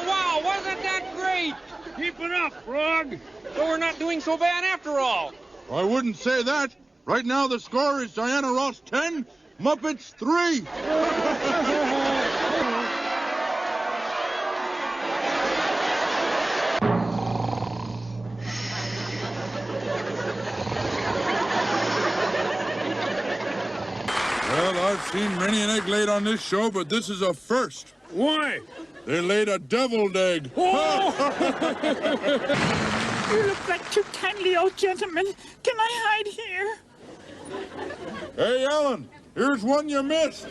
wow, wasn't that great? Keep it up, Frog. So we're not doing so bad after all. I wouldn't say that. Right now, the score is Diana Ross 10, Muppets 3. Well, I've seen many an egg laid on this show, but this is a first. Why? They laid a deviled egg. You look like two kindly old gentlemen. Can I hide here? Hey, Alan, here's one you missed.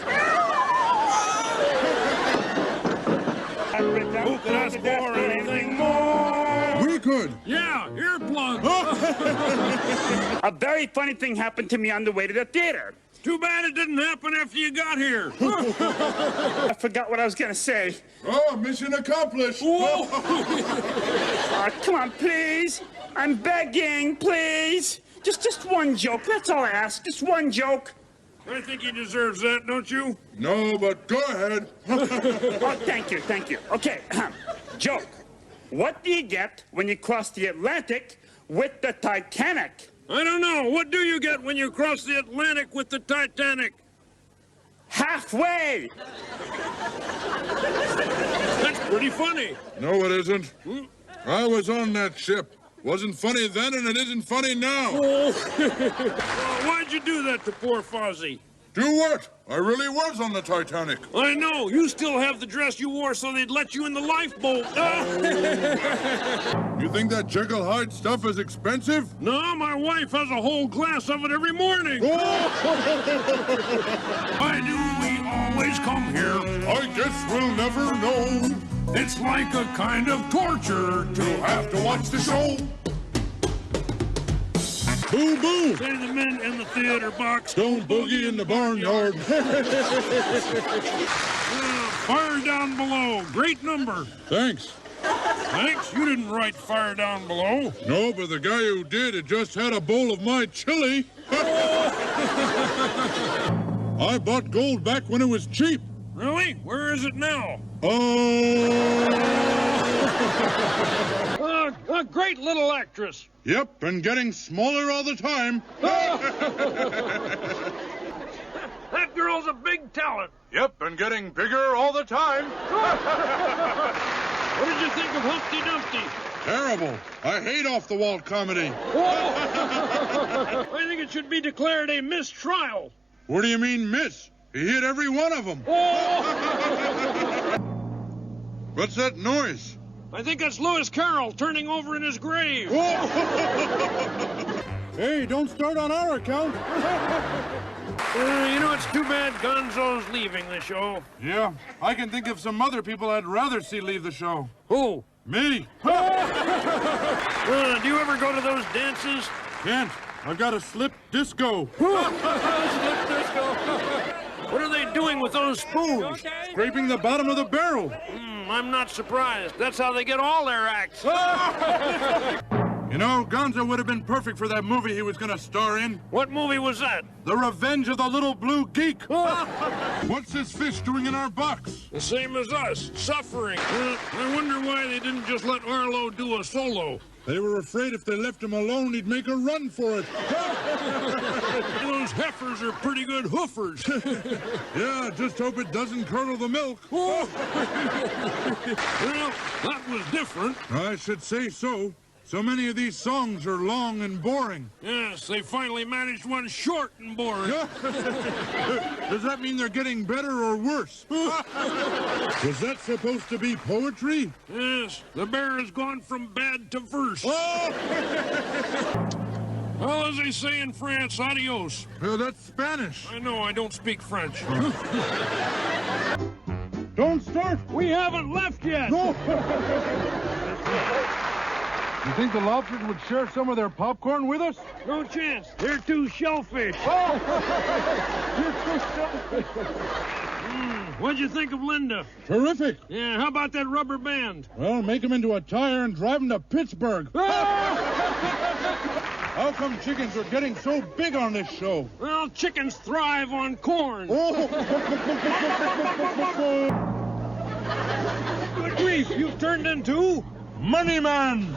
Who could ask for anything more? We could. Yeah, earplugs. A very funny thing happened to me on the way to the theater. Too bad it didn't happen after you got here. I forgot what I was going to say. Oh, mission accomplished. Come on, please. I'm begging, please. Just one joke. That's all I ask. Just one joke. I think he deserves that, don't you? No, but go ahead. Oh, thank you. Okay, joke. What do you get when you cross the Atlantic with the Titanic? I don't know. What do you get when you cross the Atlantic with the Titanic? Halfway. That's pretty funny. No, it isn't. I was on that ship. Wasn't funny then, and it isn't funny now. Why'd you do that to poor Fozzie? Do what? I really was on the Titanic. I know. You still have the dress you wore so they'd let you in the lifeboat. You think that Jekyll Hyde stuff is expensive? No, my wife has a whole glass of it every morning. Why do we always come here? I guess we'll never know. It's like a kind of torture to have to watch the show. Boo boo! Say to the men in the theater box, Don't boogie in the barnyard. Fire Down Below. Great number. Thanks. Thanks. You didn't write Fire Down Below. No, but the guy who did had just had a bowl of my chili. I bought gold back when it was cheap. Really? Where is it now? A great little actress. Yep, and getting smaller all the time. That girl's a big talent. Yep, and getting bigger all the time. What did you think of Humpty Dumpty? Terrible. I hate off-the-wall comedy. I think it should be declared a mistrial. What do you mean, miss? He hit every one of them. What's that noise? I think that's Lewis Carroll turning over in his grave. Hey, don't start on our account. You know, it's too bad Gonzo's leaving the show. Yeah, I can think of some other people I'd rather see leave the show. Who? Me. Do you ever go to those dances? Can't. I've got a slip disco. Slip disco. What are they doing with those spoons? Scraping the bottom of the barrel. I'm not surprised. That's how they get all their acts. You know, Gonzo would have been perfect for that movie he was going to star in. What movie was that? The Revenge of the Little Blue Geek. What's this fish doing in our box? The same as us, suffering. I wonder why they didn't just let Arlo do a solo. They were afraid if they left him alone, he'd make a run for it. Those heifers are pretty good hoofers. Yeah, just hope it doesn't curdle the milk. Well, that was different. I should say so. So many of these songs are long and boring. Yes, they finally managed one short and boring. Does that mean they're getting better or worse? Was that supposed to be poetry? Yes, the bear has gone from bad to verse. Well, as they say in France, adios. That's Spanish. I know, I don't speak French. Don't start. We haven't left yet. No. You think the lobsters would share some of their popcorn with us? No chance. They're too shellfish. You're too shellfish. What'd you think of Linda? Terrific. Yeah, how about that rubber band? Well, make him into a tire and drive him to Pittsburgh. How come chickens are getting so big on this show? Well, chickens thrive on corn. Good grief, you've turned into... Money Man!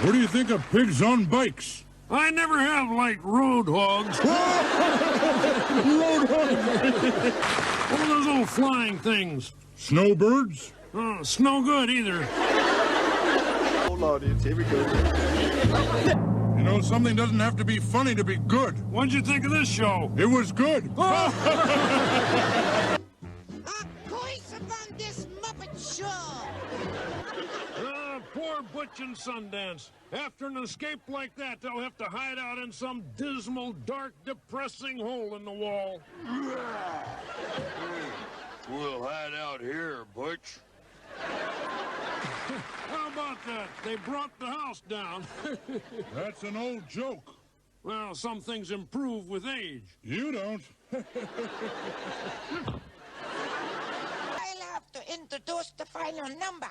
What do you think of pigs on bikes? I never have liked road hogs. Road hogs! What are those old flying things? Snowbirds? Snow good either. Hold on, here we go. You know, something doesn't have to be funny to be good. What'd you think of this show? It was good. Poor Butch and Sundance. After an escape like that, they'll have to hide out in some dismal, dark, depressing hole in the wall. We'll hide out here, Butch. How about that? They brought the house down. That's an old joke. Well, some things improve with age. You don't. I'll have to introduce the final number.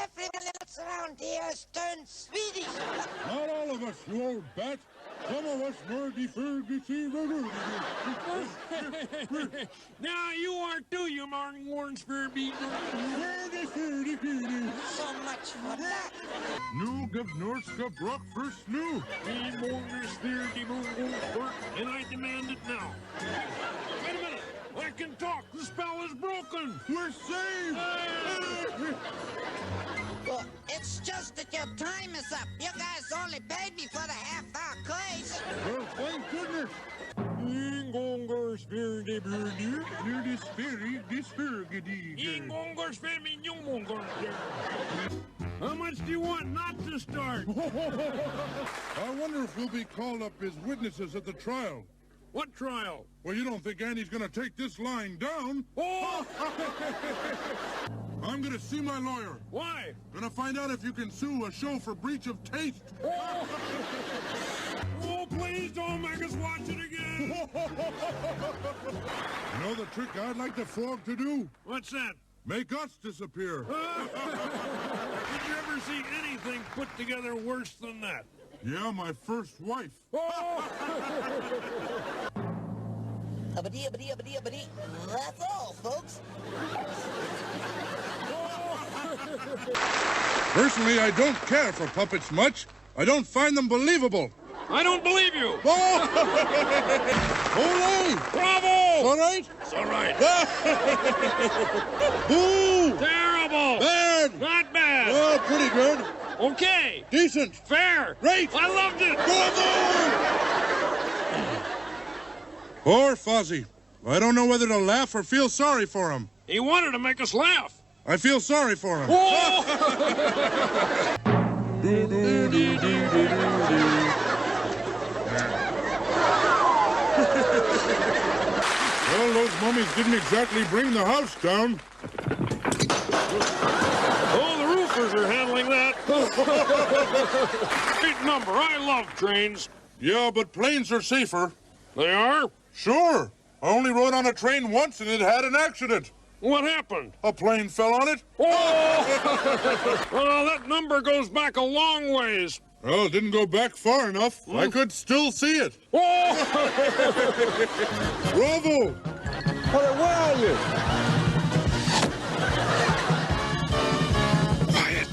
Everyone else around here has turned Swedish. Not all of us, you old bat. Some of us nerdy furgy. Now you are too, you Martin Warren Spearbeat. So much for that. Nu Gavnorska Brock first new. And I demand it now. Wait a minute. I can talk. The spell is broken. We're saved. Well, it's just that your time is up. You guys only paid me for the half-hour quiz. Well, thank goodness. How much do you want not to start? I wonder if we'll be called up as witnesses at the trial. What trial? Well, you don't think Andy's gonna take this lying down? Oh! I'm gonna see my lawyer. Why? Gonna find out if you can sue a show for breach of taste. Oh, oh please don't make us watch it again. You know the trick I'd like the frog to do? What's that? Make us disappear. Did you ever see anything put together worse than that? Yeah, my first wife. That's all, folks. Personally, I don't care for puppets much. I don't find them believable. I don't believe you. Ole! Bravo! All right? It's all right. Boo! Terrible. Bad. Not bad. Oh, pretty good. Okay. Decent. Fair. Great. I loved it. Poor Fozzie. I don't know whether to laugh or feel sorry for him. He wanted to make us laugh. I feel sorry for him. Well, those mummies didn't exactly bring the house down. Oh, the roofers are handling that. Great number. I love trains. Yeah, but planes are safer. They are? Sure. I only rode on a train once and it had an accident. What happened? A plane fell on it. Oh! Well, that number goes back a long ways. Well, it didn't go back far enough. I could still see it. Oh! Bravo! Where are you? Quiet.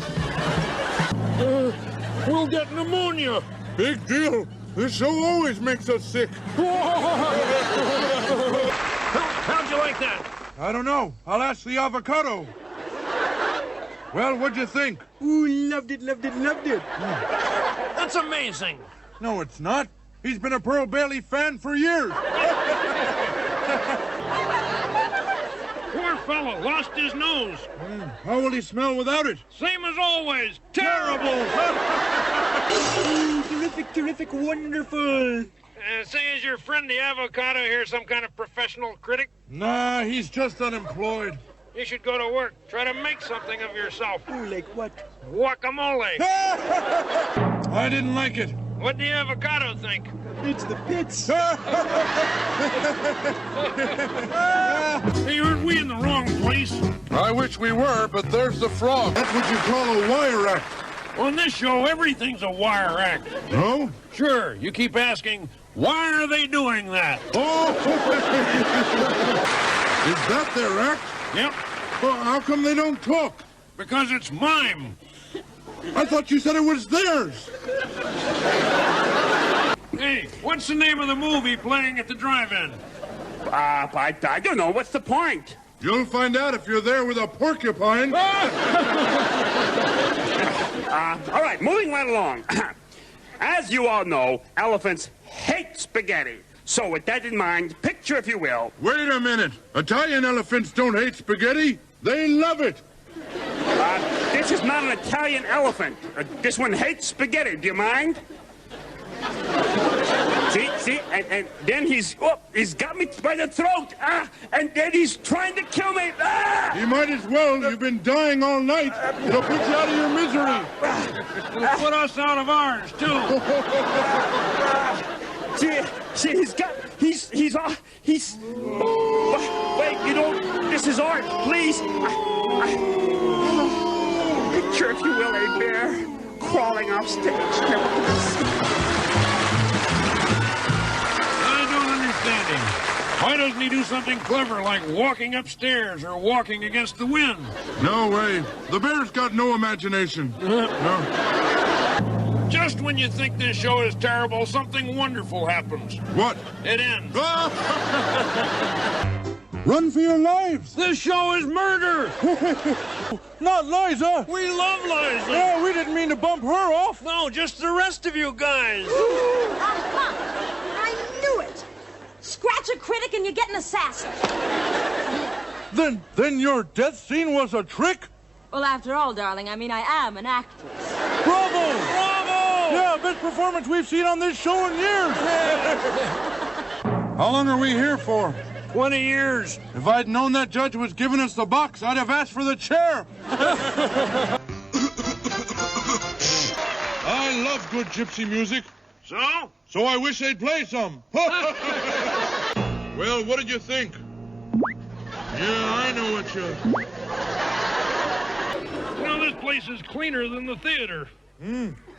We'll get pneumonia. Big deal. This show always makes us sick. How'd you like that? I don't know. I'll ask the avocado. Well, what'd you think? Ooh, loved it, loved it, loved it. That's amazing. No, it's not. He's been a Pearl Bailey fan for years. Poor fellow, lost his nose. How will he smell without it? Same as always. Terrible. Terrific, terrific, wonderful. Say, is your friend the avocado here some kind of professional critic? Nah, he's just unemployed. You should go to work. Try to make something of yourself. Ooh, like what? Guacamole. I didn't like it. What'd the avocado think? It's the pits. Hey, aren't we in the wrong place? I wish we were, but there's the frog. That's what you call a wire act. On this show, everything's a wire act. No? Sure, you keep asking, why are they doing that? Oh! Is that their act? Yep. Well, how come they don't talk? Because it's mime. I thought you said it was theirs. Hey, what's the name of the movie playing at the drive-in? I don't know. What's the point? You'll find out if you're there with a porcupine. All right, moving right along. As you all know, elephants hate spaghetti. So with that in mind, picture, if you will. Wait a minute. Italian elephants don't hate spaghetti. They love it. This is not an Italian elephant. This one hates spaghetti. Do you mind? See, and then he's got me by the throat, and then he's trying to kill me. You might as well. You've been dying all night. It'll put you out of your misery. It'll put us out of ours, too. See, wait, this is art, please. Picture, if you will, a bear crawling off stage. I don't understand him. Why doesn't he do something clever like walking upstairs or walking against the wind? No way. The bear's got no imagination. No. Just when you think this show is terrible, something wonderful happens. What? It ends. Run for your lives! This show is murder! Not Liza! We love Liza! Yeah, we didn't mean to bump her off! No, just the rest of you guys! I knew it! Scratch a critic and you get an assassin. Then your death scene was a trick? Well, after all, darling, I am an actress. Bravo! Bravo! Yeah, best performance we've seen on this show in years! How long are we here for? 20 years. If I'd known that judge was giving us the box, I'd have asked for the chair. I love good gypsy music. So? So I wish they'd play some. Well, what did you think? Yeah, I know what you... This place is cleaner than the theater.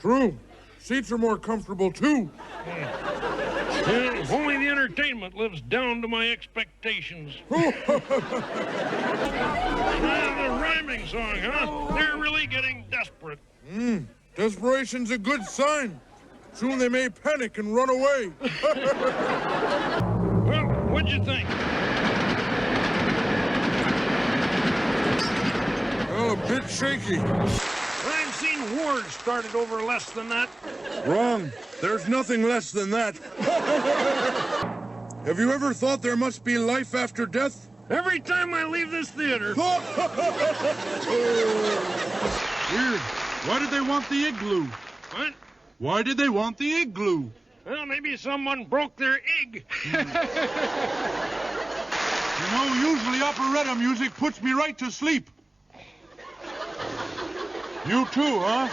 True. Seats are more comfortable, too. Yeah, if only the entertainment lives down to my expectations. The rhyming song, huh? They're really getting desperate. Desperation's a good sign. Soon they may panic and run away. Well, what'd you think? Well, a bit shaky. I've seen wars started over less than that. Wrong. There's nothing less than that. Have you ever thought there must be life after death? Every time I leave this theater. Weird. Why did they want the igloo? What? Why did they want the igloo? Well, maybe someone broke their egg. You know, usually operetta music puts me right to sleep. You too, huh?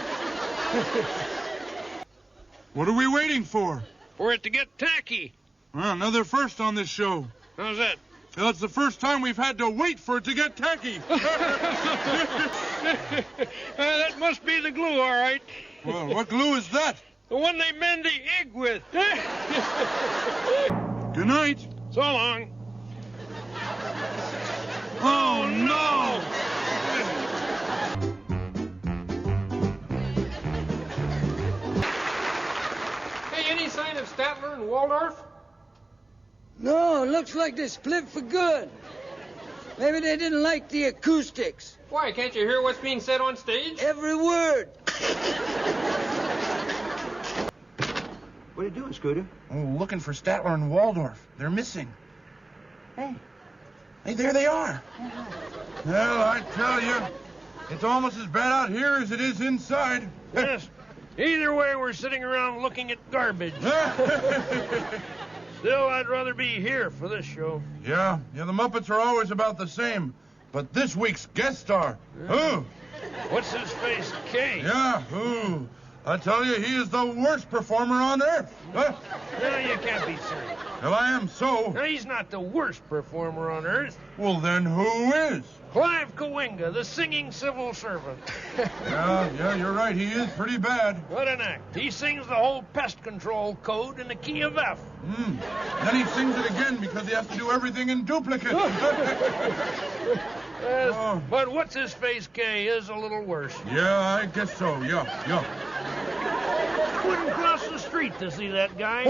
What are we waiting for? For it to get tacky. Well, another first on this show. How's that? Well, it's the first time we've had to wait for it to get tacky. That must be the glue, all right. Well, what glue is that? The one they mend the egg with. Good night. So long. Oh, no! Hey, any sign of Statler and Waldorf? No, looks like they split for good. Maybe they didn't like the acoustics. Why, can't you hear what's being said on stage? Every word. What are you doing, Scooter? Oh, looking for Statler and Waldorf. They're missing. Hey. Hey, there they are. Well, I tell you, it's almost as bad out here as it is inside. Yes. Either way, we're sitting around looking at garbage. Still, I'd rather be here for this show. Yeah, the Muppets are always about the same. But this week's guest star, who? What's his face, Kay? Yeah, who? I tell you, he is the worst performer on earth. No, you can't be serious. Well, I am so. No, he's not the worst performer on earth. Well, then who is? Clive Coenga, the singing civil servant. Yeah, you're right. He is pretty bad. What an act. He sings the whole pest control code in the key of F. Then he sings it again because he has to do everything in duplicate. But what's his face, Kay, is a little worse. Yeah, I guess so. Yeah. Wouldn't cross the street to see that guy.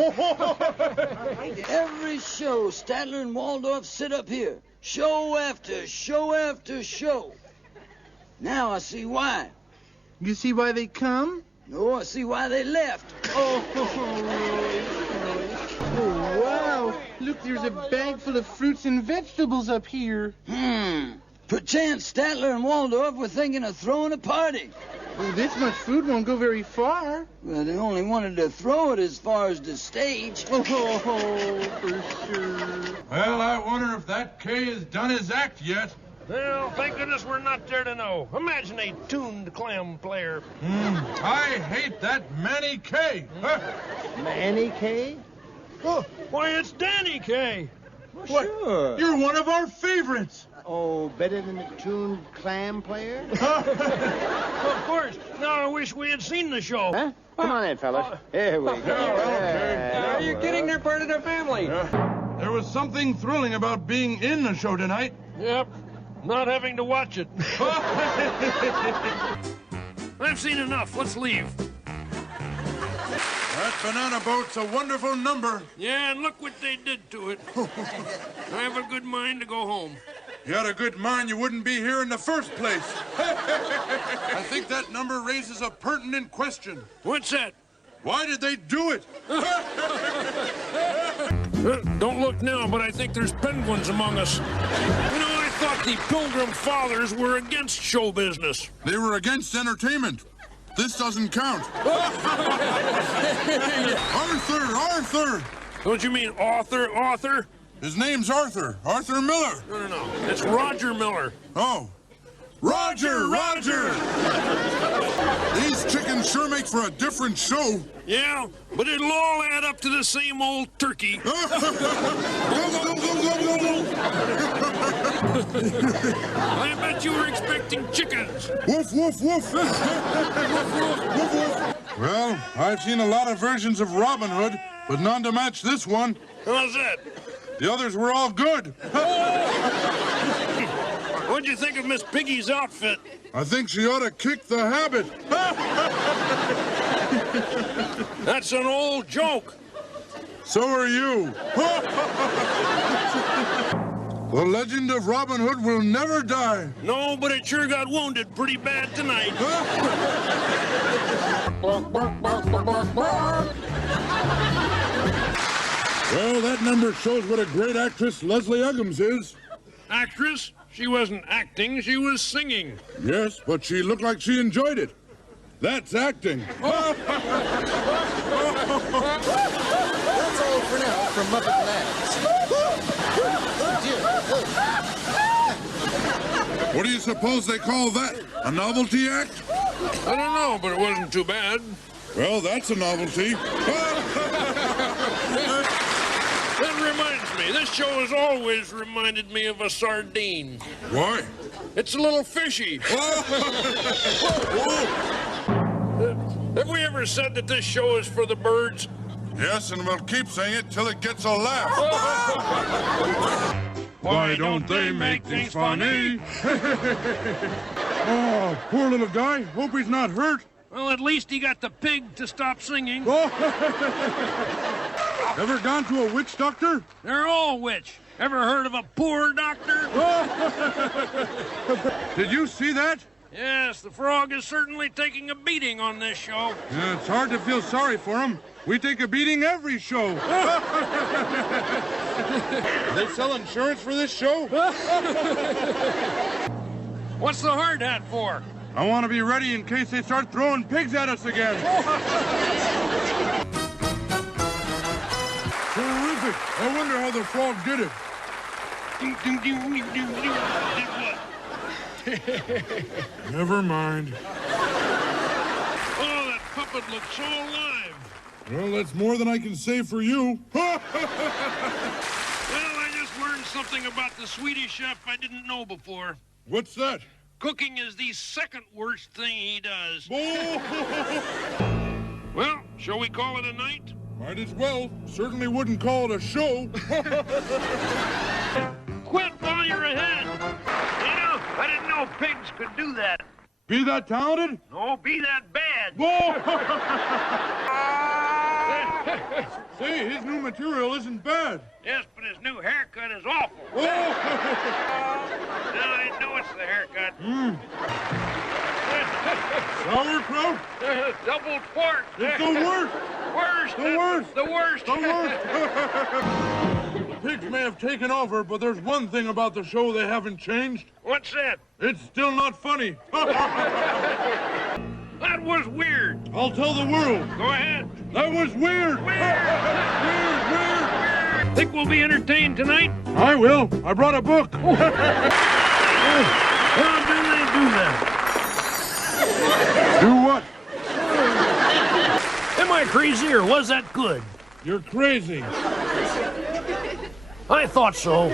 Every show, Statler and Waldorf sit up here. Show after show after show. Now I see why. You see why they come? Oh, I see why they left. Oh, wow. Look, there's a bag full of fruits and vegetables up here. Perchance Statler and Waldorf were thinking of throwing a party. Well, this much food won't go very far. Well, they only wanted to throw it as far as the stage. Oh, for sure. Well, I wonder if that K has done his act yet. Well, thank goodness we're not there to know. Imagine a tuned clam player. I hate that Manny K. Manny K? Oh, why, it's Danny K. Well, sure. You're one of our favorites. Oh, better than the tuned clam player? Of course. Now I wish we had seen the show. Huh? Come on in, fellas. Here we go. Are you kidding? They're part of the family. There was something thrilling about being in the show tonight. Yep. Not having to watch it. I've seen enough. Let's leave. That banana boat's a wonderful number. Yeah, and look what they did to it. I have a good mind to go home. You had a good mind, you wouldn't be here in the first place. I think that number raises a pertinent question. What's that? Why did they do it? Don't look now, but I think there's penguins among us. You know, I thought the Pilgrim Fathers were against show business. They were against entertainment. This doesn't count. Arthur! Don't you mean author? His name's Arthur Miller. No. It's Roger Miller. Oh. Roger! These chickens sure make for a different show. Yeah, but it'll all add up to the same old turkey. I bet you were expecting chickens. Woof, woof, woof. Well, I've seen a lot of versions of Robin Hood, but none to match this one. How's that? The others were all good. What'd you think of Miss Piggy's outfit? I think she ought to kick the habit. That's an old joke. So are you. The legend of Robin Hood will never die. No, but it sure got wounded pretty bad tonight. Well, that number shows what a great actress Leslie Uggams is. Actress? She wasn't acting, she was singing. Yes, but she looked like she enjoyed it. That's acting. That's all for now from Muppet Labs. What do you suppose they call that? A novelty act? I don't know, but it wasn't too bad. Well, that's a novelty. That reminds me, this show has always reminded me of a sardine. Why? It's a little fishy. Have we ever said that this show is for the birds? Yes, and we'll keep saying it till it gets a laugh. Why don't they make things funny? Oh, poor little guy. Hope he's not hurt. Well, at least he got the pig to stop singing. Ever gone to a witch doctor? They're all witch. Ever heard of a poor doctor? Did you see that? Yes, the frog is certainly taking a beating on this show. Yeah, it's hard to feel sorry for him. We take a beating every show. They sell insurance for this show? What's the hard hat for? I want to be ready in case they start throwing pigs at us again. Terrific. I wonder how the frog did it. Never mind. Oh, that puppet looks so alive. Well, that's more than I can say for you. Well, I just learned something about the Swedish chef I didn't know before. What's that? Cooking is the second worst thing he does. Well, shall we call it a night? Might as well. Certainly wouldn't call it a show. Quit while you're ahead. You know, I didn't know pigs could do that. Be that talented? No, be that bad. See, his new material isn't bad. Yes, but his new haircut is awful. No, I know it's the haircut. Sauerkraut? Double pork. It's the worst. Worst. The worst. The worst. The worst. The pigs may have taken over, but there's one thing about the show they haven't changed. What's that? It's still not funny. That was weird. I'll tell the world. Go ahead. That was weird. Weird. Think we'll be entertained tonight? I will. I brought a book. How do they do that? Do what? Am I crazy or was that good? You're crazy. I thought so.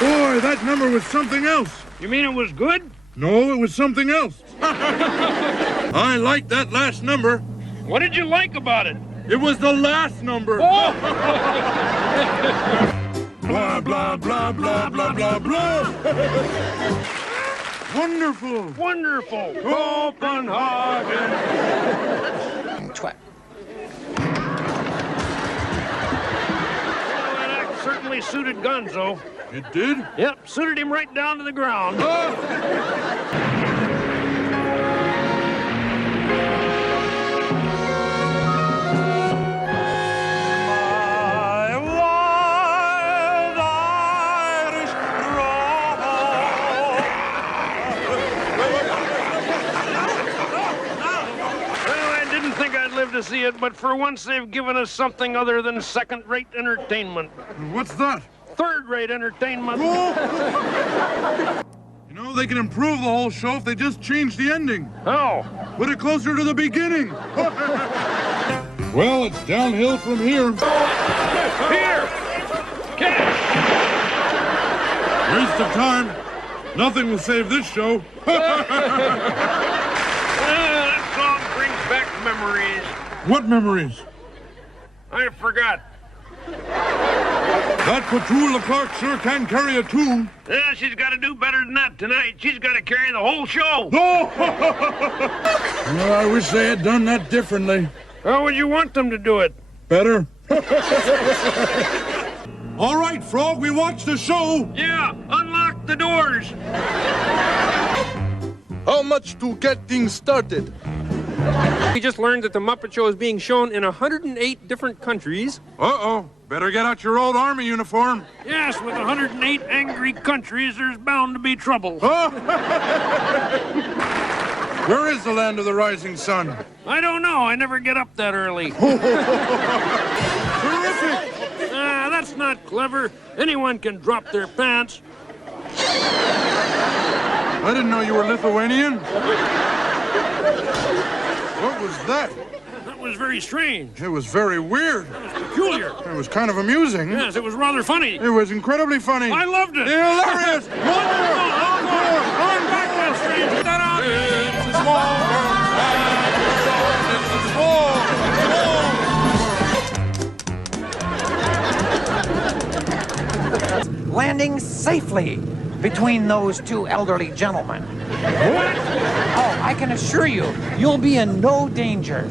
Boy, that number was something else. You mean it was good? No, it was something else. I like that last number. What did you like about it? It was the last number. Oh! Blah, blah, blah, blah, blah, blah, blah. Wonderful. Wonderful. Copenhagen. Twat. Well, that act certainly suited Gonzo. It did? Yep, suited him right down to the ground. To see it, but for once they've given us something other than second-rate entertainment. What's that? Third-rate entertainment. You know, they can improve the whole show if they just change the ending. How? Put it closer to the beginning. Well, it's downhill from here. Here! Catch! Waste of time. Nothing will save this show. That song brings back memories. What memories? I forgot. That Petula Clark sure can carry a tune. Yeah, she's got to do better than that tonight. She's got to carry the whole show. No! Well, I wish they had done that differently. How would you want them to do it? Better. All right, Frog, we watched the show. Yeah, unlock the doors. How much to get things started? We just learned that the Muppet Show is being shown in 108 different countries. Uh-oh. Better get out your old army uniform. Yes, with 108 angry countries, there's bound to be trouble. Where is the land of the rising sun? I don't know. I never get up that early. Terrific! That's not clever. Anyone can drop their pants. I didn't know you were Lithuanian. What was that? That was very strange. It was very weird. It was peculiar. It was kind of amusing. Yes, it was rather funny. It was incredibly funny. I loved it. Hilarious! Landing safely between those two elderly gentlemen. What? Oh, I can assure you, you'll be in no danger.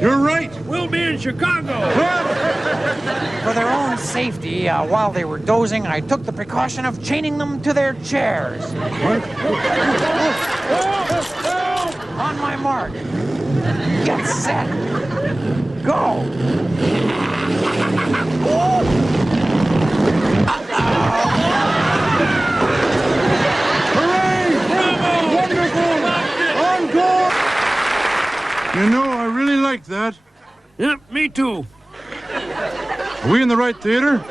You're right. We'll be in Chicago. For their own safety, while they were dozing, I took the precaution of chaining them to their chairs. On my mark. Get set. Go. You know, I really like that. Yep, me too. Are we in the right theater?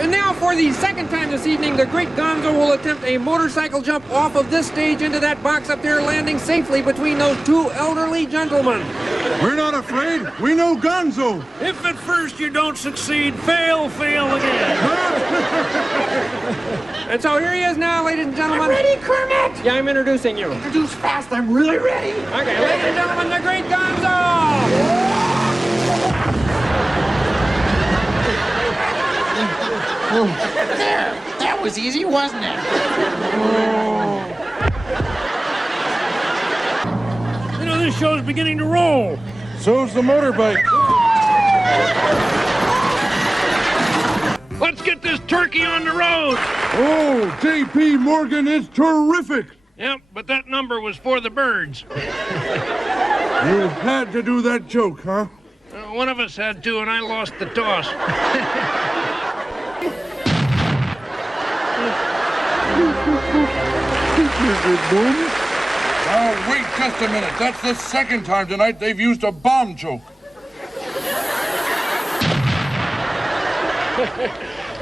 And now for the second time this evening, the great Gonzo will attempt a motorcycle jump off of this stage into that box up there, landing safely between those two elderly gentlemen. We're not afraid. We know Gonzo. If at first you don't succeed, fail again. And so here he is now, ladies and gentlemen. I'm ready, Kermit! Yeah, I'm introducing you. Introduce fast, I'm really ready. Okay, ladies and gentlemen, the great Gonzo! There, that was easy, wasn't it? You know, this show's beginning to roll. So's the motorbike. Let's get this turkey on the road. Oh, J.P. Morgan is terrific. Yep, but that number was for the birds. You had to do that joke, huh? One of us had to, and I lost the toss. Now, wait just a minute. That's the second time tonight they've used a bomb joke.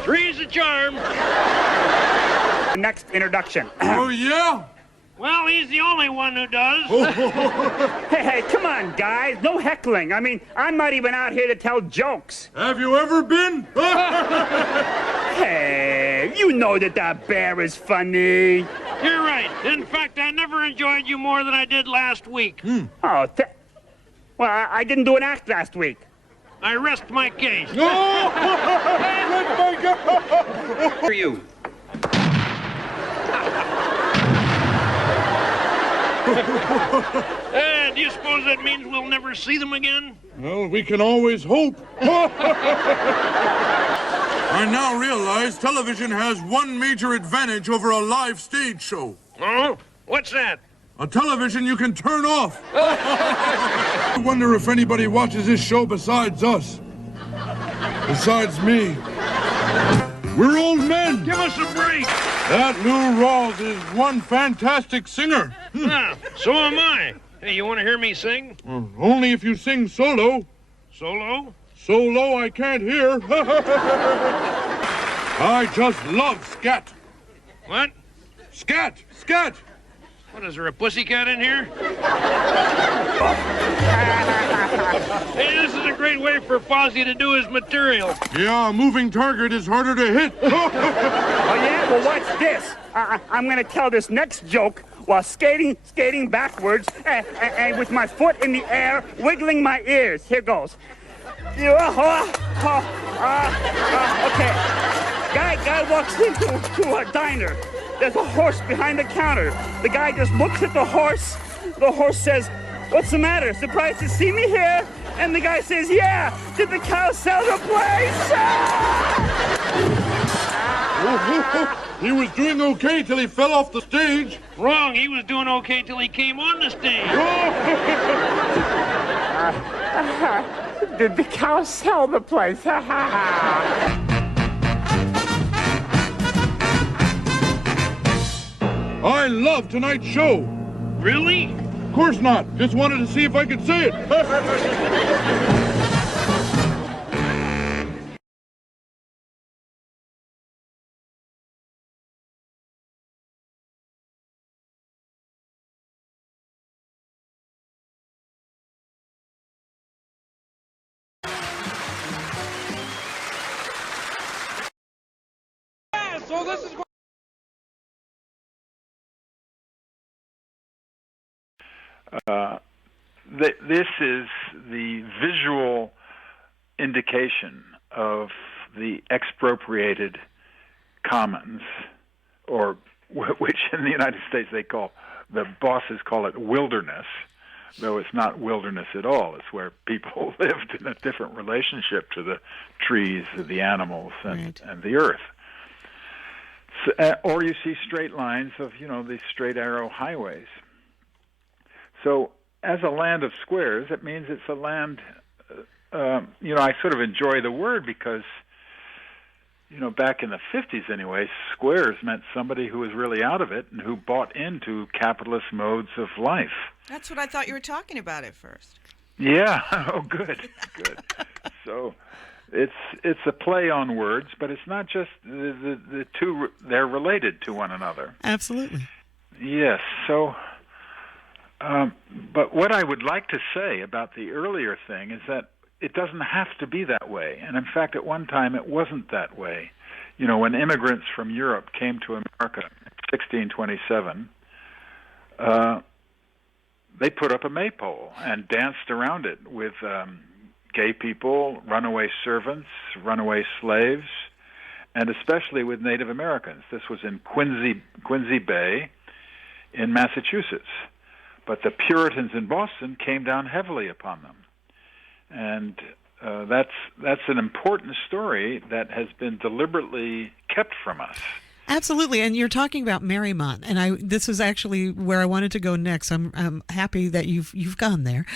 Three's a charm. Next introduction. Oh, yeah? Well, he's the only one who does. Hey, come on, guys. No heckling. I mean, I'm not even out here to tell jokes. Have you ever been? Hey, you know that bear is funny. You're right. In fact, I never enjoyed you more than I did last week. Oh, well, I didn't do an act last week. I rest my case. No! Let my go! For you. Do you suppose that means we'll never see them again? Well, we can always hope. I now realize television has one major advantage over a live stage show. Oh? What's that? A television you can turn off. I wonder if anybody watches this show besides us. Besides me. We're old men. Give us a break. That Lou Rawls is one fantastic singer. So am I. Hey, you want to hear me sing? Only if you sing solo. Solo? So low I can't hear. I just love scat. What? Scat! Scat! What, is there a pussycat in here? Hey, this is a great way for Fozzie to do his material. Yeah, a moving target is harder to hit. Oh, yeah? Well, watch this. I'm going to tell this next joke while skating backwards and with my foot in the air, wiggling my ears. Here goes. Okay. Guy walks into a diner. There's a horse behind the counter. The guy just looks at the horse. The horse says, "What's the matter? Surprised to see me here?" And the guy says, "Yeah. Did the cow sell the place?" He was doing okay till he fell off the stage. Wrong. He was doing okay till he came on the stage. Did the cow sell the place? I love tonight's show. Really? Of course not. Just wanted to see if I could say it. So this is... This is the visual indication of the expropriated commons, or which in the United States the bosses call it wilderness, though it's not wilderness at all. It's where people lived in a different relationship to the trees, the animals, and the earth. So, or you see straight lines of, these straight arrow highways. So as a land of squares, it means it's a land, I sort of enjoy the word because, back in the 50s anyway, squares meant somebody who was really out of it and who bought into capitalist modes of life. That's what I thought you were talking about at first. Yeah. Oh, good. So it's a play on words, but it's not just the two, they're related to one another. Absolutely. Yes. So... but what I would like to say about the earlier thing is that it doesn't have to be that way. And in fact, at one time, it wasn't that way. When immigrants from Europe came to America in 1627, they put up a maypole and danced around it with gay people, runaway servants, runaway slaves, and especially with Native Americans. This was in Quincy Bay in Massachusetts. But the Puritans in Boston came down heavily upon them. And that's an important story that has been deliberately kept from us. Absolutely, and you're talking about Marymount, and this is actually where I wanted to go next. I'm happy that you've gone there.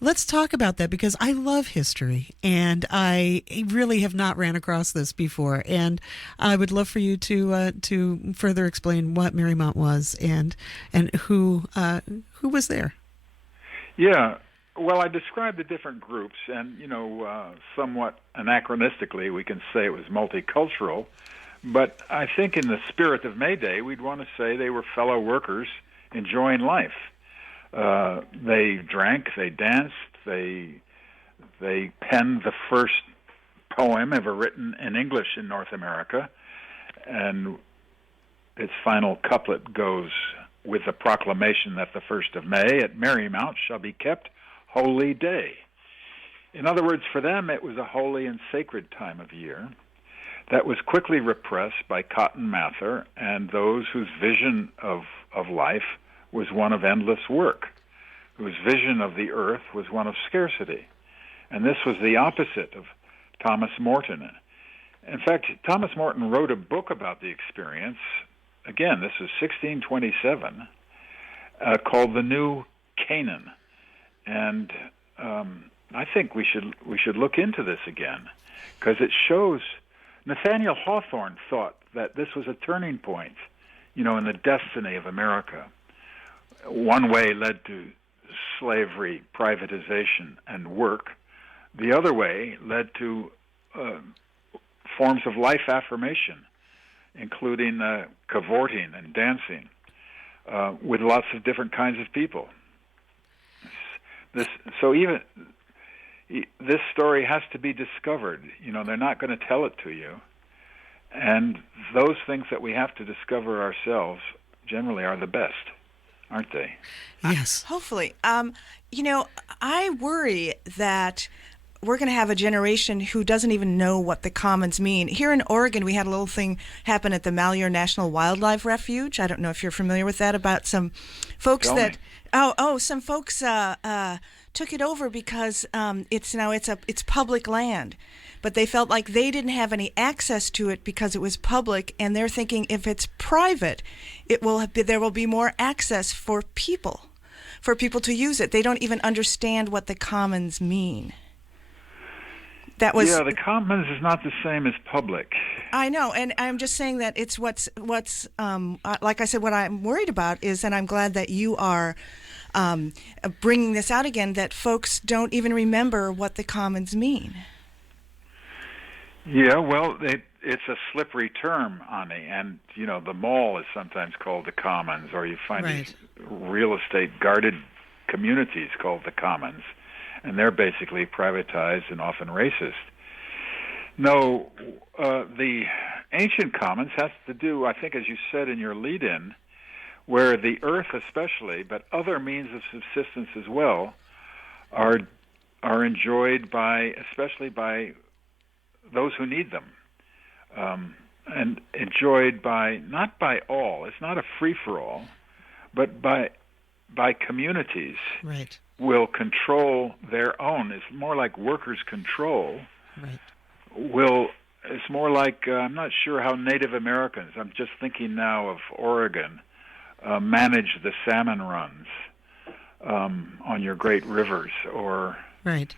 Let's talk about that because I love history, and I really have not ran across this before, and I would love for you to further explain what Marymount was and who was there. Yeah. Well, I described the different groups, and, somewhat anachronistically, we can say it was multicultural, but I think in the spirit of Mayday, we'd want to say they were fellow workers enjoying life. They drank, they danced, they penned the first poem ever written in English in North America, and its final couplet goes with the proclamation that the 1st of May at Marymount shall be kept holy day. In other words, for them it was a holy and sacred time of year that was quickly repressed by Cotton Mather and those whose vision of life was one of endless work, whose vision of the earth was one of scarcity. And this was the opposite of Thomas Morton. In fact, Thomas Morton wrote a book about the experience. Again, this is 1627, called The New Canaan. And I think we should look into this again, because it shows Nathaniel Hawthorne thought that this was a turning point, in the destiny of America. One way led to slavery, privatization, and work. The other way led to forms of life affirmation, including cavorting and dancing with lots of different kinds of people. Even this story has to be discovered. They're not going to tell it to you. And those things that we have to discover ourselves generally are the best, aren't they? Yes. Hopefully. I worry that we're going to have a generation who doesn't even know what the commons mean. Here in Oregon, we had a little thing happen at the Malheur National Wildlife Refuge. I don't know if you're familiar with that, about some folks some folks took it over because it's public land, but they felt like they didn't have any access to it because it was public, and they're thinking if it's private, there will be more access for people to use it. They don't even understand what the commons mean. The commons is not the same as public. I know, and I'm just saying that it's what's like I said, what I'm worried about is, and I'm glad that you are bringing this out again, that folks don't even remember what the commons mean. Yeah, well, it's a slippery term, Ani, and the mall is sometimes called the commons, or you find these real estate guarded communities called the commons. And they're basically privatized and often racist. No, the ancient commons has to do, I think, as you said in your lead-in, where the earth especially, but other means of subsistence as well, are enjoyed especially by those who need them, and enjoyed not by all. It's not a free-for-all, but by communities. Right. Will control their own. It's more like workers' control. Right. It's more like, I'm not sure how Native Americans, I'm just thinking now of Oregon, manage the salmon runs on your great rivers, or... Right.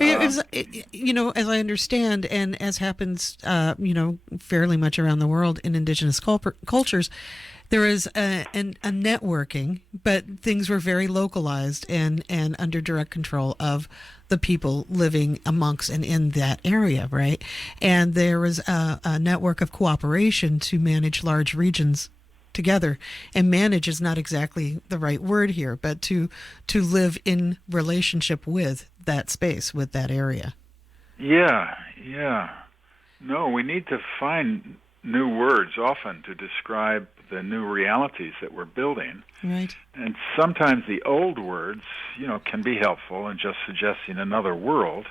As I understand, and as happens, fairly much around the world in indigenous cultures, there is a networking, but things were very localized and under direct control of the people living amongst and in that area, right? And there was a network of cooperation to manage large regions together. And manage is not exactly the right word here, but to live in relationship with that space, with that area. Yeah. No, we need to find new words often to describe the new realities that we're building. Right. And sometimes the old words, can be helpful in just suggesting another world,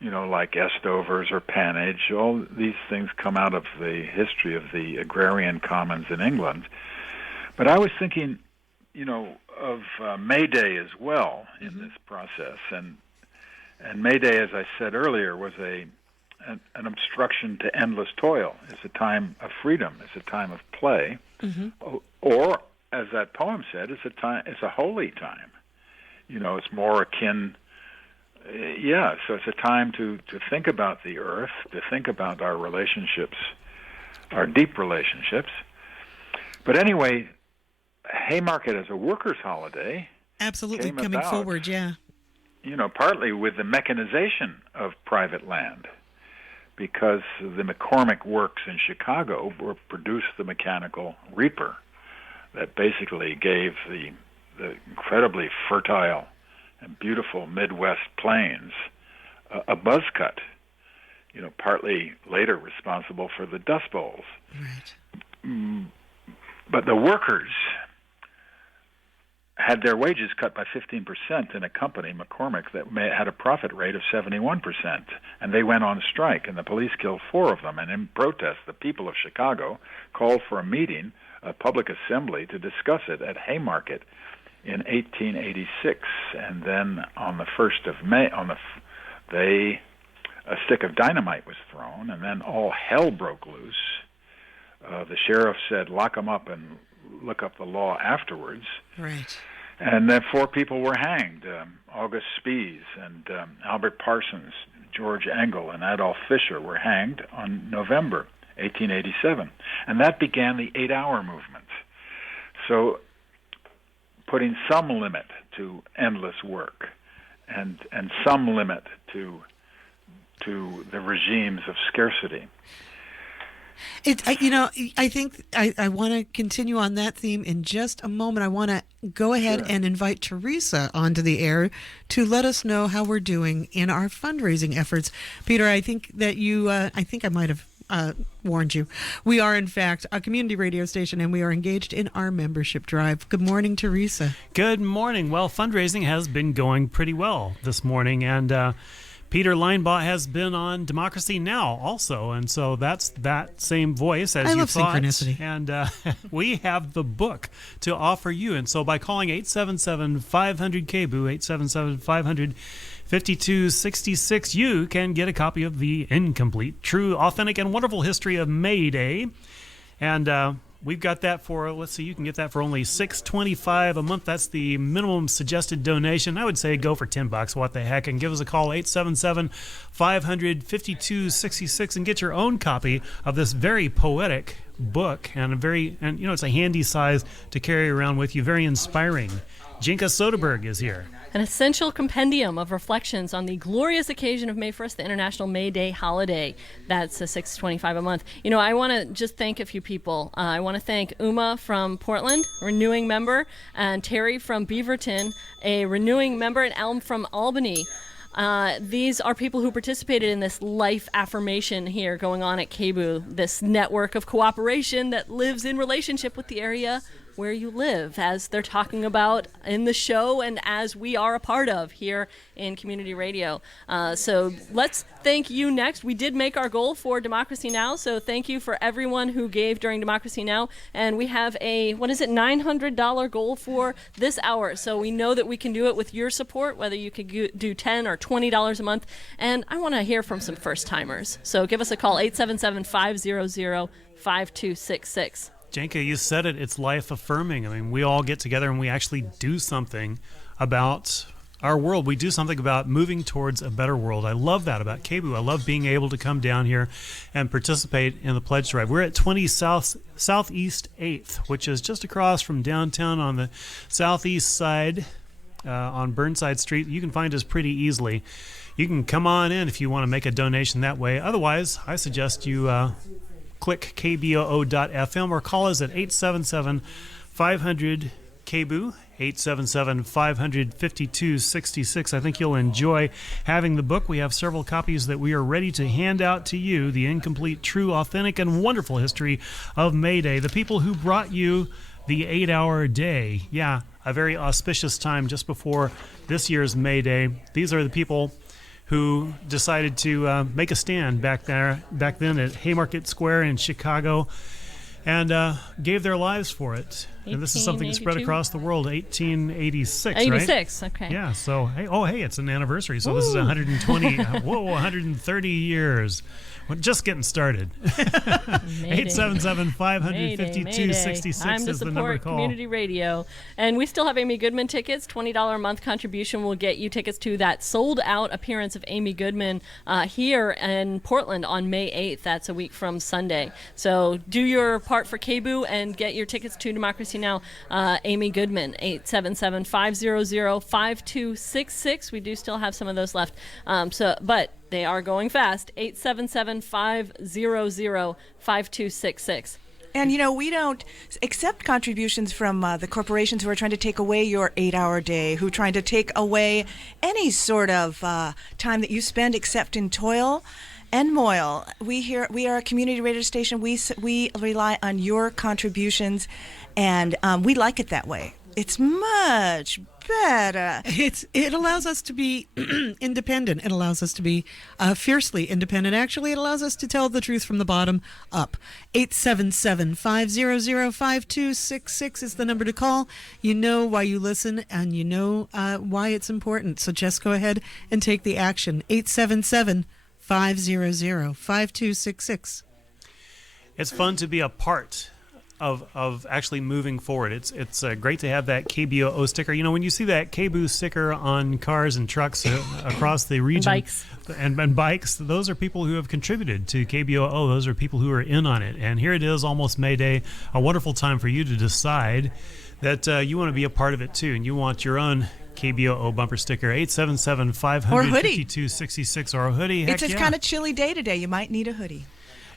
like estovers or pannage. All these things come out of the history of the agrarian commons in England. But I was thinking, of Mayday as well in this process. And Mayday, as I said earlier, was a an obstruction to endless toil. It's a time of freedom. It's a time of play. Or, as that poem said, it's a holy time. It's more akin. So it's a time to think about the earth, to think about our relationships, our deep relationships. But anyway, Haymarket as a workers' holiday absolutely came coming about, forward, yeah. Partly with the mechanization of private land, because the McCormick Works in Chicago produced the mechanical reaper that basically gave the incredibly fertile and beautiful Midwest plains a buzz cut, partly later responsible for the Dust Bowls. Right. But the workers had their wages cut by 15% in a company, McCormick, that had a profit rate of 71%. And they went on strike, and the police killed 4 of them. And in protest, the people of Chicago called for a meeting, a public assembly, to discuss it at Haymarket in 1886. And then on the 1st of May, a stick of dynamite was thrown, and then all hell broke loose. The sheriff said, lock them up and look up the law afterwards. Right. And then 4 people were hanged, August Spies and Albert Parsons, George Engel, and Adolf Fischer were hanged on November 1887. And that began the 8-hour movement. So putting some limit to endless work and some limit to the regimes of scarcity. I think I want to continue on that theme in just a moment. I want to go ahead and invite Teresa onto the air to let us know how we're doing in our fundraising efforts. Peter, I think that I think I might have warned you. We are, in fact, a community radio station, and we are engaged in our membership drive. Good morning, Teresa. Good morning. Well, fundraising has been going pretty well this morning, and Peter Leinbach has been on Democracy Now! Also, and so that's that same voice as I you love thought. synchronicity. And we have the book to offer you. And so by calling 877-500-KBOO, 877-500-5266, you can get a copy of The Incomplete, True, Authentic, and Wonderful History of Mayday. And we've got that for, let's see, you can get that for only $6.25 a month. That's the minimum suggested donation. I would say go for $10. What the heck? And give us a call, 877-500-5266, and get your own copy of this very poetic book, and it's a handy size to carry around with you. Very inspiring. Jinka Soderberg is here. An essential compendium of reflections on the glorious occasion of May 1st, the International May Day holiday. That's $6.25 a month. I want to just thank a few people. I want to thank Uma from Portland, renewing member, and Terry from Beaverton, a renewing member, and Elm from Albany. These are people who participated in this life affirmation here going on at KBOO, this network of cooperation that lives in relationship with the area where you live, as they're talking about in the show and as we are a part of here in community radio. So let's thank you next. We did make our goal for Democracy Now! So thank you for everyone who gave during Democracy Now! And we have a, $900 goal for this hour. So we know that we can do it with your support, whether you could do $10 or $20 a month. And I want to hear from some first-timers. So give us a call, 877-500-5266. Janka, you said it. It's life affirming. I mean, we all get together and we actually do something about our world. We do something about moving towards a better world. I love that about KBOO. I love being able to come down here and participate in the pledge drive. We're at 20 Southeast 8th, which is just across from downtown on the southeast side on Burnside Street. You can find us pretty easily. You can come on in if you want to make a donation that way. Otherwise, I suggest you click kboo.fm or call us at 877-500-KBOO, 877-500-5266. I think you'll enjoy having the book. We have several copies that we are ready to hand out to you. The Incomplete, True, Authentic, and Wonderful History of Mayday. The people who brought you the 8-hour day. Yeah, a very auspicious time just before this year's May Day. These are the people who decided to make a stand back then at Haymarket Square in Chicago. and gave their lives for it. And this is something that spread 1882? across the world. 1886, 86, right? okay. Yeah. So hey, it's an anniversary. So this is 120. 130 years. We're just getting started. 877-500-5266 Time to is the number to support call. community radio. And we still have Amy Goodman tickets. $20 a month contribution will get you tickets to that sold-out appearance of Amy Goodman here in Portland on May 8th. That's a week from Sunday. So do your part for KBOO and get your tickets to Democracy Now! Amy Goodman, 877-500-5266. We do still have some of those left. But they are going fast. 877-500-5266. And, we don't accept contributions from the corporations who are trying to take away your 8-hour day, who are trying to take away any sort of time that you spend except in toil and moil. We are a community radio station. We rely on your contributions, and we like it that way. It's much better. It allows us to be independent. It allows us to be fiercely independent. Actually, it allows us to tell the truth from the bottom up. 877-500-5266 is the number to call. You know why you listen, and you know why it's important. So just go ahead and take the action. 877-500-5266. It's fun to be a part of actually moving forward. It's great to have that KBOO sticker. When you see that KBOO sticker on cars and trucks across the region, and bikes, those are people who have contributed to KBOO. Those are people who are in on it. And here it is, almost May Day, a wonderful time for you to decide that you want to be a part of it too, and you want your own KBOO bumper sticker. 877-500-5266 or a hoodie. It's a kind of chilly day today. You might need a hoodie.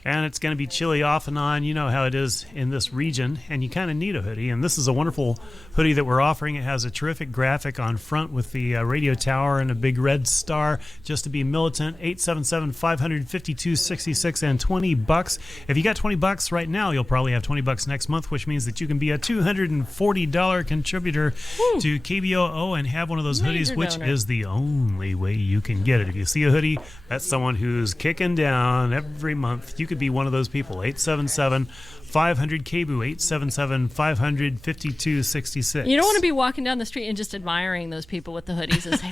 And it's going to be chilly off and on. You know how it is in this region, and you kind of need a hoodie. And this is a wonderful hoodie that we're offering. It has a terrific graphic on front with the radio tower and a big red star, just to be militant. 877-500-5266 and $20. If you got $20 right now, you'll probably have $20 next month, which means that you can be a $240 contributor to KBOO and have one of those hoodies, which is the only way you can get it. If you see a hoodie, that's someone who's kicking down every month. You could be one of those people. 877-500-KBOO, 877-500-5266. You don't want to be walking down the street and just admiring those people with the hoodies and say,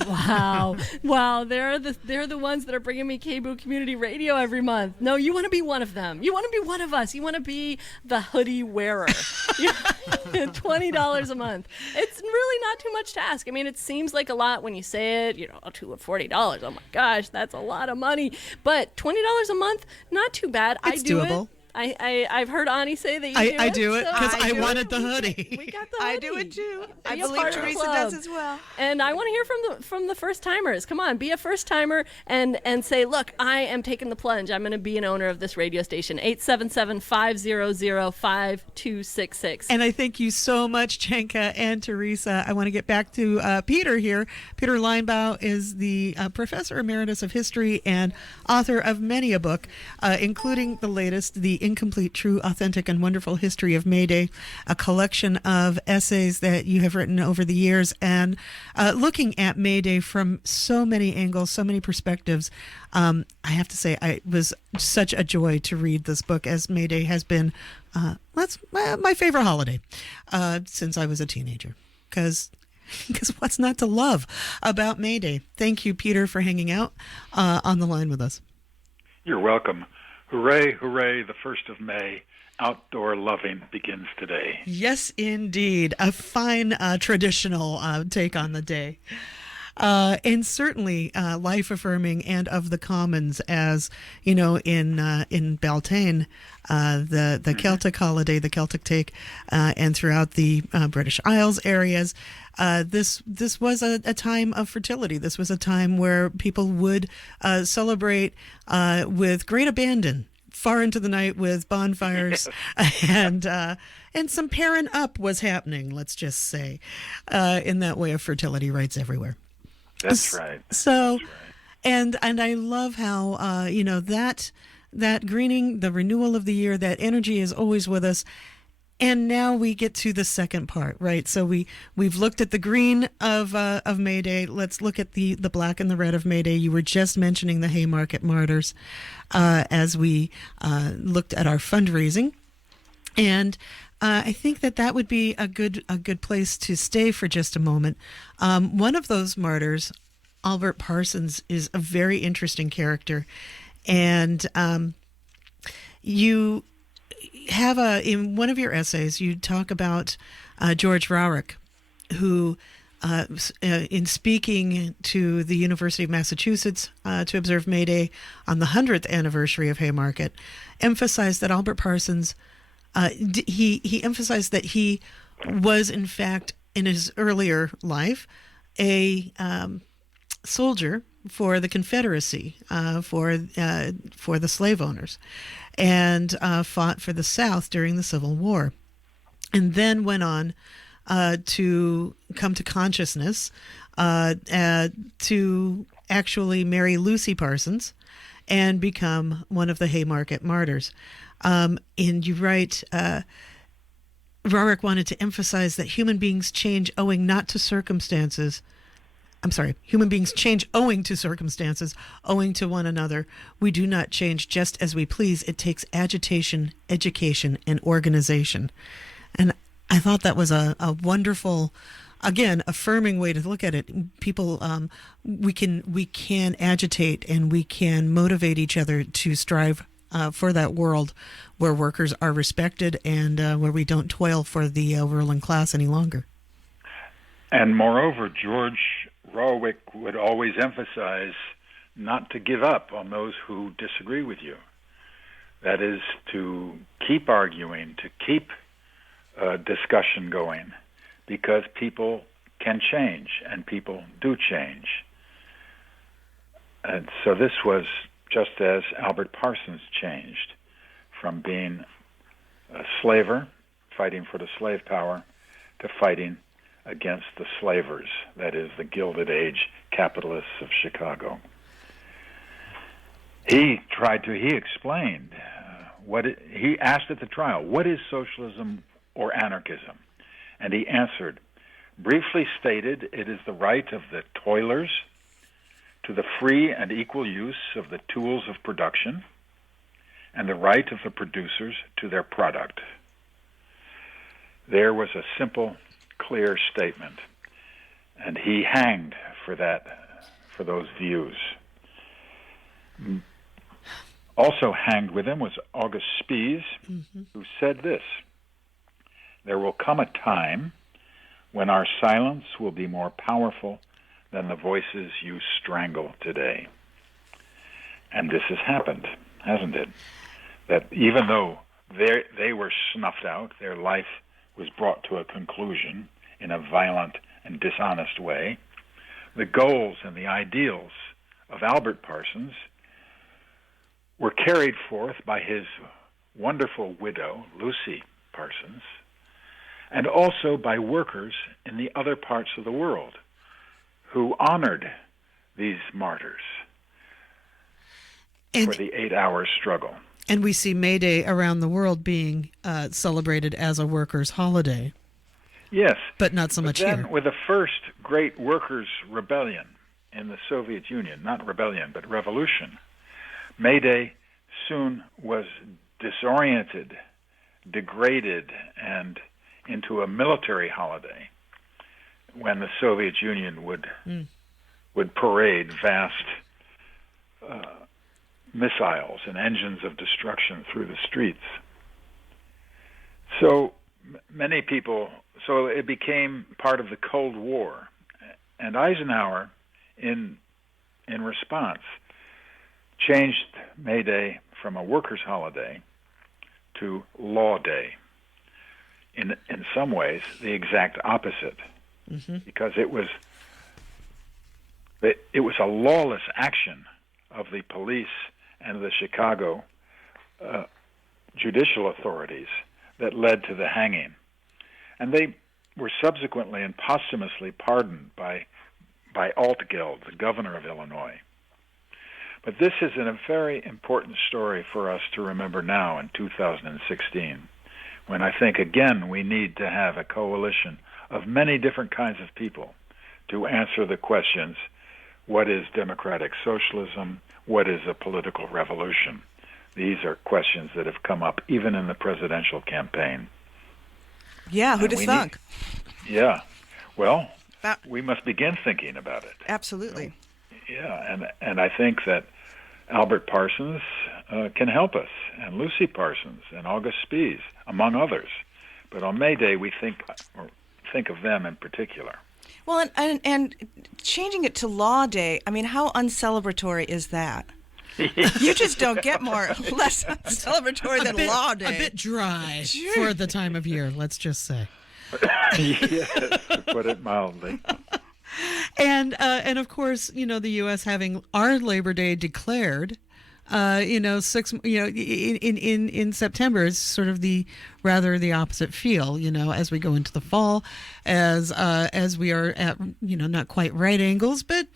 wow, they're the ones that are bringing me KBOO Community Radio every month. No, you want to be one of them. You want to be one of us. You want to be the hoodie wearer. $20 a month. It's really not too much to ask. I mean, it seems like a lot when you say it, $40. Oh my gosh, that's a lot of money. But $20 a month, not too bad. It's doable. I've heard Ani say that I do it because I wanted the hoodie. We got the hoodie. I do it too. I Be a believe part of the Teresa club. does as well. And I want to hear from the first timers. Come on, be a first timer and say, look, I am taking the plunge. I'm going to be an owner of this radio station. 877-500-5266. And I thank you so much, Chenka and Teresa. I want to get back to Peter here. Peter Linebaugh is the professor emeritus of history and author of many a book, including the latest, The Incomplete, True, Authentic, and Wonderful History of Mayday, a collection of essays that you have written over the years, and looking at Mayday from so many angles, so many perspectives. I have to say, it was such a joy to read this book, as Mayday has been that's my favorite holiday since I was a teenager, because what's not to love about Mayday? Thank you, Peter, for hanging out on the line with us. You're welcome. Hooray, hooray, the 1st of May. Outdoor loving begins today. Yes, indeed. A fine traditional take on the day. And certainly life-affirming and of the commons, as, in Beltane, the Celtic holiday, the Celtic take, and throughout the British Isles areas. This was a time of fertility. This was a time where people would celebrate with great abandon, far into the night, with bonfires, and some pairing up was happening, let's just say, in that way of fertility rites everywhere. That's right. So, and I love how that greening, the renewal of the year, that energy is always with us. And now we get to the second part, right? So we've looked at the green of Mayday. Let's look at the black and the red of Mayday. You were just mentioning the Haymarket Martyrs as we looked at our fundraising. And I think that would be a good place to stay for just a moment. One of those martyrs, Albert Parsons, is a very interesting character, and you have in one of your essays you talk about George Rowick, who in speaking to the University of Massachusetts to observe Mayday on the 100th anniversary of Haymarket, emphasized that Albert Parsons, he emphasized that he was, in fact, in his earlier life, a soldier for the Confederacy, for the slave owners, and fought for the South during the Civil War, and then went on to come to consciousness, to actually marry Lucy Parsons and become one of the Haymarket martyrs. And you write, Rowick wanted to emphasize that human beings change owing to circumstances, owing to one another. We do not change just as we please. It takes agitation, education, and organization. And I thought that was a wonderful, again, affirming way to look at it. People, we can agitate and we can motivate each other to strive for that world where workers are respected and where we don't toil for the ruling class any longer. And moreover, George Rowick would always emphasize not to give up on those who disagree with you. That is, to keep arguing, to keep discussion going, because people can change, and people do change. And so this was just as Albert Parsons changed from being a slaver, fighting for the slave power, to fighting against the slavers, that is, the Gilded Age capitalists of Chicago. He explained he asked at the trial, what is socialism or anarchism? And he answered, briefly stated, it is the right of the toilers to the free and equal use of the tools of production, and the right of the producers to their product. There was a simple, clear statement, and he hanged for those views. Also hanged with him was August Spies, who said this: there will come a time when our silence will be more powerful than the voices you strangle today. And this has happened, hasn't it? That even though they were snuffed out, their life was brought to a conclusion in a violent and dishonest way, the goals and the ideals of Albert Parsons were carried forth by his wonderful widow, Lucy Parsons, and also by workers in the other parts of the world who honored these martyrs for the 8-hour struggle. And we see May Day around the world being celebrated as a workers' holiday. Yes. But not so much then, here. With the first great workers' rebellion in the Soviet Union, not rebellion, but revolution, May Day soon was disoriented, degraded, and into a military holiday when the Soviet Union would parade vast missiles and engines of destruction through the streets. So many people, so it became part of the Cold War. And Eisenhower, in response, changed May Day from a workers' holiday to Law Day. In some ways, the exact opposite, because it was a lawless action of the police and the Chicago judicial authorities that led to the hanging. And they were subsequently and posthumously pardoned by Altgeld, the governor of Illinois. But this is a very important story for us to remember now in 2016, when I think, again, we need to have a coalition of many different kinds of people to answer the questions, what is democratic socialism? What is a political revolution? These are questions that have come up even in the presidential campaign. Yeah, who'd have thunk? Yeah. Well, we must begin thinking about it. Absolutely. Yeah, and I think that Albert Parsons can help us, and Lucy Parsons, and August Spies, among others. But on May Day, we think of them in particular. Well, and changing it to Law Day, I mean, how uncelebratory is that? You just don't get less celebratory than Law Day. A bit dry for the time of year, let's just say. Yes, to put it mildly. And of course, the U.S. having our Labor Day declared, in September is sort of the opposite feel, as we go into the fall, as we are at, not quite right angles, but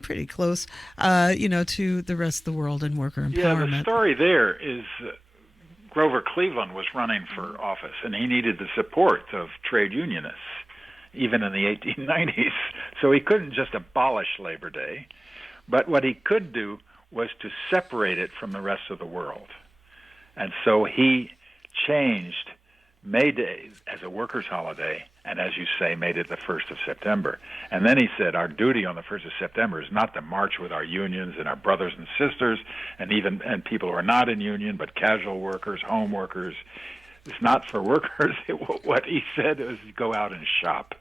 pretty close, to the rest of the world and worker empowerment. Yeah, the story there is Grover Cleveland was running for office, and he needed the support of trade unionists, even in the 1890s. So he couldn't just abolish Labor Day, but what he could do was to separate it from the rest of the world. And so he changed May Day as a workers' holiday, and as you say, made it the 1st of September. And then he said, our duty on the 1st of September is not to march with our unions and our brothers and sisters, and people who are not in union, but casual workers, home workers. It's not for workers. What he said is go out and shop.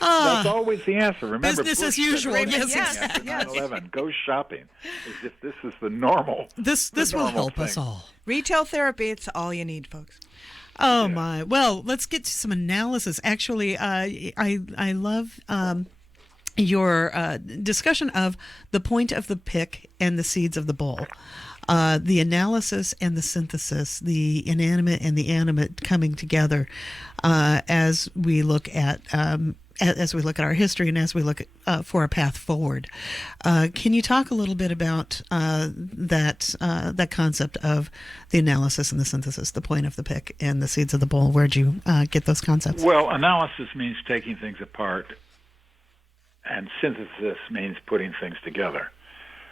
That's always the answer. Remember, business as usual. Yes, exactly. 9/11, go shopping, as if this is the normal. This will help thing. us all. Retail therapy, it's all you need, folks. Oh, yeah. My. Well, let's get to some analysis. Actually, I love your discussion of the point of the pick and the seeds of the bowl. The analysis and the synthesis, the inanimate and the animate coming together as we look at our history and as we look at, for a path forward. Can you talk a little bit about that concept of the analysis and the synthesis, the point of the pick and the seeds of the bowl? Where'd you get those concepts? Well, analysis means taking things apart, and synthesis means putting things together.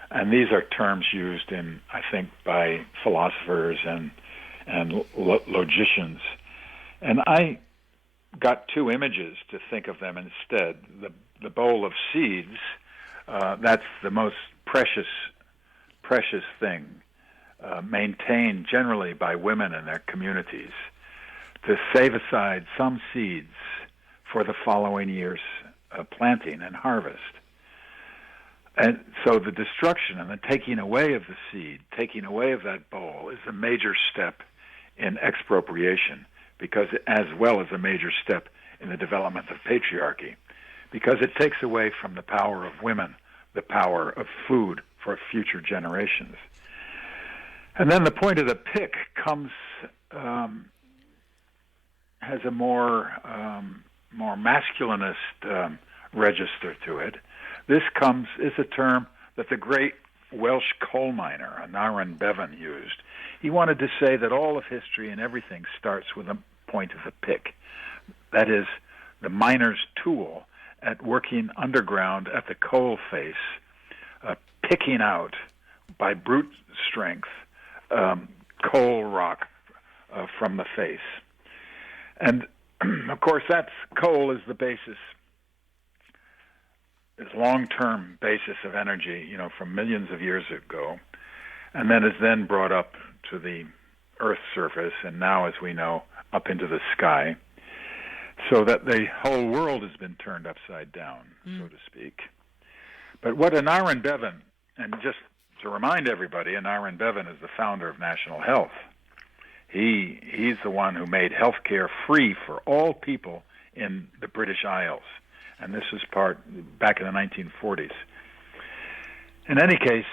And these are terms used I think, by philosophers and logicians. And I got two images to think of them instead. The bowl of seeds, that's the most precious thing, maintained generally by women in their communities, to save aside some seeds for the following year's planting and harvest. And so the destruction and the taking away of the seed, taking away of that bowl, is a major step in expropriation, because as well as a major step in the development of patriarchy, because it takes away from the power of women the power of food for future generations. And then the point of the pick comes, has a more masculinist register to it. This is a term that the great Welsh coal miner, Aneurin Bevan, used. He wanted to say that all of history and everything starts with a point of the pick. That is, the miner's tool at working underground at the coal face, picking out by brute strength coal rock from the face. And, of course, coal is the basis, is long-term basis of energy, from millions of years ago, and then is then brought up to the Earth's surface, and now, as we know, up into the sky, so that the whole world has been turned upside down, so to speak. But what Aneurin Bevan, and just to remind everybody, Aneurin Bevan is the founder of National Health. He's the one who made health care free for all people in the British Isles. And this was back in the 1940s. In any case,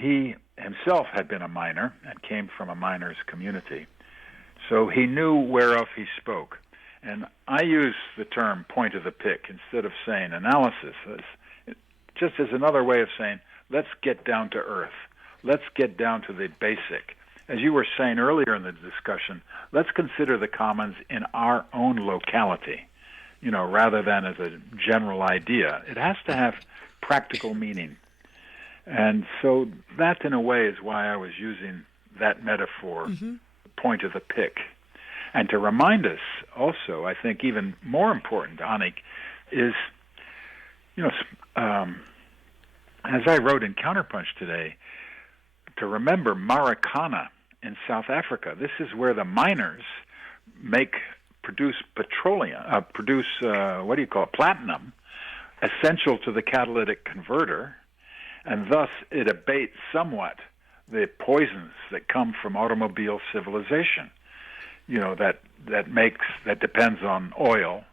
he himself had been a miner and came from a miner's community. So he knew whereof he spoke. And I use the term point of the pick instead of saying analysis, just as another way of saying, let's get down to earth. Let's get down to the basic. As you were saying earlier in the discussion, let's consider the commons in our own locality, rather than as a general idea. It has to have practical meaning. And so that, in a way, is why I was using that metaphor, point of the pick. And to remind us also, I think even more important, Annik, is, as I wrote in Counterpunch today, to remember Marikana in South Africa. This is where the miners produce petroleum, platinum, essential to the catalytic converter, and thus it abates somewhat the poisons that come from automobile civilization. That depends on oil,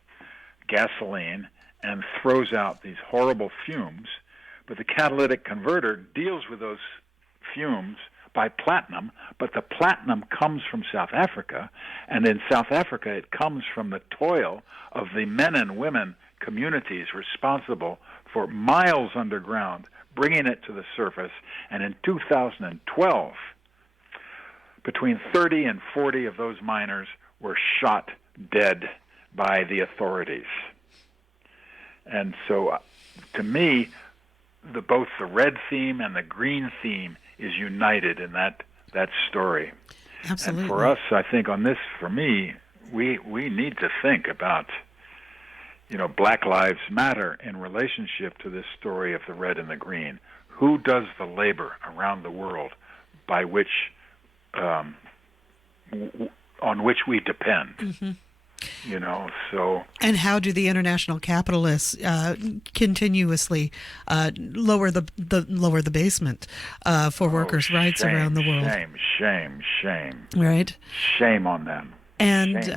gasoline, and throws out these horrible fumes. But the catalytic converter deals with those fumes by platinum, but the platinum comes from South Africa, and in South Africa it comes from the toil of the men and women communities responsible for miles underground, bringing it to the surface. And in 2012, between 30 and 40 of those miners were shot dead by the authorities. And so, to me, both the red theme and the green theme is united in that story. Absolutely. And for us, I think on this, for me, we need to think about, Black Lives Matter in relationship to this story of the red and the green. Who does the labor around the world by which, on which we depend? So. And how do the international capitalists continuously lower the basement for workers' rights around the world? Shame. Right. Shame on them. And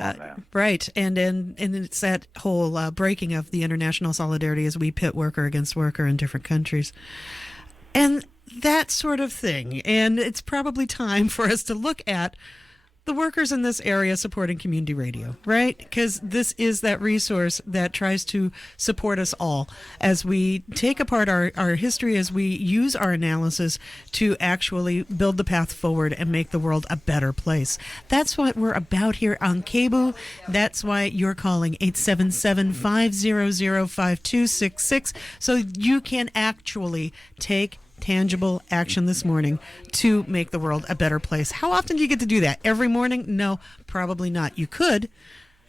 right, and it's that whole breaking of the international solidarity as we pit worker against worker in different countries, and that sort of thing. And it's probably time for us to look at the workers in this area supporting community radio, right? Because this is that resource that tries to support us all as we take apart our history, as we use our analysis to actually build the path forward and make the world a better place. That's what we're about here on KBOO. That's why you're calling 877-500-5266 so you can actually take tangible action this morning to make the world a better place. How often do you get to do that? Every morning? No, probably not. You could,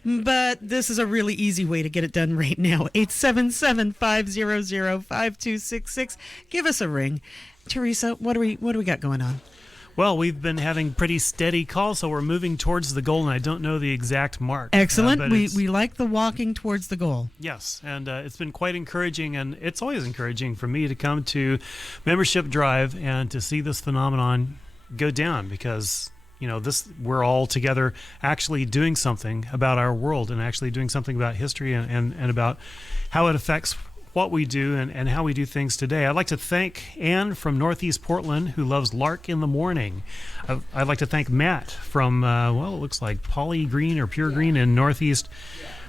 but this is a really easy way to get it done right now. 877-500-5266. Give us a ring. Teresa, what do we got going on? Well, we've been having pretty steady calls, so we're moving towards the goal, and I don't know the exact mark. Excellent. We like the walking towards the goal. Yes, and it's been quite encouraging, and it's always encouraging for me to come to Membership Drive and to see this phenomenon go down, because we're all together actually doing something about our world and actually doing something about history and about how it affects what we do and how we do things today. I'd like to thank Ann from Northeast Portland, who loves Lark in the Morning. I'd like to thank Matt from, it looks like Poly Green or Pure Green in Northeast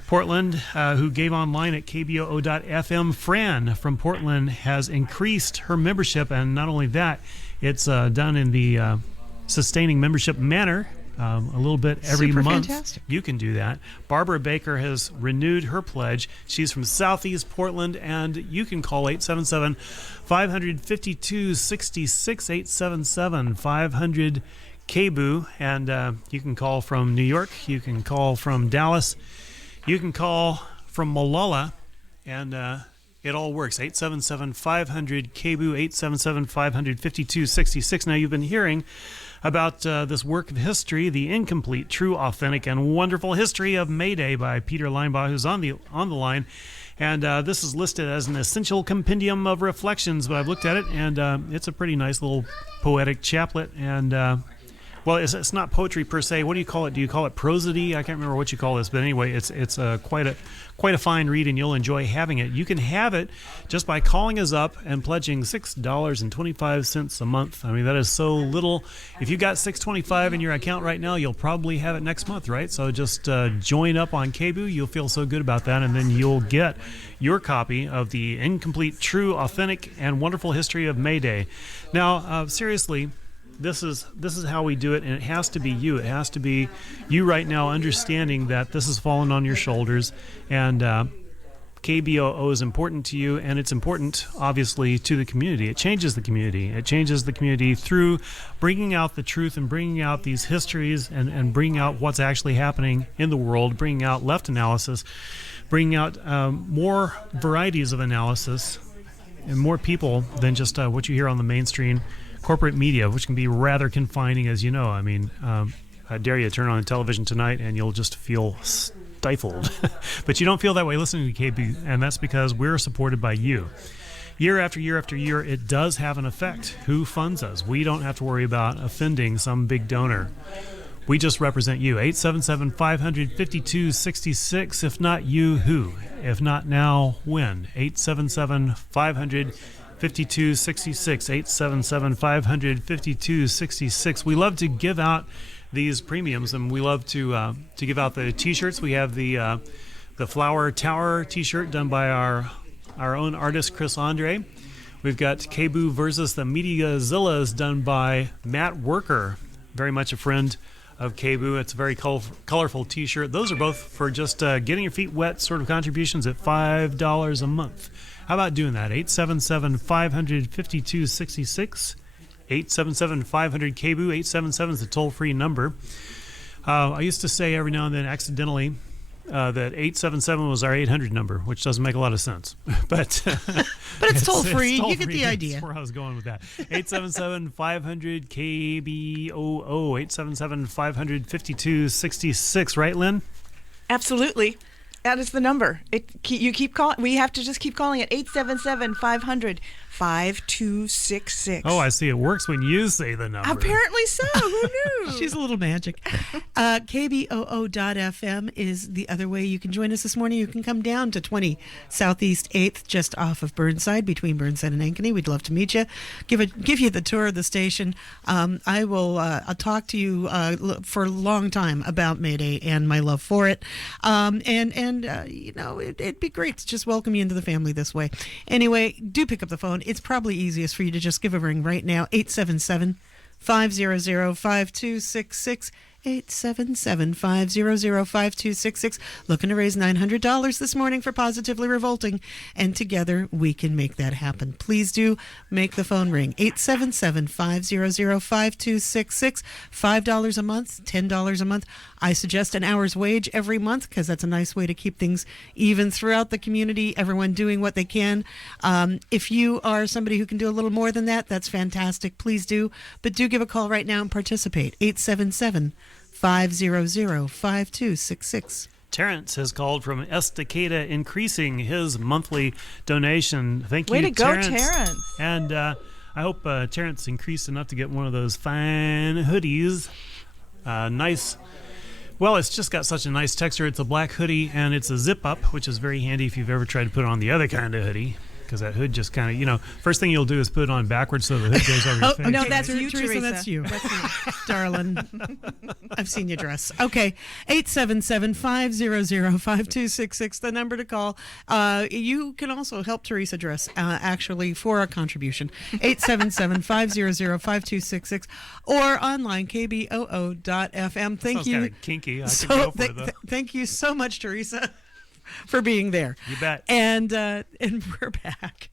Portland, who gave online at kboo.fm. Fran from Portland has increased her membership, and not only that, it's done in the sustaining membership manner. A little bit every Super month. Fantastic. You can do that. Barbara Baker has renewed her pledge. She's from Southeast Portland, and you can call 877-552-66, 877-500-KBOO, and you can call from New York. You can call from Dallas. You can call from Malala, and it all works. 877-500-KBOO, 877-500-5266. Now, you've been hearing about this work of history, The Incomplete, True, Authentic, and Wonderful History of Mayday by Peter Linebaugh, who's on the line. And this is listed as an essential compendium of reflections, but I've looked at it, and it's a pretty nice little poetic chaplet. And, it's not poetry per se. What do you call it? Do you call it prosody? I can't remember what you call this, but anyway, it's quite a fine read, and you'll enjoy having it. You can have it just by calling us up and pledging $6.25 a month. I mean, that is so little. If you got $6.25 in your account right now, you'll probably have it next month, right? So just join up on KBOO. You'll feel so good about that, and then you'll get your copy of The Incomplete, True, Authentic, and Wonderful History of Mayday. Now, seriously, this is how we do it, and it has to be you. It has to be you right now, understanding that this has fallen on your shoulders, and KBOO is important to you, and it's important, obviously, to the community. It changes the community. It changes the community through bringing out the truth and bringing out these histories and bringing out what's actually happening in the world, bringing out left analysis, bringing out more varieties of analysis and more people than just what you hear on the mainstream corporate media, which can be rather confining, as you know. I mean, I dare you to turn on the television tonight and you'll just feel stifled. But you don't feel that way listening to KB, and that's because we're supported by you. Year after year after year, it does have an effect. Who funds us? We don't have to worry about offending some big donor. We just represent you. 877-500-5266. If not you, who? If not now, when? 877-500-5266. 877-500-5266. We love to give out these premiums, and we love to give out the T-shirts. We have the Flower Tower T-shirt done by our own artist Chris Andre. We've got KBOO versus the Mediazillas done by Matt Worker, very much a friend of KBOO. It's a very colorful T-shirt. Those are both for just getting your feet wet sort of contributions at $5 a month. How about doing that? 877-500-5266. 877-500-KBOO. 877 is the toll-free number. I used to say every now and then accidentally that 877 was our 800 number, which doesn't make a lot of sense. But it's toll-free. You get the idea. That's where I was going with that. 877-500-KBOO. 877-500-5266. Right, Lynn? Absolutely. That is the number. You keep calling. We have to just keep calling it 877-500-5266. Oh, I see. It works when you say the number. Apparently so. Who knew? She's a little magic. KBOO.FM is the other way you can join us this morning. You can come down to 20 Southeast 8th, just off of Burnside, between Burnside and Ankeny. We'd love to meet you. Give you the tour of the station. I'll talk to you for a long time about Mayday and my love for it. It'd be great to just welcome you into the family this way. Anyway, do pick up the phone. It's probably easiest for you to just give a ring right now. 877-500-5266. 877-500-5266. Looking to raise $900 this morning for Positively Revolting, and together we can make that happen. Please do make the phone ring. 877-500-5266. $5 a month, $10 a month. I suggest an hour's wage every month because that's a nice way to keep things even throughout the community, everyone doing what they can. If you are somebody who can do a little more than that, that's fantastic. Please do. But do give a call right now and participate. 877-500-5266. Terrence has called from Estacada, increasing his monthly donation. Thank you, Way to go, Terrence. Terrence. And I hope Terrence increased enough to get one of those fine hoodies. Nice. Well, it's just got such a nice texture. It's a black hoodie, and it's a zip-up, which is very handy if you've ever tried to put on the other kind of hoodie. Because that hood just kind of, first thing you'll do is put it on backwards so the hood goes over your face. No, that's you, Teresa. That's you. That's you, darling. I've seen you dress. Okay, 877-500-5266, the number to call. You can also help Teresa dress, actually, for a contribution. 877-500-5266, or online, kboo.fm. Thank you. Sounds kind of kinky. I could go for it, though. Thank you so much, Teresa, for being there. You bet. And we're back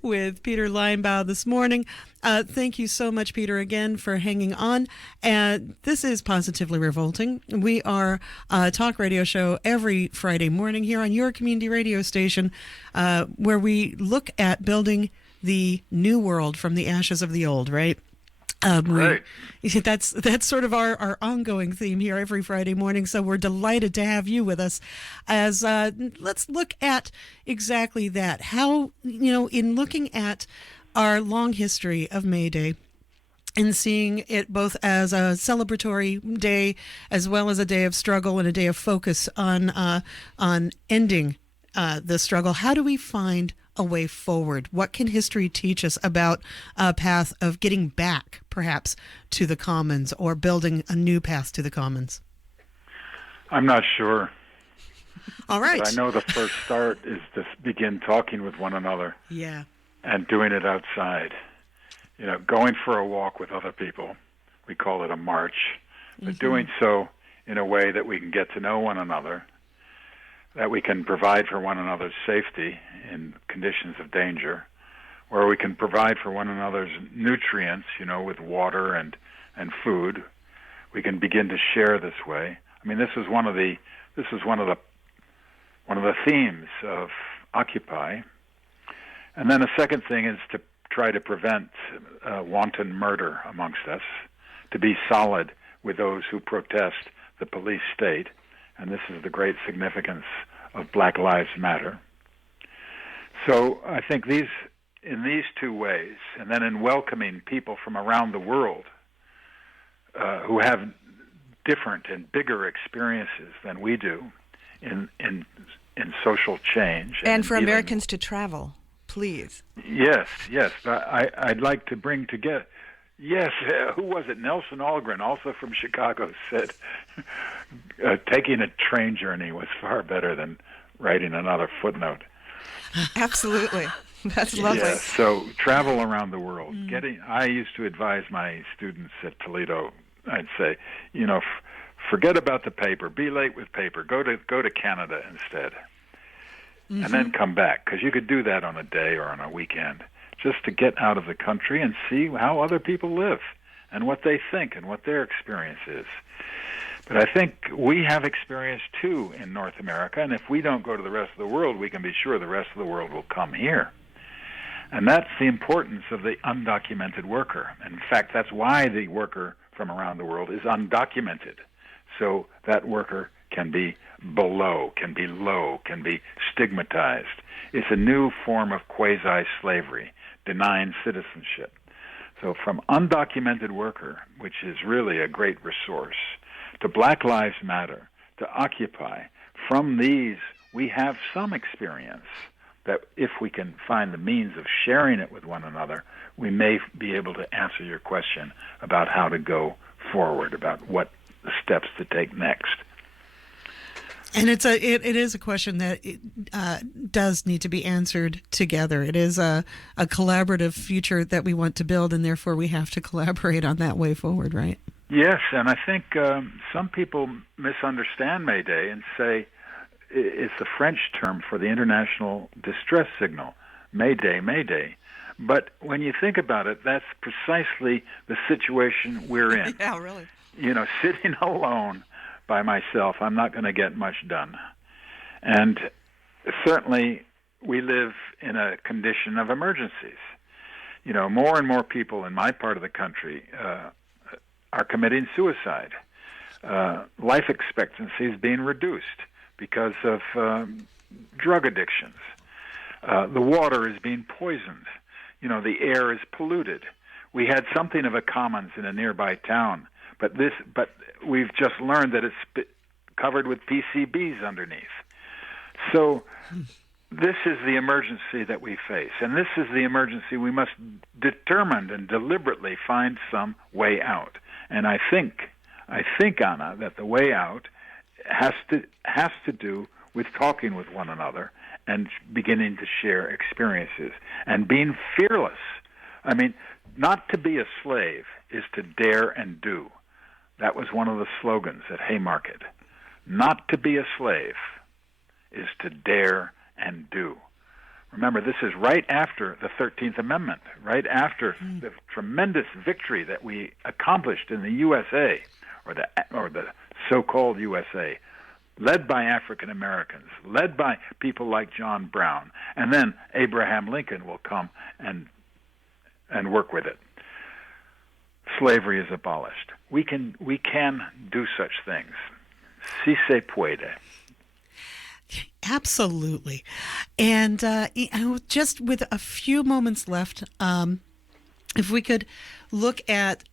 with Peter Linebaugh this morning. Thank you so much, Peter, again, for hanging on. And this is Positively Revolting. We are a talk radio show every Friday morning here on your community radio station, where we look at building the new world from the ashes of the old, right? Right. That's sort of our ongoing theme here every Friday morning. So we're delighted to have you with us as let's look at exactly that. How, in looking at our long history of Mayday and seeing it both as a celebratory day as well as a day of struggle and a day of focus on ending the struggle, how do we find a way forward? What can history teach us about a path of getting back, perhaps, to the commons or building a new path to the commons? I'm not sure. All right. But I know the first start is to begin talking with one another. Yeah. And doing it outside. Going for a walk with other people. We call it a march. But doing so in a way that we can get to know one another. that we can provide for one another's safety in conditions of danger, where we can provide for one another's nutrients, with water and food. We can begin to share this way. I mean, this is one of the themes of Occupy. And then a second thing is to try to prevent wanton murder amongst us, to be solid with those who protest the police state. And this is the great significance of Black Lives Matter. So I think in these two ways, and then in welcoming people from around the world who have different and bigger experiences than we do in social change. And for Americans to travel, please. Yes. I'd like to bring together. Yes, who was it? Nelson Algren, also from Chicago, said taking a train journey was far better than writing another footnote. Absolutely. That's lovely. Yeah, so travel around the world. I used to advise my students at Toledo. I'd say, forget about the paper. Be late with paper. Go to Canada instead, and then come back, because you could do that on a day or on a weekend, just to get out of the country and see how other people live and what they think and what their experience is. But I think we have experience too in North America, and if we don't go to the rest of the world, we can be sure the rest of the world will come here. And that's the importance of the undocumented worker. In fact, that's why the worker from around the world is undocumented. So that worker can be below, can be low, can be stigmatized. It's a new form of quasi-slavery, denying citizenship. So from undocumented worker, which is really a great resource, to Black Lives Matter, to Occupy, from these we have some experience that if we can find the means of sharing it with one another, we may be able to answer your question about how to go forward, about what steps to take next. And it is a question that does need to be answered together. It is a collaborative future that we want to build, and therefore we have to collaborate on that way forward, right? Yes, and I think some people misunderstand Mayday and say it's the French term for the international distress signal, Mayday, Mayday. But when you think about it, that's precisely the situation we're in. Yeah, really. Sitting alone by myself, I'm not going to get much done. And certainly we live in a condition of emergencies. More and more people in my part of the country are committing suicide. Life expectancy is being reduced because of drug addictions. The water is being poisoned. The air is polluted. We had something of a commons in a nearby town, but we've just learned that it's covered with PCBs underneath. So this is the emergency that we face, and this is the emergency we must determine and deliberately find some way out. And I think, Anna, that the way out has to do with talking with one another and beginning to share experiences and being fearless. I mean, not to be a slave is to dare and do. That was one of the slogans at Haymarket. Not to be a slave is to dare and do. Remember, this is right after the 13th Amendment, right after the tremendous victory that we accomplished in the USA, or the so-called USA, led by African Americans, led by people like John Brown, and then Abraham Lincoln will come and work with it. Slavery is abolished. We can do such things. Si se puede. Absolutely. And just with a few moments left, if we could look at,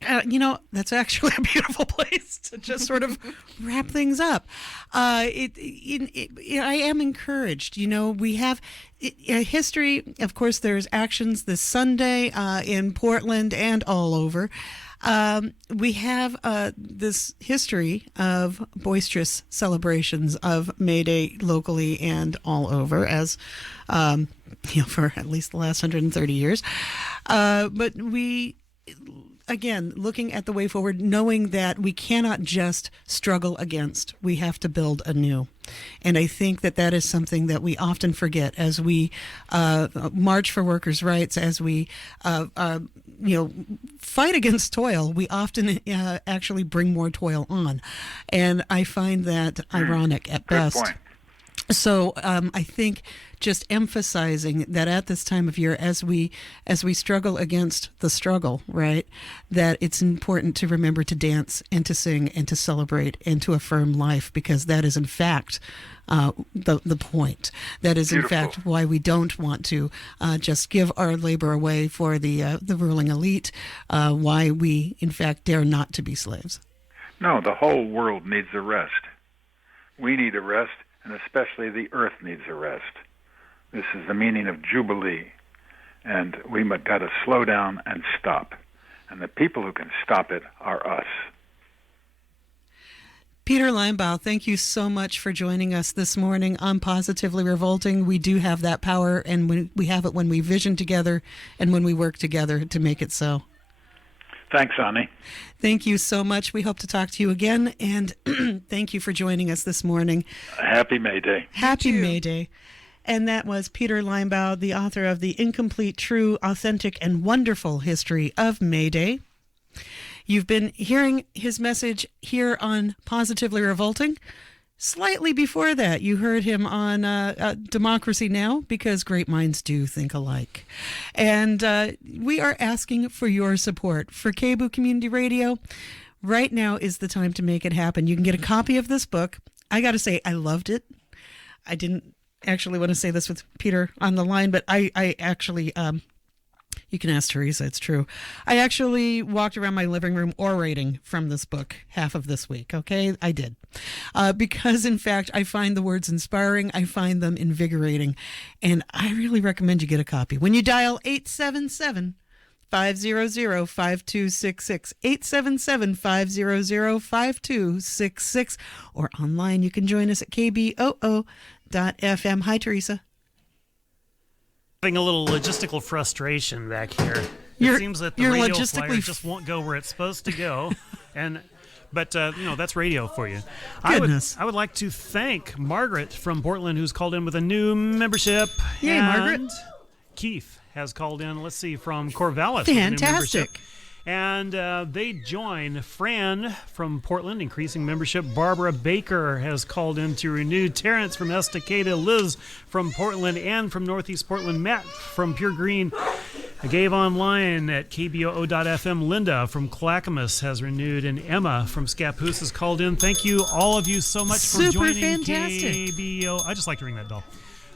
that's actually a beautiful place to just sort of wrap things up. I am encouraged. We have a history. Of course, there's actions this Sunday in Portland and all over. We have this history of boisterous celebrations of May Day locally and all over, as for at least the last 130 years. But we, again, looking at the way forward, knowing that we cannot just struggle against, we have to build anew. And I think that that is something that we often forget as we march for workers' rights, as we fight against toil. We often actually bring more toil on, and I find that ironic at best. Good point. So I think just emphasizing that at this time of year, as we struggle against the struggle, right, that it's important to remember to dance and to sing and to celebrate and to affirm life, because that is in fact the point. That is Beautiful. in fact why we don't want to just give our labor away for the ruling elite. Why we in fact dare not to be slaves. No, the whole world needs a rest. We need a rest, and especially the earth needs a rest. This is the meaning of Jubilee, and we got to slow down and stop. And the people who can stop it are us. Peter Linebaugh, thank you so much for joining us this morning on Positively Revolting. We do have that power, and we have it when we vision together and when we work together to make it so. Thanks, Ani. Thank you so much. We hope to talk to you again, and thank you for joining us this morning. Happy May Day. Happy May Day. And that was Peter Linebaugh, the author of The Incomplete, True, Authentic, and Wonderful History of Mayday. You've been hearing his message here on Positively Revolting. Slightly before that, you heard him on Democracy Now!, because great minds do think alike. And we are asking for your support for KBOO Community Radio. Right now is the time to make it happen. You can get a copy of this book. I got to say, I loved it. I didn't actually want to say this with Peter on the line, but I actually... you can ask Teresa, it's true. I actually walked around my living room orating from this book half of this week, okay? I did. Because, in fact, I find the words inspiring, I find them invigorating, and I really recommend you get a copy. When you dial 877-500-5266, 877-500-5266, or online, you can join us at kboo.fm. Hi, Teresa. Having a little logistical frustration back here. It seems that the you're radio logistically flyer just won't go where it's supposed to go, but that's radio for you. Goodness. I would like to thank Margaret from Portland, who's called in with a new membership. Yay, Margaret. Keith has called in. Let's see, from Corvallis. With a new Fantastic. membership. And they join Fran from Portland, increasing membership. Barbara Baker has called in to renew. Terrence from Estacada. Liz from Portland and from Northeast Portland. Matt from Pure Green. Gabe online at kboo.fm. Linda from Clackamas has renewed. And Emma from Scappoose has called in. Thank you, all of you, so much for joining fantastic. KBO. I just like to ring that bell.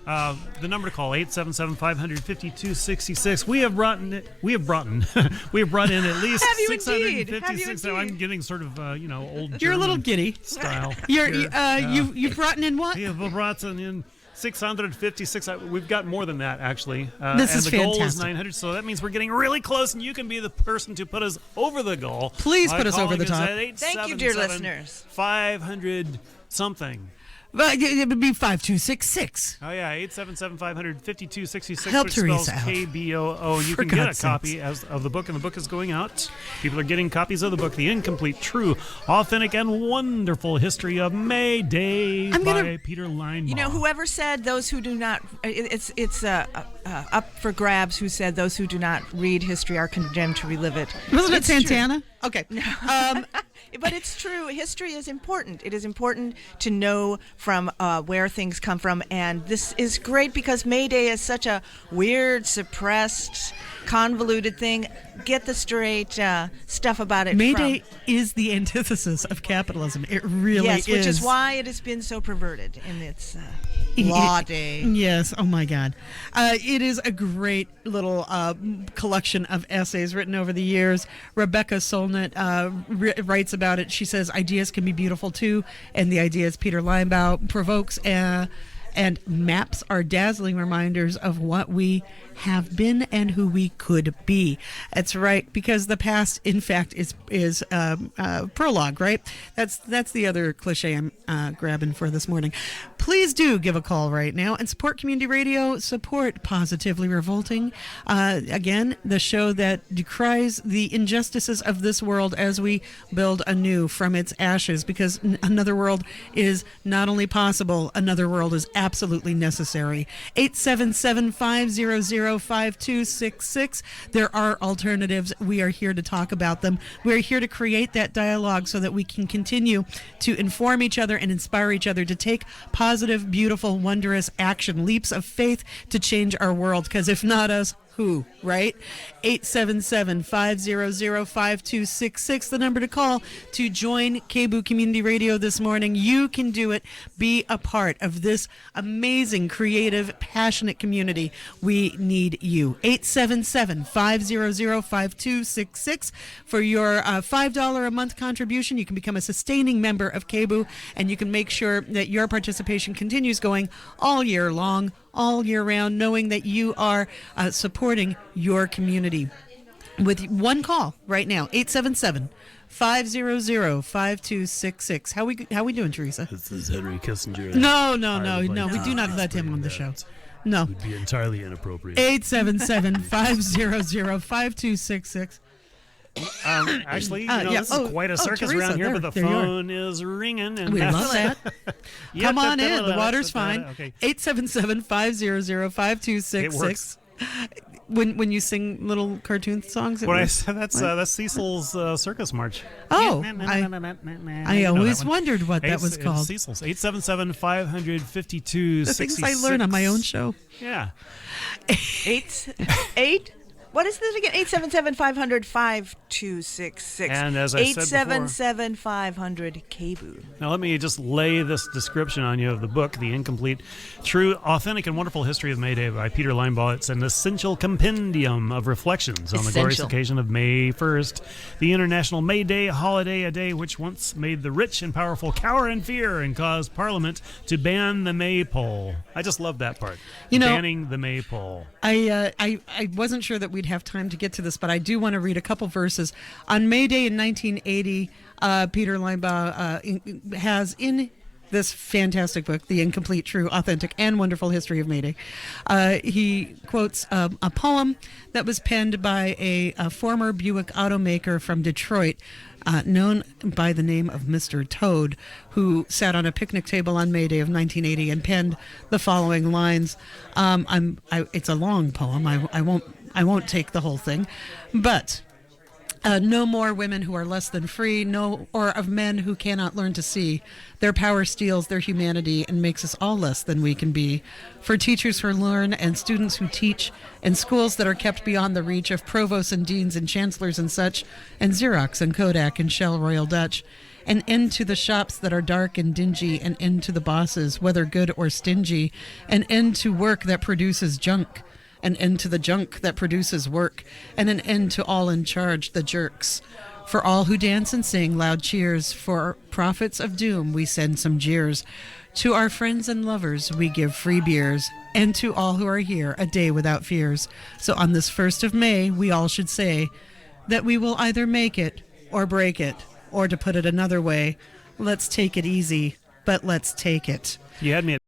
The number to call 877-500-5266. We have brought in at least Have you 656. indeed? I'm getting sort of old. You're German a little giddy. style. You've brought in what? We have brought in 656. We've got more than that, actually. This is the goal is fantastic. 900, so that means we're getting really close, and you can be the person to put us over the goal. Please by put us over the calling top. at Thank you, dear listeners. 500 something. It would be 5266. Oh, yeah, 877-500-5266, Help which Teresa spells out. KBOO. You For can get a God's copy of the book, and the book is going out. People are getting copies of the book, The Incomplete, True, Authentic, and Wonderful History of Mayday by Peter Linebaugh. You know, whoever said those who do not, it's up for grabs who said those who do not read history are condemned to relive it. Wasn't it It's true. Santana? Okay. But it's true. History is important. It is important to know from where things come from. And this is great because Mayday is such a weird, suppressed, convoluted thing. Get the straight stuff about it. Mayday is the antithesis of capitalism. It really is. Yes, which is why it has been so perverted in its law day. Yes. Oh, my God. It is a great little collection of essays written over the years. Rebecca Solnit writes about it. She says ideas can be beautiful, too. And the ideas Peter Linebaugh provokes And maps are dazzling reminders of what we have been and who we could be. That's right, because the past, in fact, is prologue, right? That's the other cliche I'm grabbing for this morning. Please do give a call right now and support community radio, support Positively Revolting. Again, the show that decries the injustices of this world as we build anew from its ashes, because another world is not only possible, another world is absolutely necessary. 877-500-5266. There are alternatives. We are here to talk about them. We are here to create that dialogue so that we can continue to inform each other and inspire each other to take positive, beautiful, wondrous action, leaps of faith to change our world. Because if not us, who, right? 877-500-5266, the number to call to join KBOO Community Radio this morning. You can do it. Be a part of this amazing, creative, passionate community. We need you. 877-500-5266 for your $5 a month contribution. You can become a sustaining member of KBOO, and you can make sure that your participation continues going all year long, all year round, knowing that you are supporting your community. With one call right now, 877-500-5266. How we doing, Teresa? This is Henry Kissinger. No. We do not let him on the show. No. It would be entirely inappropriate. 877-500-5266. Actually, this is quite a circus Teresa, around here, but the there you are. phone is ringing. And We love that. Yep, Come on in. The water's fine. Okay. 877-500-5266. It works. When you sing little cartoon songs, What I said, that's Cecil's circus march. Oh, I always one. wondered what that was called. Cecil's 877-500-5266. The things I learn on my own show. Yeah. What is this again? 877-500-5266. And as I said before, 877-500-KBOO. Now let me just lay this description on you of the book, The Incomplete, True, Authentic, and Wonderful History of Mayday by Peter Linebaugh. It's an essential compendium of reflections on the glorious occasion of May 1st, the International May Day holiday, a day which once made the rich and powerful cower in fear and caused Parliament to ban the maypole. I just love that part. Banning the maypole. I wasn't sure that we'd have time to get to this, but I do want to read a couple verses. On May Day in 1980, Peter Linebaugh has in this fantastic book, The Incomplete, True, Authentic, and Wonderful History of Mayday, he quotes a poem that was penned by a former Buick automaker from Detroit, known by the name of Mr. Toad, who sat on a picnic table on May Day of 1980 and penned the following lines. It's a long poem. I won't take the whole thing, but no more women who are less than free, or of men who cannot learn to see. Their power steals their humanity and makes us all less than we can be. For teachers who learn and students who teach, and schools that are kept beyond the reach of provosts and deans and chancellors and such, and Xerox and Kodak and Shell Royal Dutch. An end to the shops that are dark and dingy, an end to the bosses, whether good or stingy, an end to work that produces junk, an end to the junk that produces work, and an end to all in charge, the jerks. For all who dance and sing, loud cheers. For prophets of doom, we send some jeers. To our friends and lovers, we give free beers. And to all who are here, a day without fears. So on this 1st of May, we all should say that we will either make it or break it. Or to put it another way, let's take it easy, but let's take it. You had me at